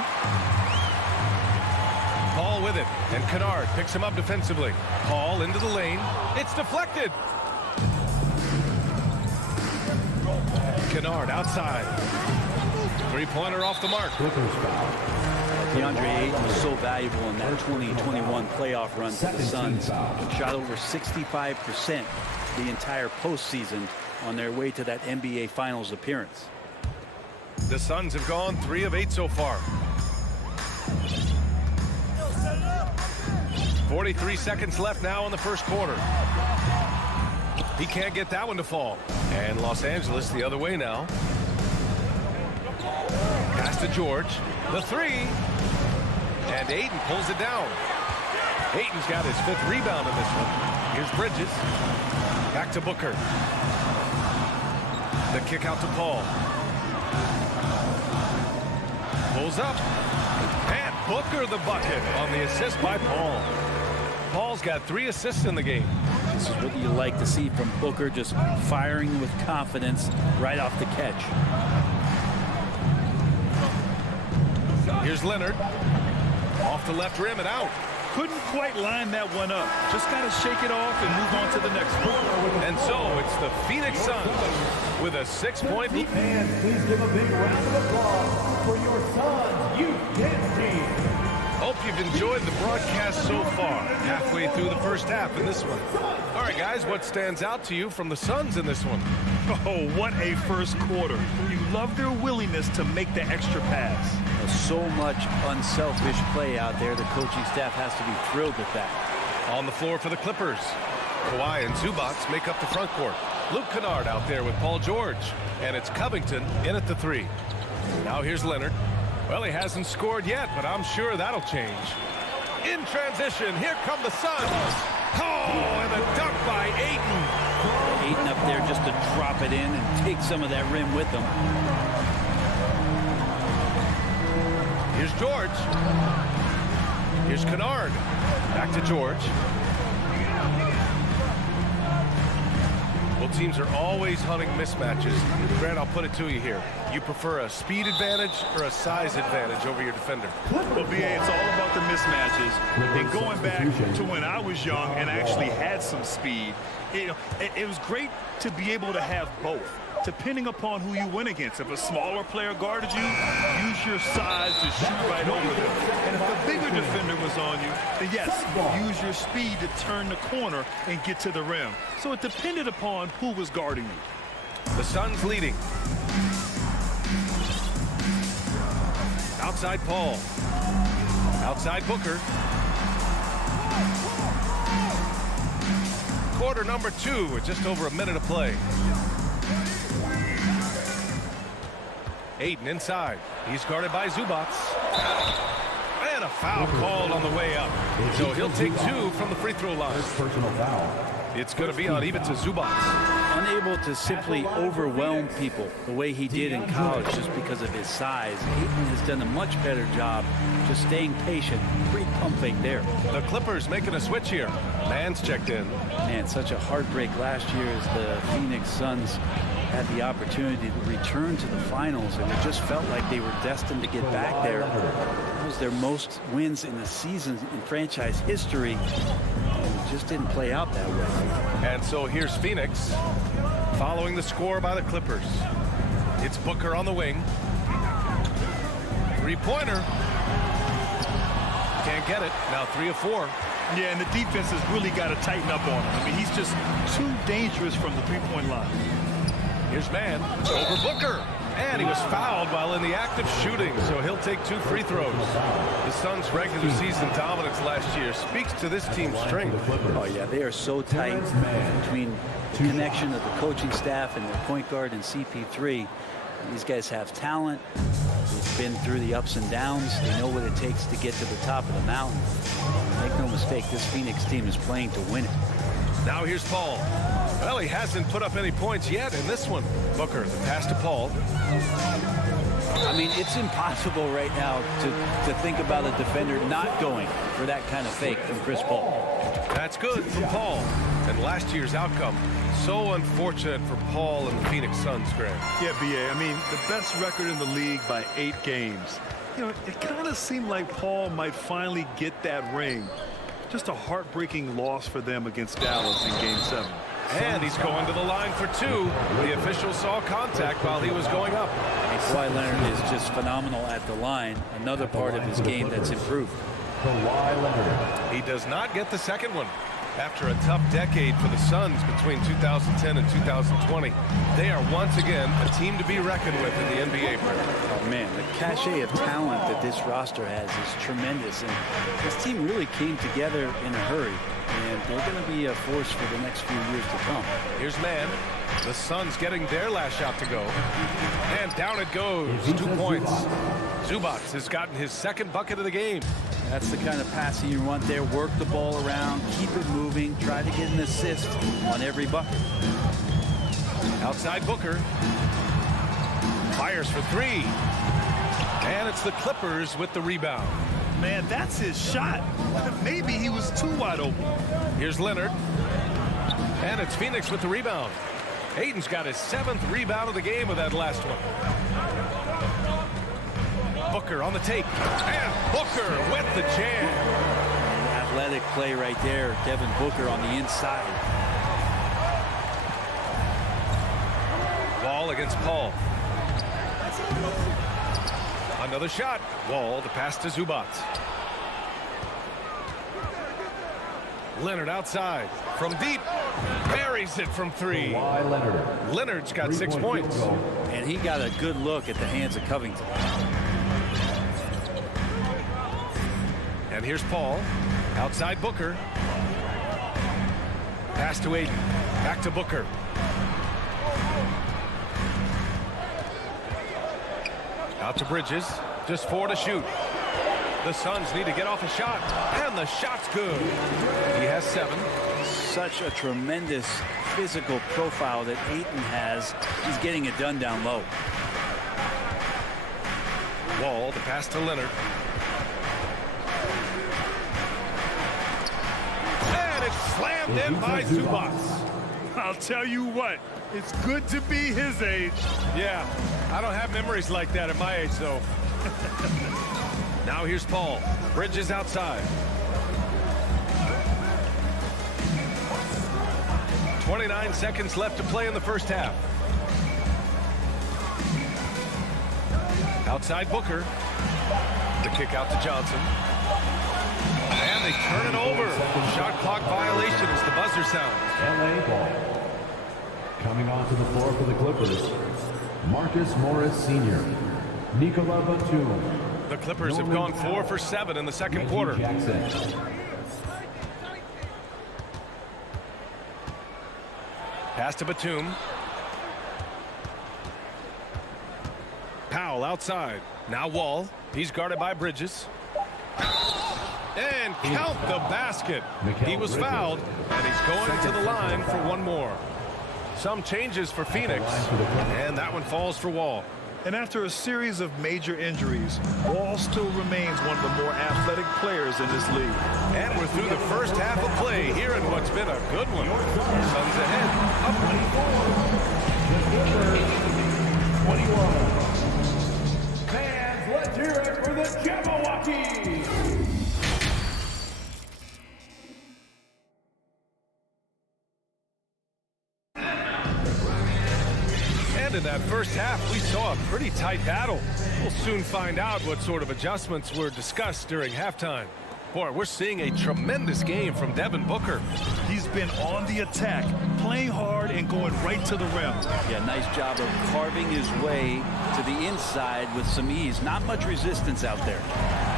Paul with it, and Kennard picks him up defensively. Paul into the lane. It's deflected. Kennard outside. 3-pointer off the mark. DeAndre Ayton was so valuable in that 2021 playoff run for the Suns. Shot over 65% the entire postseason on their way to that NBA Finals appearance. The Suns have gone 3 of 8 so far. 43 seconds left now in the first quarter. He can't get that one to fall. And Los Angeles the other way now. Pass to George. The three. And Ayton pulls it down. Ayton's got his 5th rebound in this one. Here's Bridges. Back to Booker. The kick out to Paul. Pulls up. And Booker the bucket on the assist by Paul. Paul's got 3 assists in the game. This is what you like to see from Booker, just firing with confidence right off the catch. Here's Leonard. Off the left rim and out. Couldn't quite line that one up. Just got to shake it off and move on to the next one. And so it's the Phoenix Suns with a 6-point lead. And please give a big round of applause for your Suns Youth Dance Team. Hope you've enjoyed the broadcast so far. Halfway through the first half in this one. All right, guys, what stands out to you from the Suns in this one? Oh, what a first quarter. You love their willingness to make the extra pass. So much unselfish play out there. The coaching staff has to be thrilled with that. On the floor for the Clippers, Kawhi and Zubac make up the front court. Luke Kennard out there with Paul George. And it's Covington in at the 3. Now here's Leonard. Well, he hasn't scored yet, but I'm sure that'll change. In transition, here come the Suns. Oh, and a dunk by Ayton. Ayton up there just to drop it in and take some of that rim with them. Here's George. Here's Kennard. Back to George. Well, teams are always hunting mismatches. Grant, I'll put it to you here. You prefer a speed advantage or a size advantage over your defender? Well, BA, it's all about the mismatches. And going back to when I was young and actually had some speed, it was great to be able to have both, depending upon who you went against. If a smaller player guarded you, use your size to shoot right over them. And if a bigger defender was on you, then yes, use your speed to turn the corner and get to the rim. So it depended upon who was guarding you. The Suns leading. Outside Paul. Outside Booker. Quarter number 2 with just over a minute of play. Ayton inside. He's guarded by Zubac. And a foul called on the way up. So he'll take 2 from the free throw line. Personal foul. It's going to be on even to Zubac. Unable to simply overwhelm people the way he did in college just because of his size. Ayton has done a much better job just staying patient. Great pump fake there. The Clippers making a switch here. Man's checked in. Man, such a heartbreak last year as the Phoenix Suns had the opportunity to return to the finals, and it just felt like they were destined to get back there. It was their most wins in the season in franchise history, and it just didn't play out that way. And so here's Phoenix following the score by the Clippers. It's Booker on the wing. Three-pointer. Can't get it. Now 3 of 4. Yeah, and the defense has really got to tighten up on him. I mean, he's just too dangerous from the three-point line. Here's Man over Booker. And he was fouled while in the act of shooting, so he'll take 2 free throws. The Suns' regular season dominance last year speaks to this team's strength. Oh, yeah, they are so tight between the connection of the coaching staff and their point guard and CP3. These guys have talent. They've been through the ups and downs. They know what it takes to get to the top of the mountain. Make no mistake, this Phoenix team is playing to win it. Now here's Paul. Well, he hasn't put up any points yet in this one. Booker, the pass to Paul. I mean, it's impossible right now to think about a defender not going for that kind of fake from Chris Paul. That's good from Paul. And last year's outcome, so unfortunate for Paul and the Phoenix Suns, Grant. Yeah, BA, I mean, the best record in the league by 8 games. You know, it kind of seemed like Paul might finally get that ring. Just a heartbreaking loss for them against Dallas in Game 7. And he's going to the line for 2. The official saw contact while he was going up. Kawhi Leonard is just phenomenal at the line. Another part of his game that's improved. He does not get the second one. After a tough decade for the Suns between 2010 and 2020, they are once again a team to be reckoned with in the NBA. Oh, man, the cachet of talent that this roster has is tremendous. And this team really came together in a hurry. And they're going to be a force for the next few years to come. Here's man. The Suns getting their last shot to go. And down it goes. 2 points. Zubac has gotten his second bucket of the game. That's the kind of passing you want there. Work the ball around, keep it moving, try to get an assist on every bucket. Outside Booker. Fires for 3. And it's the Clippers with the rebound. Man, that's his shot. Maybe he was too wide open. Here's Leonard. And it's Phoenix with the rebound. Ayton's got his 7th rebound of the game with that last one. Booker on the take. And Booker with the jam. Athletic play right there. Devin Booker on the inside. Wall against Paul. Another shot. Wall, the pass to Zubac. Leonard outside. From deep. Buries it from 3. Leonard's got 6 points. And he got a good look at the hands of Covington. And here's Paul. Outside Booker. Pass to Ayton. Back to Booker. Out to Bridges. Just 4 to shoot. The Suns need to get off a shot. And the shot's good. He has 7. Such a tremendous physical profile that Ayton has. He's getting it done down low. Wall, the pass to Leonard. And it's slammed in by Zubac. I'll tell you what, it's good to be his age. Yeah, I don't have memories like that at my age, though. Now here's Paul. Bridges outside. 29 seconds left to play in the first half. Outside Booker. The kick out to Johnson. And they turn it over. Shot clock violation as the buzzer sounds. LA ball. Coming onto the floor for the Clippers, Marcus Morris Sr., Nikola Batum. The Clippers have gone 4 for 7 in the second quarter. Pass to Batum. Powell outside. Now Wall. He's guarded by Bridges. And count the basket. He was fouled, and he's going to the line for one more. Some changes for Phoenix, and that one falls for Wall. And after a series of major injuries, Wall still remains one of the more athletic players in this league. And we're through the first half of play here in what's been a good one. Suns ahead. Up 21. Fans, let's hear it for the Jabberwockies. In that first half, we saw a pretty tight battle. We'll soon find out what sort of adjustments were discussed during halftime. Boy, we're seeing a tremendous game from Devin Booker. He's been on the attack, playing hard and going right to the rim. Yeah, nice job of carving his way to the inside with some ease. Not much resistance out there.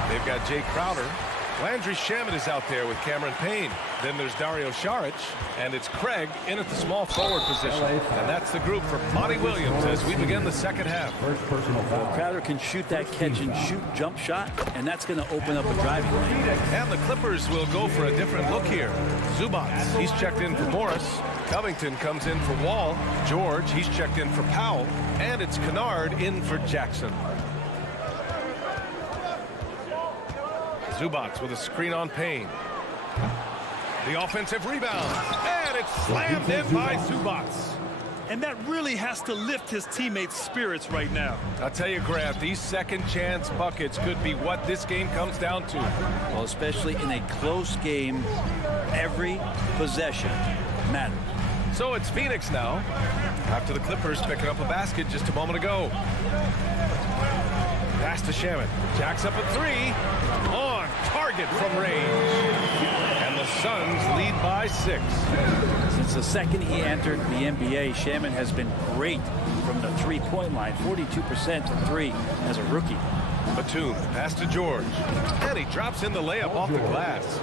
They've got Jay Crowder. Landry Shamet is out there with Cameron Payne. Then there's Dario Saric, and it's Craig in at the small forward position. And that's the group for Monty Williams as we begin the second half. Crowder can shoot that catch-and-shoot jump shot, and that's going to open up a driving lane. And the Clippers will go for a different look here. Zubac, he's checked in for Morris. Covington comes in for Wall. George, he's checked in for Powell. And it's Kennard in for Jackson. Zubac with a screen on Payne. The offensive rebound. And it's slammed in by Zubac. And that really has to lift his teammates' spirits right now. I'll tell you, Grant, these second chance buckets could be what this game comes down to. Well, especially in a close game, every possession matters. So it's Phoenix now, after the Clippers picking up a basket just a moment ago. Pass to Shamet. Jacks up a 3. On target from range. And the Suns lead by 6. Since the second he entered the NBA, Shaman has been great from the three-point line, 42% from 3 as a rookie. Batum, pass to George. And he drops in the layup off the glass.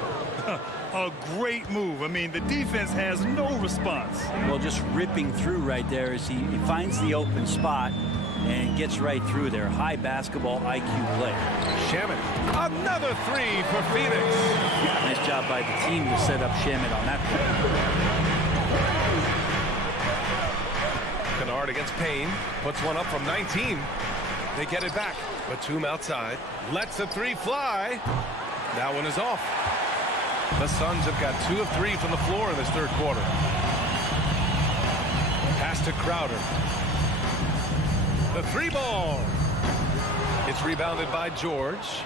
A great move. I mean, the defense has no response. Well, just ripping through right there as he finds the open spot and gets right through there. High basketball IQ play. Shaman, another 3 for Phoenix. Nice job by the team to set up Shaman on that play. Kennard against Payne. Puts one up from 19. They get it back. Batum outside. Lets the 3 fly. That one is off. The Suns have got 2 of 3 from the floor in this third quarter. Pass to Crowder. The 3 ball. It's rebounded by George.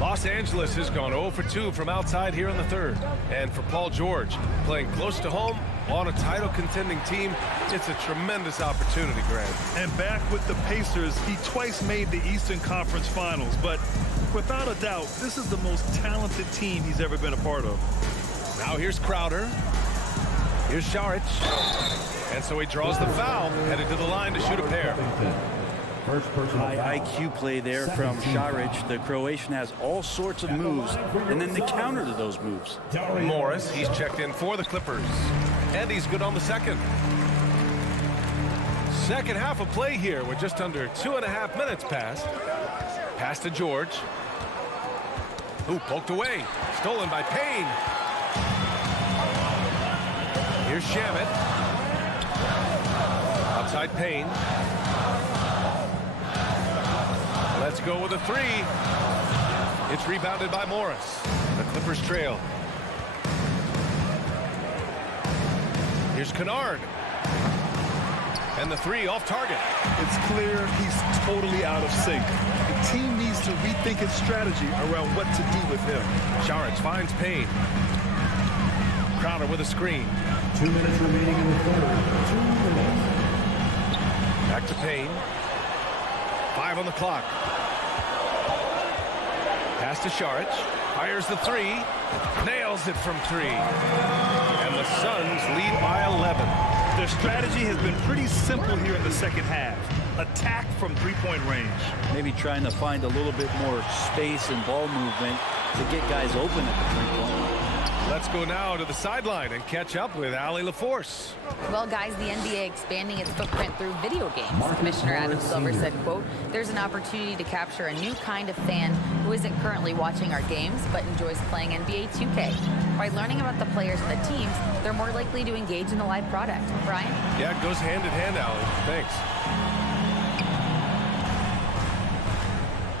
Los Angeles has gone 0 for 2 from outside here in the third. And for Paul George, playing close to home on a title contending team, it's a tremendous opportunity, Greg. And back with the Pacers, he twice made the Eastern Conference Finals, but without a doubt, this is the most talented team he's ever been a part of. Now here's Crowder. Here's Šarić. And so he draws the foul, headed to the line to shoot a pair. High IQ play there from Šarić. The Croatian has all sorts of moves, and then the counter to those moves. Morris, he's checked in for the Clippers. And he's good on the second. Second half of play here with just under 2.5 minutes passed. Pass to George. Who poked away. Stolen by Payne. Here's Shamet. Outside Payne. Let's go with a 3. It's rebounded by Morris. The Clippers trail. Here's Kennard. And the 3 off target. It's clear he's totally out of sync. The team needs to rethink its strategy around what to do with him. Šarić finds Payne. Crowder with a screen. 2 minutes remaining in the third. 2 minutes. Back to Payne. 5 on the clock. Pass to Šarić. Fires the 3. Nails it from 3. And the Suns lead by 11. Their strategy has been pretty simple here in the second half. Attack from three-point range. Maybe trying to find a little bit more space and ball movement to get guys open at the three-point line. Let's go now to the sideline and catch up with Allie LaForce. Well, guys, the NBA expanding its footprint through video games. Commissioner Adam Silver said, quote, "There's an opportunity to capture a new kind of fan who isn't currently watching our games but enjoys playing NBA 2K. By learning about the players and the teams, they're more likely to engage in the live product." Brian? Yeah, it goes hand in hand, Allie. Thanks.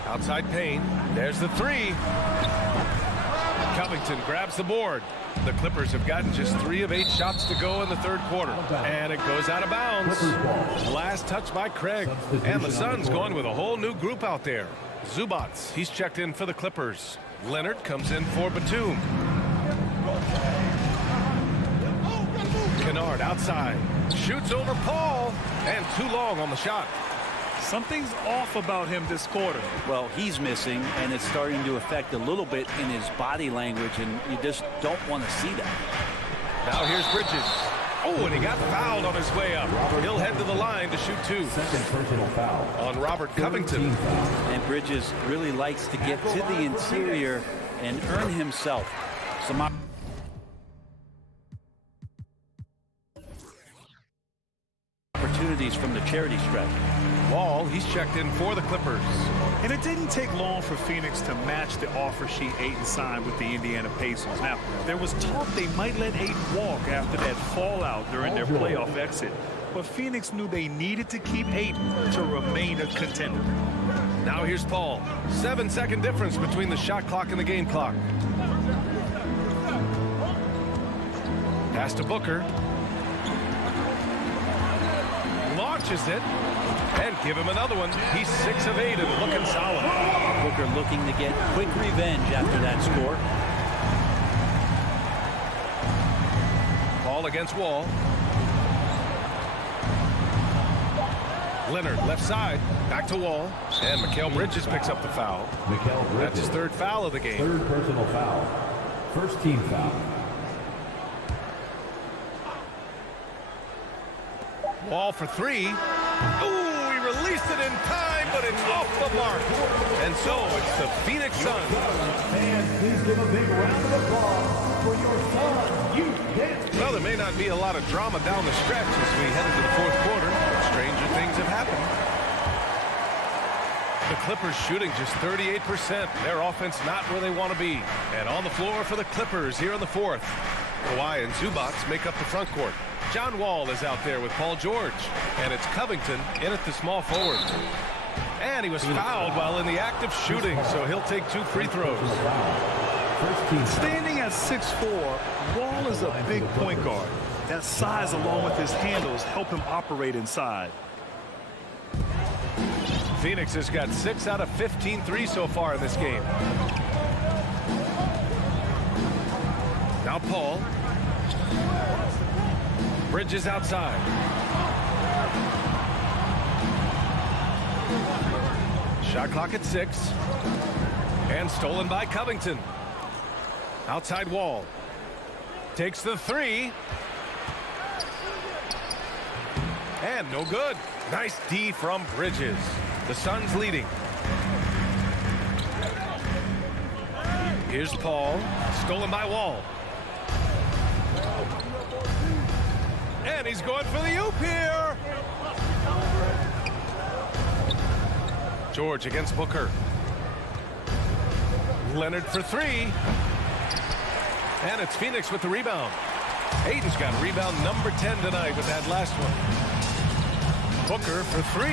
Outside Payne. There's the 3. Covington grabs the board. The Clippers have gotten just 3 of 8 shots to go in the third quarter. And it goes out of bounds. Last touch by Craig. And the Suns going with a whole new group out there. Zubac, he's checked in for the Clippers. Leonard comes in for Batum. Kennard outside. Shoots over Paul. And too long on the shot. Something's off about him this quarter. Well, he's missing, and it's starting to affect a little bit in his body language, and you just don't want to see that. Now here's Bridges. Oh, and he got fouled on his way up. He'll head to the line to shoot 2. Second personal foul on Robert Covington. And Bridges really likes to get to the interior and earn himself some opportunities from the charity stripe. Wall, he's checked in for the Clippers. And it didn't take long for Phoenix to match the offer sheet Ayton signed with the Indiana Pacers. Now, there was talk they might let Ayton walk after that fallout during their playoff exit. But Phoenix knew they needed to keep Ayton to remain a contender. Now here's Paul. 7-second difference between the shot clock and the game clock. Pass to Booker. Launches it. And give him another one. He's 6 of 8 and looking solid. Booker looking to get quick revenge after that score. Ball against Wall. Leonard left side. Back to Wall. And Mikal Bridges picks up the foul. Mikal Bridges. That's his 3rd foul of the game. 3rd personal foul. First team foul. Wall for three. Ooh, he released it in time, but it's off the mark. And so it's the Phoenix Suns. And please give a big round of applause for your son, you. Well, there may not be a lot of drama down the stretch as we head into the fourth quarter. Stranger things have happened. The Clippers shooting just 38%. Their offense not where they want to be. And on the floor for the Clippers here in the fourth. Kawhi and Zubac make up the front court. John Wall is out there with Paul George. And it's Covington in at the small forward. And he was fouled while in the act of shooting, so he'll take 2 free throws. Standing at 6'4", Wall is a big point guard. That size along with his handles help him operate inside. Phoenix has got 6 out of 15 threes so far in this game. Now Paul. Bridges outside. Shot clock at 6. And stolen by Covington. Outside Wall. Takes the 3. And no good. Nice D from Bridges. The Suns leading. Here's Paul. Stolen by Wall. And he's going for the oop here. George against Booker. Leonard for 3. And it's Phoenix with the rebound. Hayden's got rebound number 10 tonight with that last one. Booker for 3.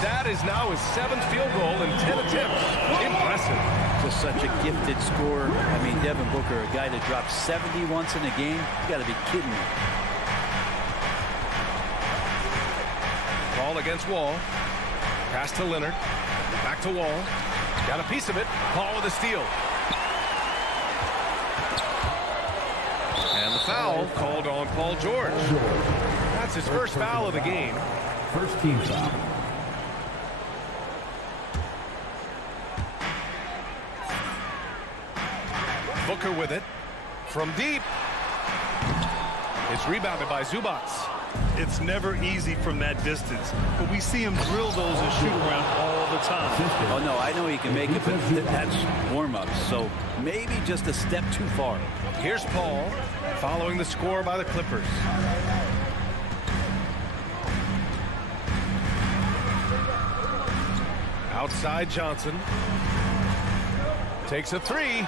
That is now his 7th field goal in 10 attempts. Impressive. Just such a gifted scorer. I mean, Devin Booker, a guy that dropped 70 once in a game. You got to be kidding me. Ball against Wall. Pass to Leonard. Back to Wall. Got a piece of it. Paul with a steal. And the foul called on Paul George. That's his first foul of the game. First team foul. Booker with it. From deep. It's rebounded by Zubac. It's never easy from that distance, but we see him drill those and shoot around all the time. Oh, no, I know he can make it, but that's warm-up, so maybe just a step too far. Here's Paul following the score by the Clippers. Outside Johnson. Takes a 3.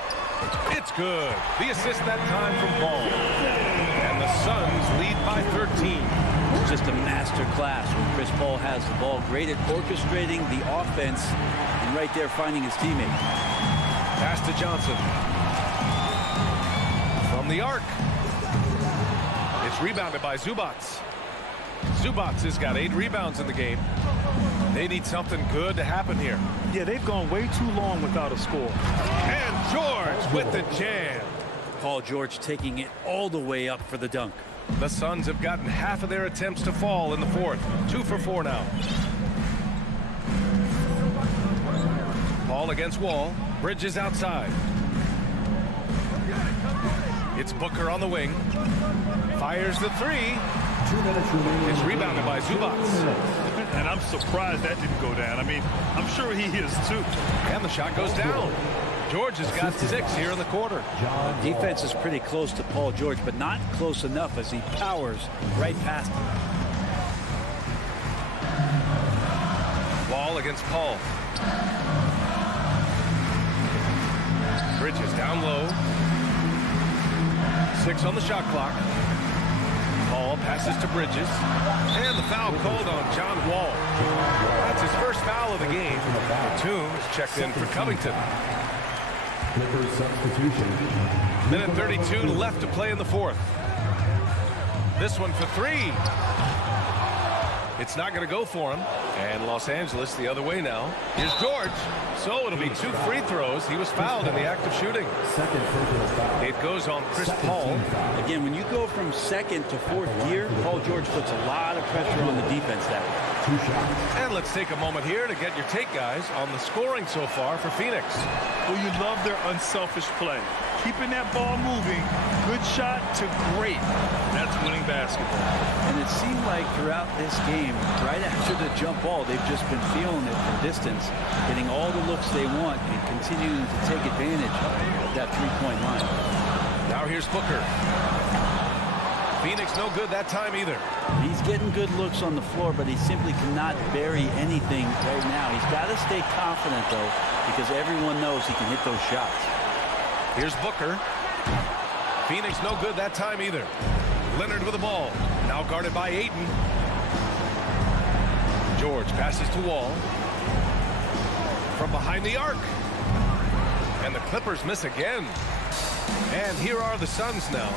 It's good. The assist that time from Paul. And the Suns lead by 13. Just a master class when Chris Paul has the ball. Great at orchestrating the offense and right there finding his teammate. Pass to Johnson. From the arc. It's rebounded by Zubac. Zubac has got 8 rebounds in the game. They need something good to happen here. Yeah, they've gone way too long without a score. And George with the jam. Paul George taking it all the way up for the dunk. The Suns have gotten half of their attempts to fall in the fourth. 2 for 4 now. Paul against Wall. Bridges outside. It's Booker on the wing. Fires the 3. 2 minutes remaining. It's rebounded by Zubac. And I'm surprised that didn't go down. I mean, I'm sure he is too. And the shot goes down. George has got 6 here in the quarter. Defense is pretty close to Paul George, but not close enough as he powers right past him. Wall against Paul. Bridges down low. 6 on the shot clock. Paul passes to Bridges. And the foul called on John Wall. That's his first foul of the game. Toombs checked in for Covington. Clippers substitution. Minute 32 left to play in the fourth. This one for 3. It's not going to go for him. And Los Angeles the other way now. Here's George. So it'll be 2 free throws. He was fouled in the act of shooting. Second personal foul. It goes on Chris Paul. Again, when you go from second to fourth gear, Paul George puts a lot of pressure on the defense that way. 2 shots. And let's take a moment here to get your take, guys, on the scoring so far for Phoenix. Well, you love their unselfish play. Keeping that ball moving, good shot to great. That's That's winning basketball. And it seemed like throughout this game, right after the jump ball, they've just been feeling it from distance, getting all the looks they want and continuing to take advantage of that three-point line. Now here's Booker. Phoenix no good that time either. He's getting good looks on the floor, but he simply cannot bury anything right now. He's got to stay confident, though, because everyone knows he can hit those shots. Here's Booker. Phoenix no good that time either. Leonard with the ball. Now guarded by Ayton. George passes to Wall. From behind the arc. And the Clippers miss again. And here are the Suns now.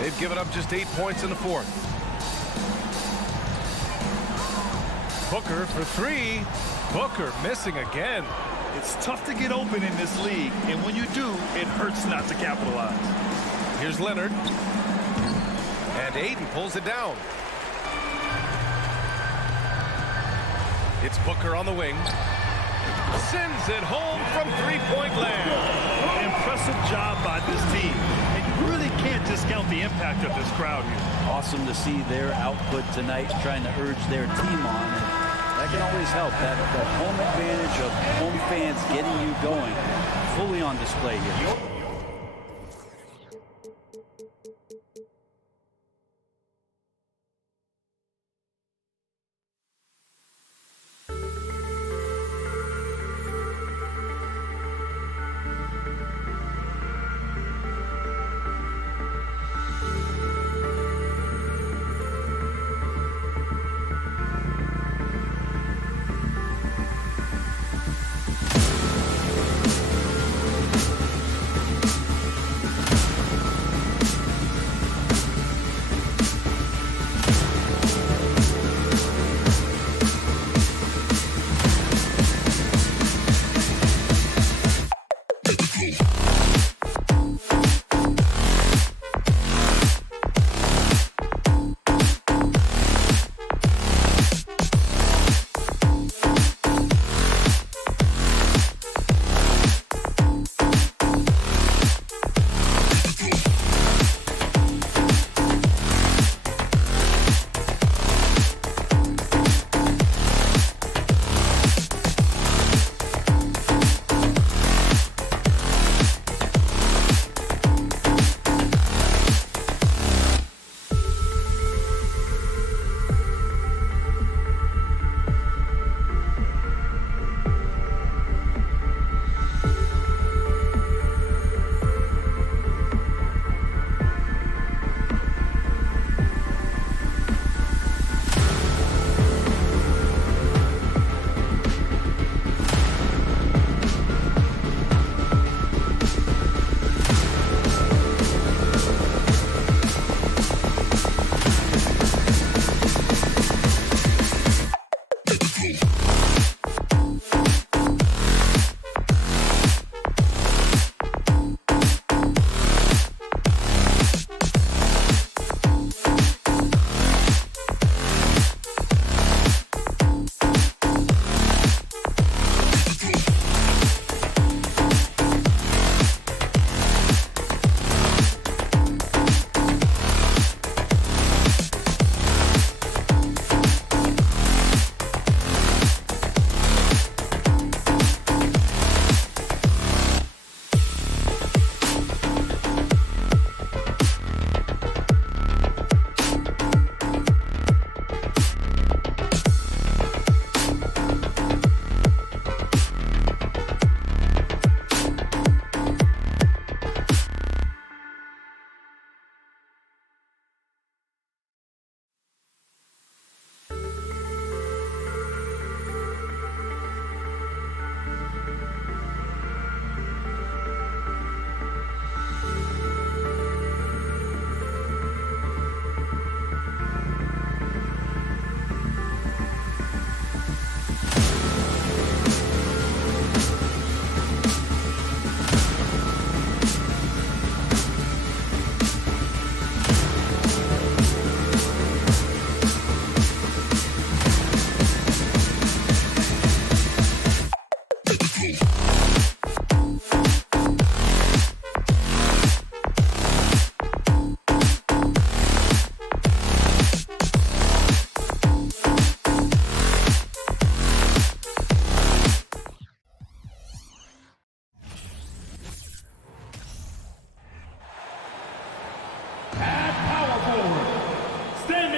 They've given up just 8 points in the fourth. Booker for three. Booker missing again. It's tough to get open in this league, and when you do, it hurts not to capitalize. Here's Leonard. And Ayton pulls it down. It's Booker on the wing. Sends it home from three-point land. Impressive job by this team. And you really can't discount the impact of this crowd here. Awesome to see their output tonight, trying to urge their team on. That can always help. That home advantage of home fans getting you going fully on display here.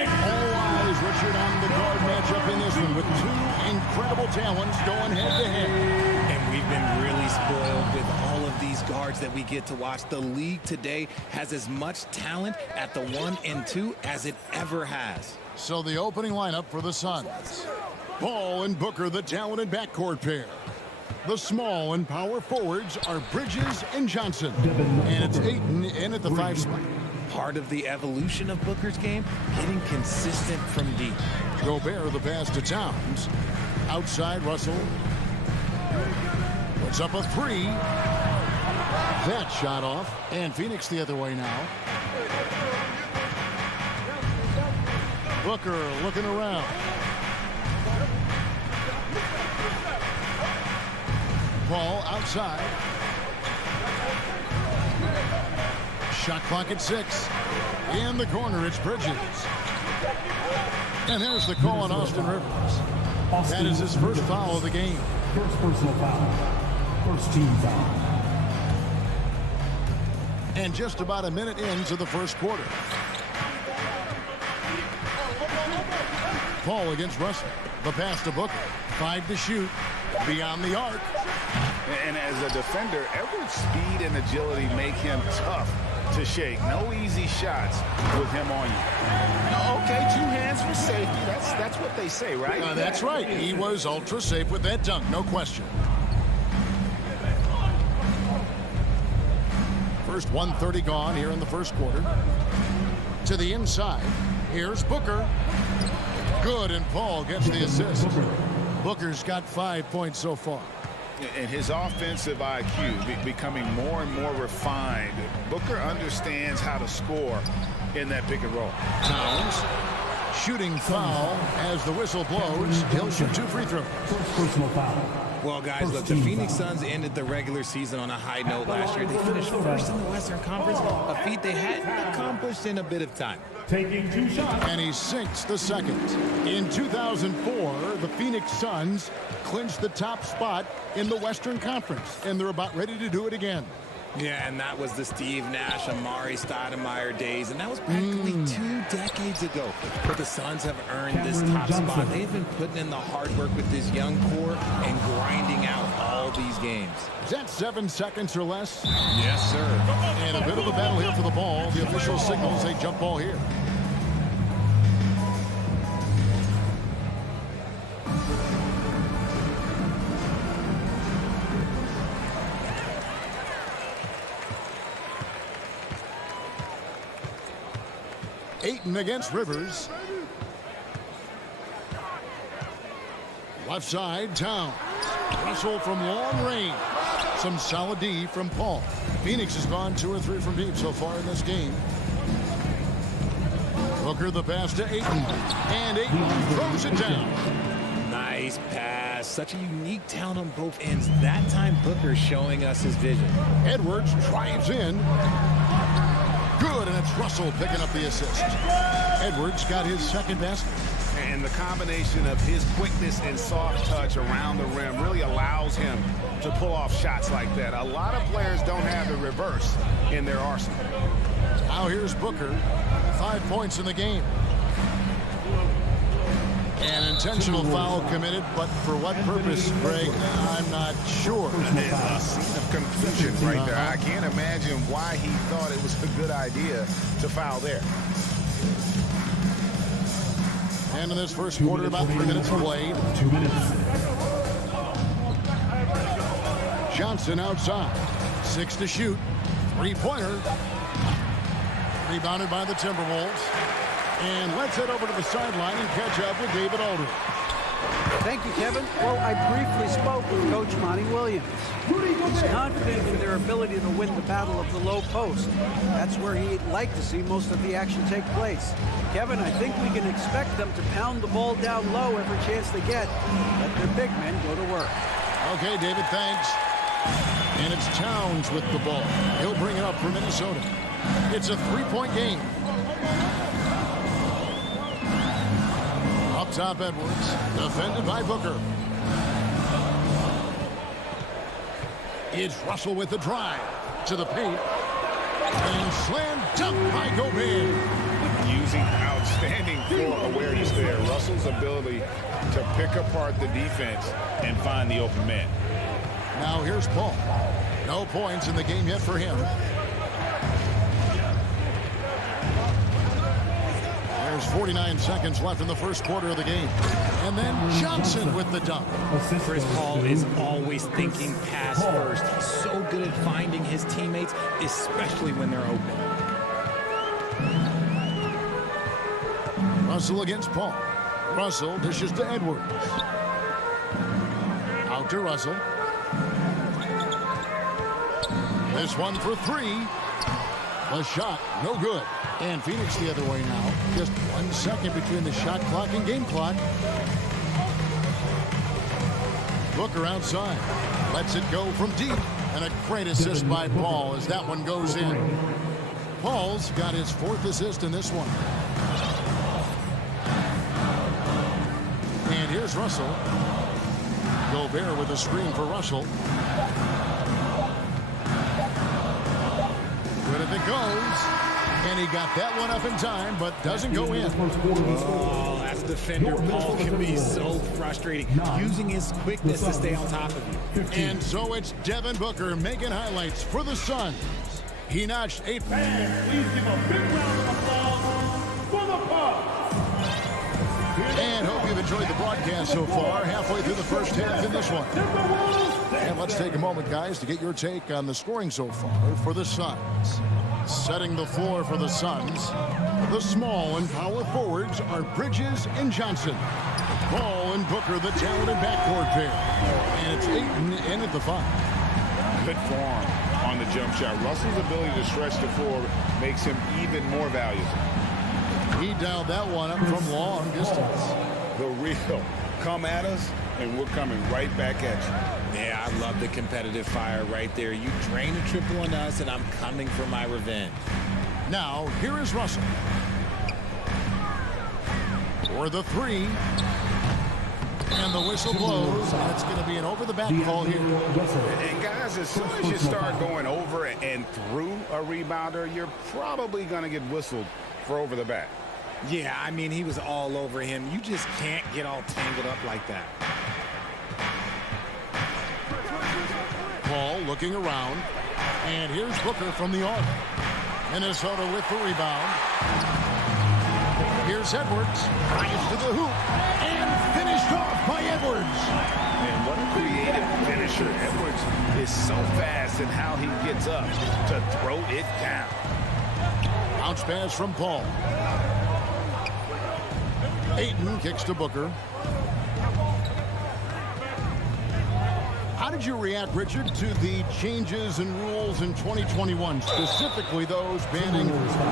All eyes, Richard, on the guard matchup in this one with two incredible talents going head-to-head. And we've been really spoiled with all of these guards that we get to watch. The league today has as much talent at the 1 and 2 as it ever has. So the opening lineup for the Suns. Ball and Booker, the talented backcourt pair. The small and power forwards are Bridges and Johnson. And it's Ayton in at the 5 spot. Part of the evolution of Booker's game, getting consistent from deep. Gobert the pass to Towns. Outside Russell. Puts up a 3. That shot off. And Phoenix the other way now. Booker looking around. Paul outside. Shot clock at 6. In the corner, it's Bridges. And there's the call on Austin Rivers. That is his first foul of the game. First personal foul. First team foul. And just about a minute into the first quarter. Paul against Russell. The pass to Booker. 5 to shoot. Beyond the arc. And as a defender, Edwards' speed and agility make him tough to shake. No easy shots with him on you. Okay, 2 hands for safety. That's what they say, right? That's right. He was ultra safe with that dunk, no question. First 1:30 gone here in the first quarter. To the inside. Here's Booker. Good, and Paul gets the assist. Booker's got 5 points so far. And his offensive IQ becoming more and more refined. Booker understands how to score in that pick and roll. Towns shooting foul as the whistle blows. He'll shoot 2 free throws. First personal foul. Well, guys, look, the Phoenix Suns ended the regular season on a high note last year. They finished first in the Western Conference, a feat they hadn't accomplished in a bit of time. Taking 2 shots. And he sinks the second. In 2004, the Phoenix Suns clinched the top spot in the Western Conference, and they're about ready to do it again. Yeah, and that was the Steve Nash, Amari Stoudemire days, and that was practically 2 decades ago. But the Suns have earned this top spot. They've been putting in the hard work with this young core and grinding out all these games. Is that 7 seconds or less? Yes, sir. And a bit of a battle here for the ball. The official signals a jump ball here. Ayton against Rivers. Left side, Towns. Russell from long range. Some solid D from Paul. Phoenix has gone 2 or 3 from deep so far in this game. Booker the pass to Ayton. And Ayton throws it down. Nice pass. Such a unique talent on both ends. That time Booker showing us his vision. Edwards drives in. Good, and it's Russell picking up the assist. Edwards got his second basket. And the combination of his quickness and soft touch around the rim really allows him to pull off shots like that. A lot of players don't have the reverse in their arsenal. Now here's Booker. 5 points in the game. An intentional foul committed, but for what purpose, Greg, I'm not sure. A scene of confusion right there. I can't imagine why he thought it was a good idea to foul there. And in this first quarter, about 3 minutes played. 2 minutes. Johnson outside. 6 to shoot. 3-pointer. Rebounded by the Timberwolves. And let's head over to the sideline and catch up with David Aldridge. Thank you, Kevin. Well, I briefly spoke with Coach Monty Williams. He's confident in their ability to win the battle of the low post. That's where he'd like to see most of the action take place. Kevin, I think we can expect them to pound the ball down low every chance they get. Let their big men go to work. Okay, David, thanks. And it's Towns with the ball. He'll bring it up for Minnesota. It's a 3-point game. Up top, Edwards. Defended by Booker. It's Russell with the drive. To the paint. And slam dunk by Gobert. Using outstanding Russell's ability to pick apart the defense and find the open man. Now here's Paul. No points in the game yet for him. There's 49 seconds left in the first quarter of the game. And then Johnson with the dunk. Chris Paul is always thinking pass first. He's so good at finding his teammates, especially when they're open. Russell against Paul. Russell dishes to Edwards. Out to Russell. This one for three. The shot, no good. And Phoenix the other way now. Just 1 second between the shot clock and game clock. Booker outside. Lets it go from deep. And a great assist by Paul as that one goes in. Paul's got his 4th assist in this one. And here's Russell. Gobert with a screen for Russell. Good if it goes. And he got that one up in time, but doesn't go in. Oh, as a defender, Paul can be so frustrating, using his quickness to stay on top of you. And so it's Devin Booker making highlights for the Suns. He notched 8. Fans, please give a big round of applause for the Bucks. And hope you've enjoyed the broadcast so far. Halfway through the first half in this one. And let's take a moment, guys, to get your take on the scoring so far for the Suns. Setting the floor for the Suns, the small and power forwards are Bridges and Johnson. Paul and Booker, the talented backcourt pair. And it's Ayton in at the 5. Good form on the jump shot. Russell's ability to stretch the floor makes him even more valuable. He dialed that one up from long distance. The real. Come at us, and we're coming right back at you. Yeah, I love the competitive fire right there. You drain a triple on us, and I'm coming for my revenge. Now, here is Russell. For the 3. And the whistle blows, and it's going to be an over-the-back call here. And guys, as soon as you start going over and through a rebounder, you're probably going to get whistled for over the back. Yeah, I mean, he was all over him. You just can't get all tangled up like that. Paul looking around. And here's Booker from the arc. Minnesota with the rebound. Here's Edwards. Drives to the hoop. And finished off by Edwards. And what a creative finisher. Edwards is so fast in how he gets up to throw it down. Bounce pass from Paul. Ayton kicks to Booker. How did you react, Richard, to the changes in rules in 2021, specifically those banning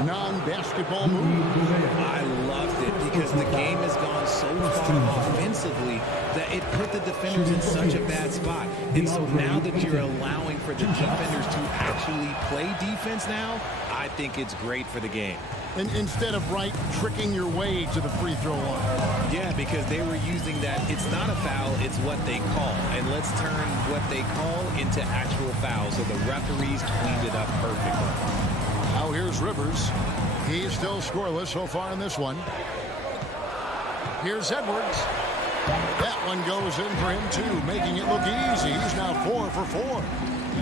non-basketball moves? I loved it because the game has gone so far offensively that it put the defenders in such a bad spot. And so now that you're allowing for the defenders to actually play defense now, I think it's great for the game. And instead of tricking your way to the free throw line. Yeah, because they were using that. It's not a foul, it's what they call. And let's turn what they call into actual fouls. So the referees cleaned it up perfectly. Now here's Rivers. He's still scoreless so far in this one. Here's Edwards. That one goes in for him too, making it look easy. He's now 4 for 4.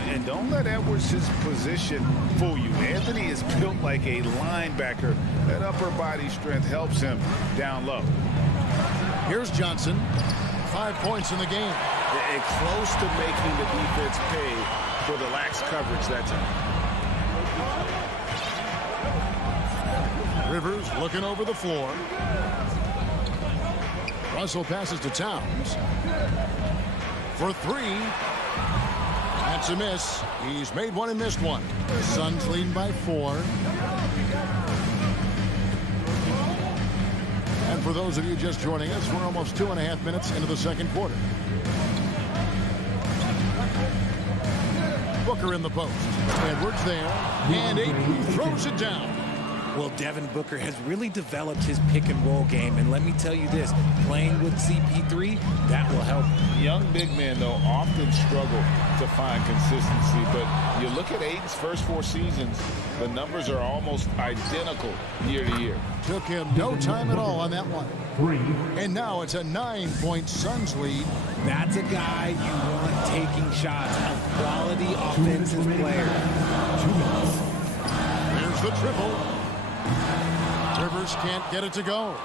And don't let Edwards' position fool you. Anthony is built like a linebacker. That upper body strength helps him down low. Here's Johnson. 5 points in the game. And close to making the defense pay for the lax coverage that time. Rivers looking over the floor. Russell passes to Towns. For 3. That's a miss. He's made one and missed one. The Suns leading by 4. And for those of you just joining us, we're almost 2.5 minutes into the second quarter. Booker in the post. Edwards there. And Ayton throws it down. Well, Devin Booker has really developed his pick-and-roll game, and let me tell you this, playing with CP3, that will help. Young big men, though, often struggle to find consistency, but you look at Ayton's first 4 seasons, the numbers are almost identical year to year. Took him no time at all on that one. 3. And now it's a 9-point Suns lead. That's a guy you want taking shots, a quality offensive player. 2 minutes. There's the triple. Rivers can't get it to go.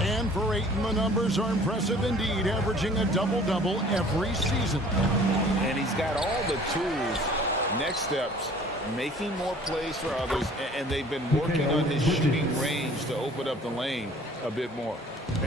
And for Ayton, the numbers are impressive indeed, averaging a double-double every season. And he's got all the tools. Next steps, making more plays for others, and they've been working on his shooting range to open up the lane a bit more.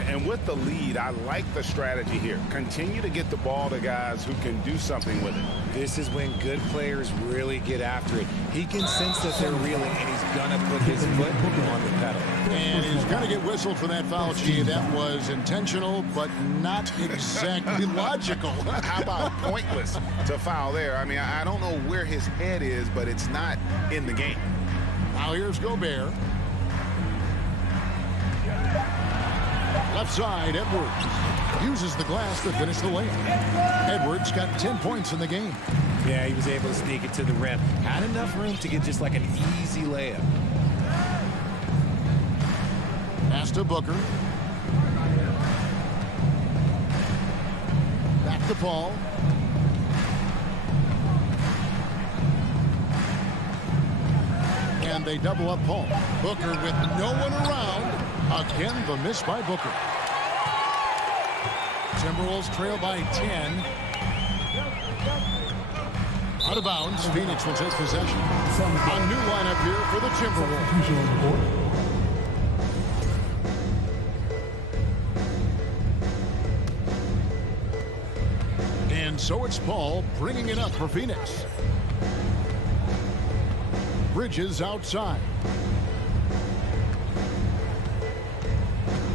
And with the lead, I like the strategy here. Continue to get the ball to guys who can do something with it. This is when good players really get after it. He can sense that they're reeling, and he's going to put his foot on the pedal. And he's going to get whistled for that foul, G. That was intentional, but not exactly logical. How about pointless to foul there? I mean, I don't know where his head is, but it's not in the game. Now here's Gobert. Left side, Edwards uses the glass to finish the layup. Edwards got 10 points in the game. Yeah, he was able to sneak it to the rim. Had enough room to get just like an easy layup. Pass to Booker. Back to Paul. And they double up Paul. Booker with no one around. Again, the miss by Booker. Timberwolves trail by 10. Out of bounds, Phoenix will take possession. A new lineup here for the Timberwolves. And so it's Paul bringing it up for Phoenix. Bridges outside.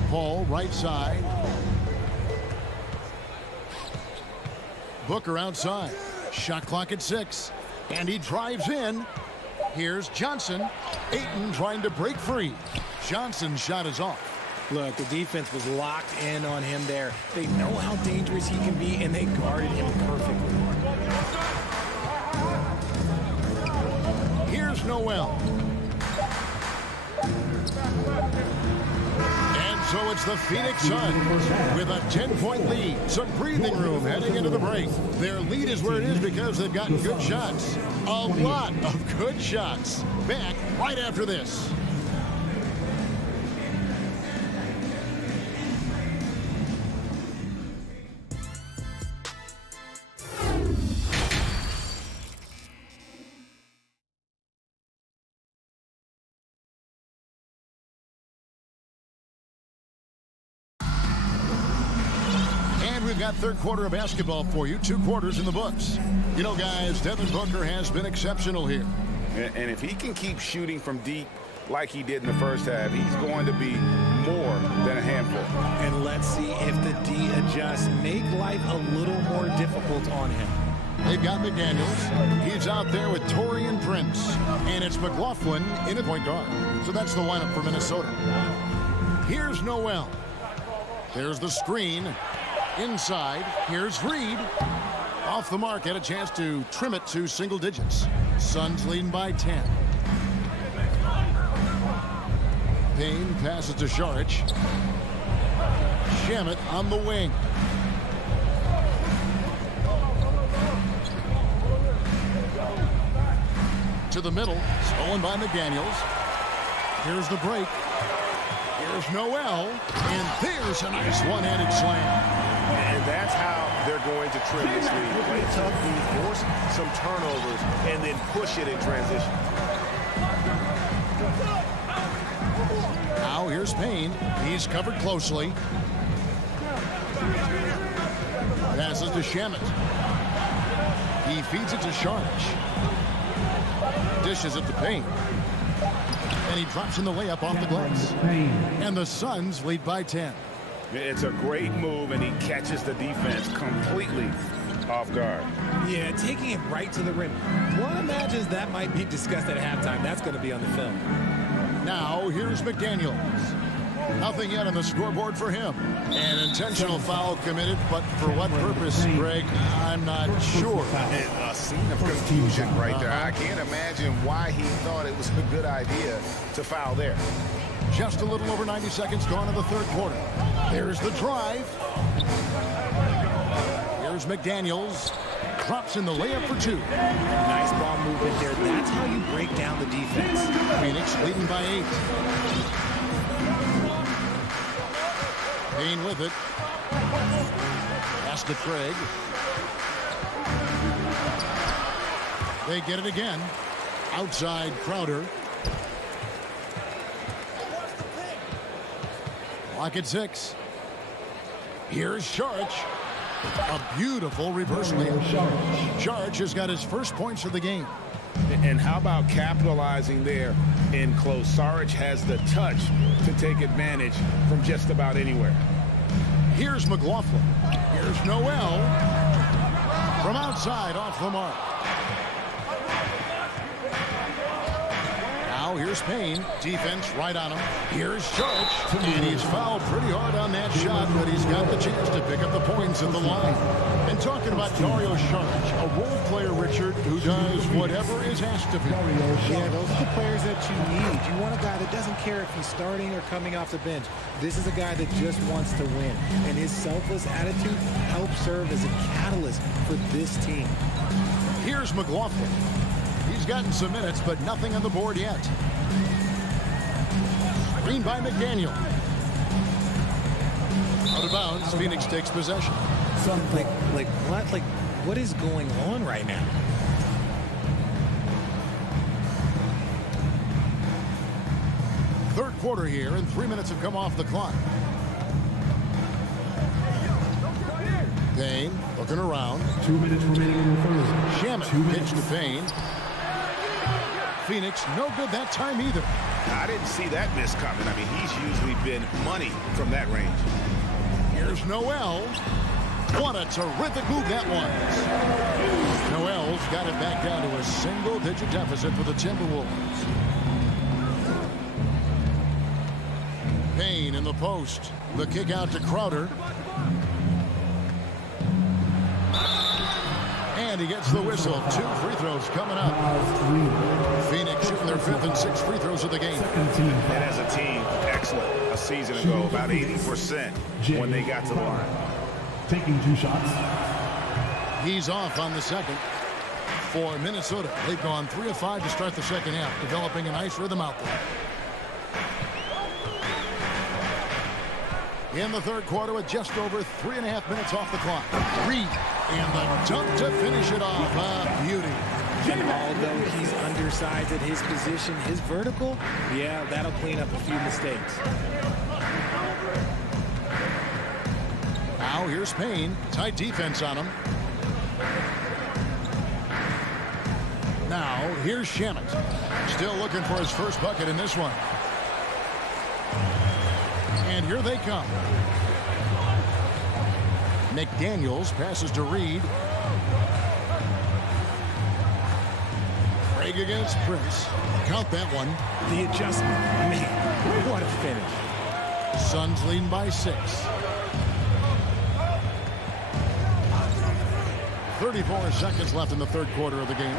Paul right side. Booker outside. Shot clock at 6. And he drives in. Here's Johnson. Ayton trying to break free. Johnson's shot is off. Look, the defense was locked in on him there. They know how dangerous he can be, and they guarded him perfectly. Here's Noel. So it's the Phoenix Suns with a 10-point lead. Some breathing room heading into the break. Their lead is where it is because they've gotten good shots. A lot of good shots. Back right after this. We've got third quarter of basketball for you. 2 quarters in the books. You know, guys, Devin Booker has been exceptional here. And if he can keep shooting from deep like he did in the first half, he's going to be more than a handful. And let's see if the D adjusts, make life a little more difficult on him. They've got McDaniels. He's out there with Taurean Prince. And it's McLaughlin in a point guard. So that's the lineup for Minnesota. Here's Noel. There's the screen. Inside, here's Reed. Off the mark, had a chance to trim it to single digits. Suns leading by 10. Payne passes to Saric. Shamet on the wing. To the middle, stolen by McDaniels. Here's the break. Here's Noel, and there's a nice one-handed slam. And that's how they're going to trim this lead. Play tough, force some turnovers, and then push it in transition. Now here's Payne. He's covered closely. Passes to Shamet. He feeds it to Saric. Dishes it to Payne. And he drops in the layup off the glass. And the Suns lead by 10. It's a great move, and he catches the defense completely off guard. Yeah, taking it right to the rim. One imagines that might be discussed at halftime. That's going to be on the film. Now, here's McDaniels. Nothing yet on the scoreboard for him. An intentional foul committed, but for what purpose, Greg, I'm not sure. A scene of confusion right there. I can't imagine why he thought it was a good idea to foul there. Just a little over 90 seconds gone in the third quarter. There's the drive. Here's McDaniels. Drops in the layup for two. Nice ball movement there. That's how you break down the defense. Phoenix leading by 8. Payne with it. Pass to Craig. They get it again. Outside Crowder. Clock at 6. Here's Sharch. A beautiful reverse layup. Sharch has got his first points of the game. And how about capitalizing there in close? Saric has the touch to take advantage from just about anywhere. Here's McLaughlin. Here's Noel. From outside, off the mark. Now here's Payne. Defense right on him. Here's Sharch. And he's fouled pretty hard on that shot, but he's got the chance to pick up the points at the line. And talking about Dario Saric, a role player, Richard, who does whatever is asked of him. Yeah, those are the players that you need. You want a guy that doesn't care if he's starting or coming off the bench. This is a guy that just wants to win. And his selfless attitude helps serve as a catalyst for this team. Here's McLaughlin. He's gotten some minutes, but nothing on the board yet. Screen by McDaniel. Out of bounds, Phoenix takes possession. What is going on right now? Third quarter here, and 3 minutes have come off the clock. Payne looking around. 2 minutes remaining in the third. Shamet pitch to Payne. Phoenix no good that time either. I didn't see that miss coming. I mean, he's usually been money from that range. Here's Noel. What a terrific move that was. Noel's got it back down to a single-digit deficit for the Timberwolves. Payne in the post. The kick out to Crowder. And he gets the whistle. 2 free throws coming up. Phoenix shooting their 5th and 6th free throws of the game. And as a team, excellent. A season ago, about 80% when they got to the line. Taking 2 shots. He's off on the second. For Minnesota, they've gone 3 of 5 to start the second half, developing a nice rhythm out there. In the third quarter with just over 3.5 minutes off the clock. Reed and the dunk to finish it off. Beauty. And although he's undersized at his position, his vertical, yeah, that'll clean up a few mistakes. Now here's Payne. Tight defense on him. Now here's Shamet. Still looking for his first bucket in this one. And here they come. McDaniels passes to Reed. Craig against Prince. Count that one. The adjustment. Man, what a finish. Suns leading by 6. 34 seconds left in the third quarter of the game.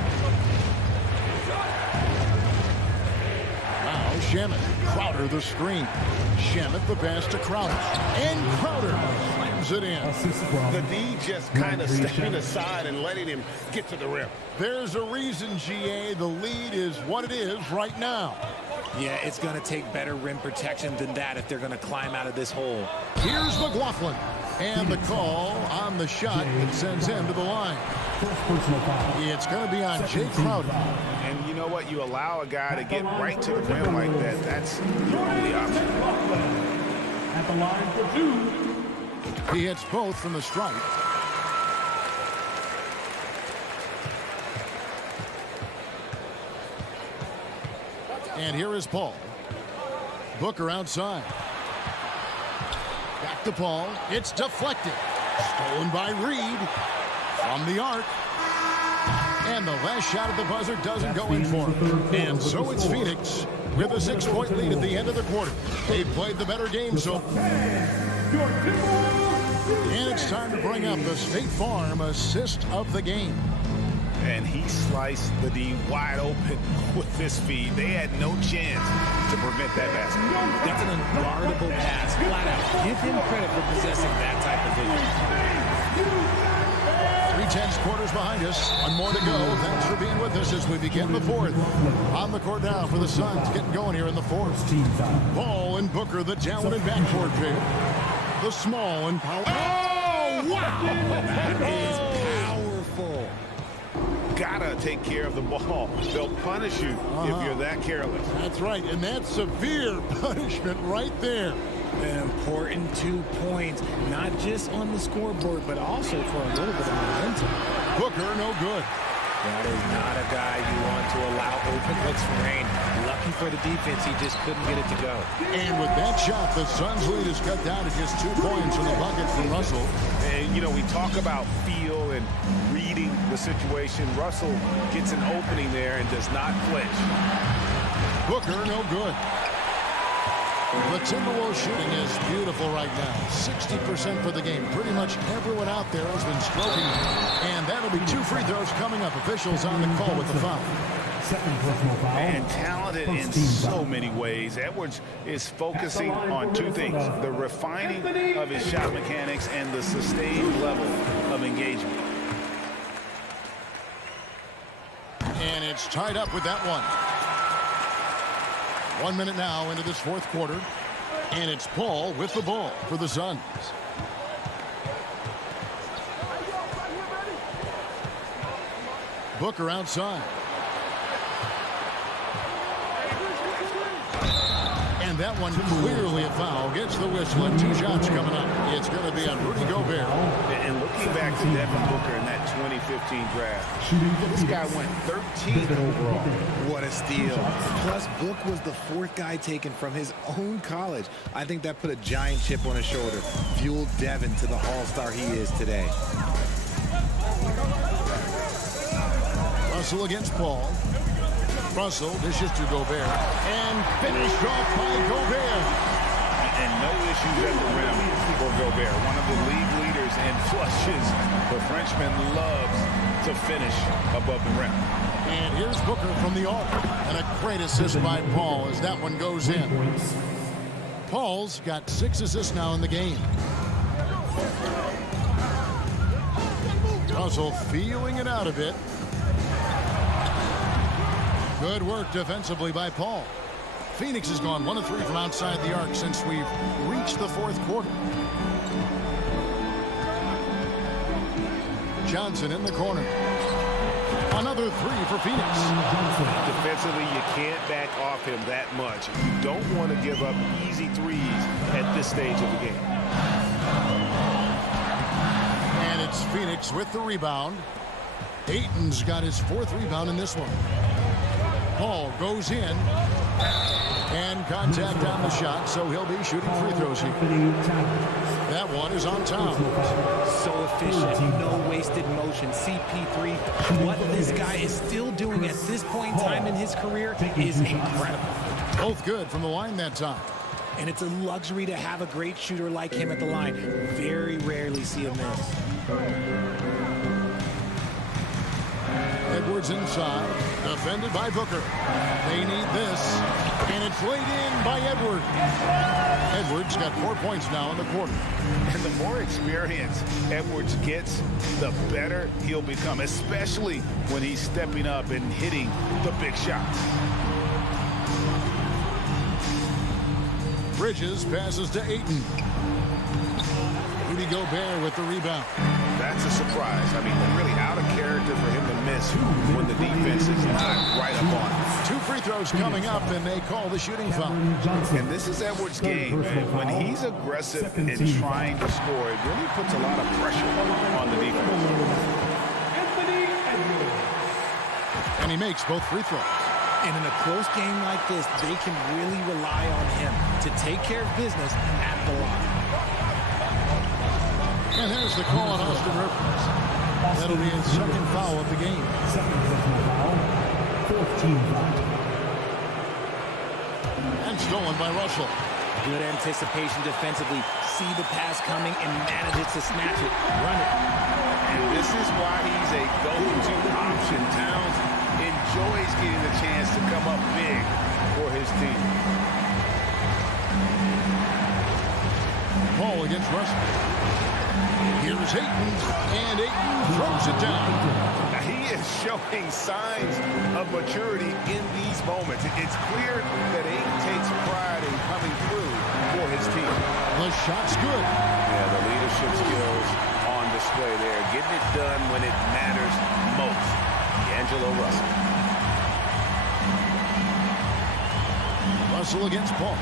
Now Shamet. Crowder the screen. Shamet the pass to Crowder. And Crowder slams it in. The D just kind of stepping aside and letting him get to the rim. There's a reason, GA, the lead is what it is right now. Yeah, it's going to take better rim protection than that if they're going to climb out of this hole. Here's McLaughlin. And the call on the shot that sends him to the line. It's going to be on Jay Crowder. And you know what? You allow a guy to get right to the rim like that. That's your only option. At the line for 2. He hits both from the stripe. And here is Paul. Booker outside. Back to Paul. It's deflected. Stolen by Reed. From the arc. And the last shot at the buzzer doesn't go in for him. And so it's Phoenix with a 6-point lead at the end of the quarter. They've played the better game so far. And it's time to bring up the State Farm assist of the game. And he sliced the D wide open with this feed. They had no chance to prevent that basket. That's an unguardable pass, flat out. Give him credit for possessing that type of vision. 3/10 quarters behind us. One more to go. Thanks for being with us as we begin the fourth. On the court now for the Suns, getting going here in the fourth. Ball and Booker, the down and backcourt pair. The small and power. Oh, wow! That is powerful. Gotta take care of the ball. They'll punish you if you're that careless. That's right, and that's severe punishment right there. An important 2 points, not just on the scoreboard, but also for a little bit of momentum. Booker, no good. That is not a guy you want to allow open looks for rain. Lucky for the defense, he just couldn't get it to go. And with that shot, the Suns' lead is cut down to just 2 points from the bucket from Russell. And, you know, we talk about feel and reading the situation. Russell gets an opening there and does not flinch. Booker, no good. The Timberwolves shooting is beautiful right now. 60% for the game. Pretty much everyone out there has been stroking. And that'll be 2 free throws coming up. Officials on the call with the foul. And talented in so many ways. Edwards is focusing on 2 things. The refining of his shot mechanics and the sustained level of engagement. And it's tied up with that one. 1 minute now into this fourth quarter. And it's Paul with the ball for the Suns. Booker outside. And that one clearly a foul. Gets the whistle and 2 shots coming up. It's going to be on Rudy Gobert. And looking back to Devin Booker in that 2015 draft, this guy went 13th overall. What a steal. Plus, Book was the 4th guy taken from his own college. I think that put a giant chip on his shoulder. Fueled Devin to the all-star he is today. Russell against Paul. Russell dishes to Gobert. And finished off by Gobert. And no issues at the rim for Gobert. One of the league leaders in flushes. The Frenchman loves to finish above the rim. And here's Booker from the arc. And a great assist by Paul as that one goes in. Paul's got 6 assists now in the game. Russell feeling it out a bit. Good work defensively by Paul. Phoenix has gone 1 of 3 from outside the arc since we've reached the fourth quarter. Johnson in the corner. Another 3 for Phoenix. Defensively, you can't back off him that much. You don't want to give up easy threes at this stage of the game. And it's Phoenix with the rebound. Ayton's got his 4th rebound in this one. Paul goes in. And contact on the shot, so he'll be shooting free throws here. That one is on time. So efficient, no wasted motion. CP3, what this guy is still doing at this point in time in his career is incredible. Both good from the line that time. And it's a luxury to have a great shooter like him at the line. Very rarely see him miss. Edwards inside, defended by Booker. They need this, and it's laid in by Edwards. Edwards got 4 points now in the quarter. And the more experience Edwards gets, the better he'll become, especially when he's stepping up and hitting the big shots. Bridges passes to Ayton. Rudy Gobert with the rebound. That's a surprise. I mean, really out of character for him to miss when the defense is not right up on him. 2 free throws coming up, and they call the shooting foul. And this is Edwards' game, man. When he's aggressive and trying to score, it really puts a lot of pressure on the defense. And he makes both free throws. And in a close game like this, they can really rely on him to take care of business at the line. And there's the call on Austin Rivers. That'll be his 2nd foul of the game. 14 foul. and stolen by Russell. Good anticipation defensively. See the pass coming and manages to snatch it. Run it. And this is why he's a go-to option. Towns enjoys getting the chance to come up big for his team. Paul against Russell. Here's Ayton, and Ayton throws it down. Now, he is showing signs of maturity in these moments. It's clear that Ayton takes pride in coming through for his team. The shot's good. Yeah, the leadership skills on display there. Getting it done when it matters most. D'Angelo Russell. Russell against Paul.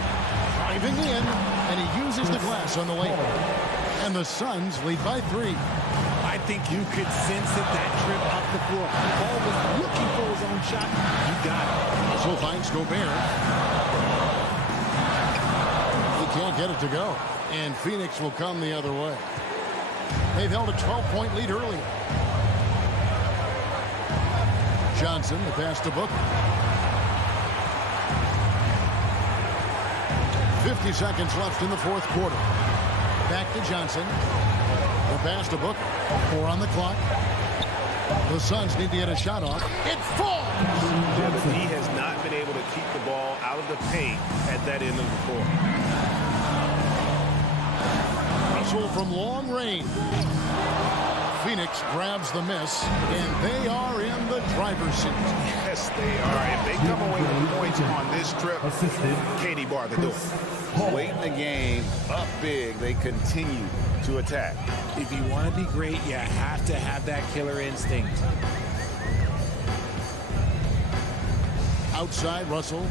Driving in, and he uses the glass on the lane. And the Suns lead by 3. I think you could sense it that trip up the floor. Paul was looking for his own shot. You got it. Russell finds Gobert. He can't get it to go. And Phoenix will come the other way. They've held a 12-point lead early. Johnson, the pass to Booker. 50 seconds left in the fourth quarter. Back to Johnson. The pass to Booker. 4 on the clock. The Suns need to get a shot off. It falls! Yeah, but he has not been able to keep the ball out of the paint at that end of the court. Russell from long range. Phoenix grabs the miss, and they are in the driver's seat. Yes, they are. If they come away with points on this trip, Katie barred the door. Late in the game, up big, they continue to attack. If you want to be great, you have to have that killer instinct. Outside Russell.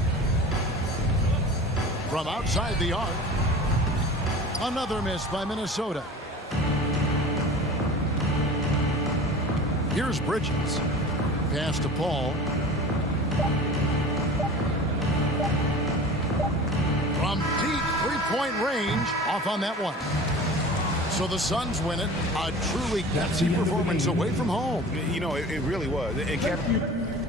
From outside the arc. Another miss by Minnesota. Here's Bridges. Pass to Paul. From deep three-point range, off on that one. So the Suns win it. A truly gutsy performance away from home. You know, it really was. And Kevin,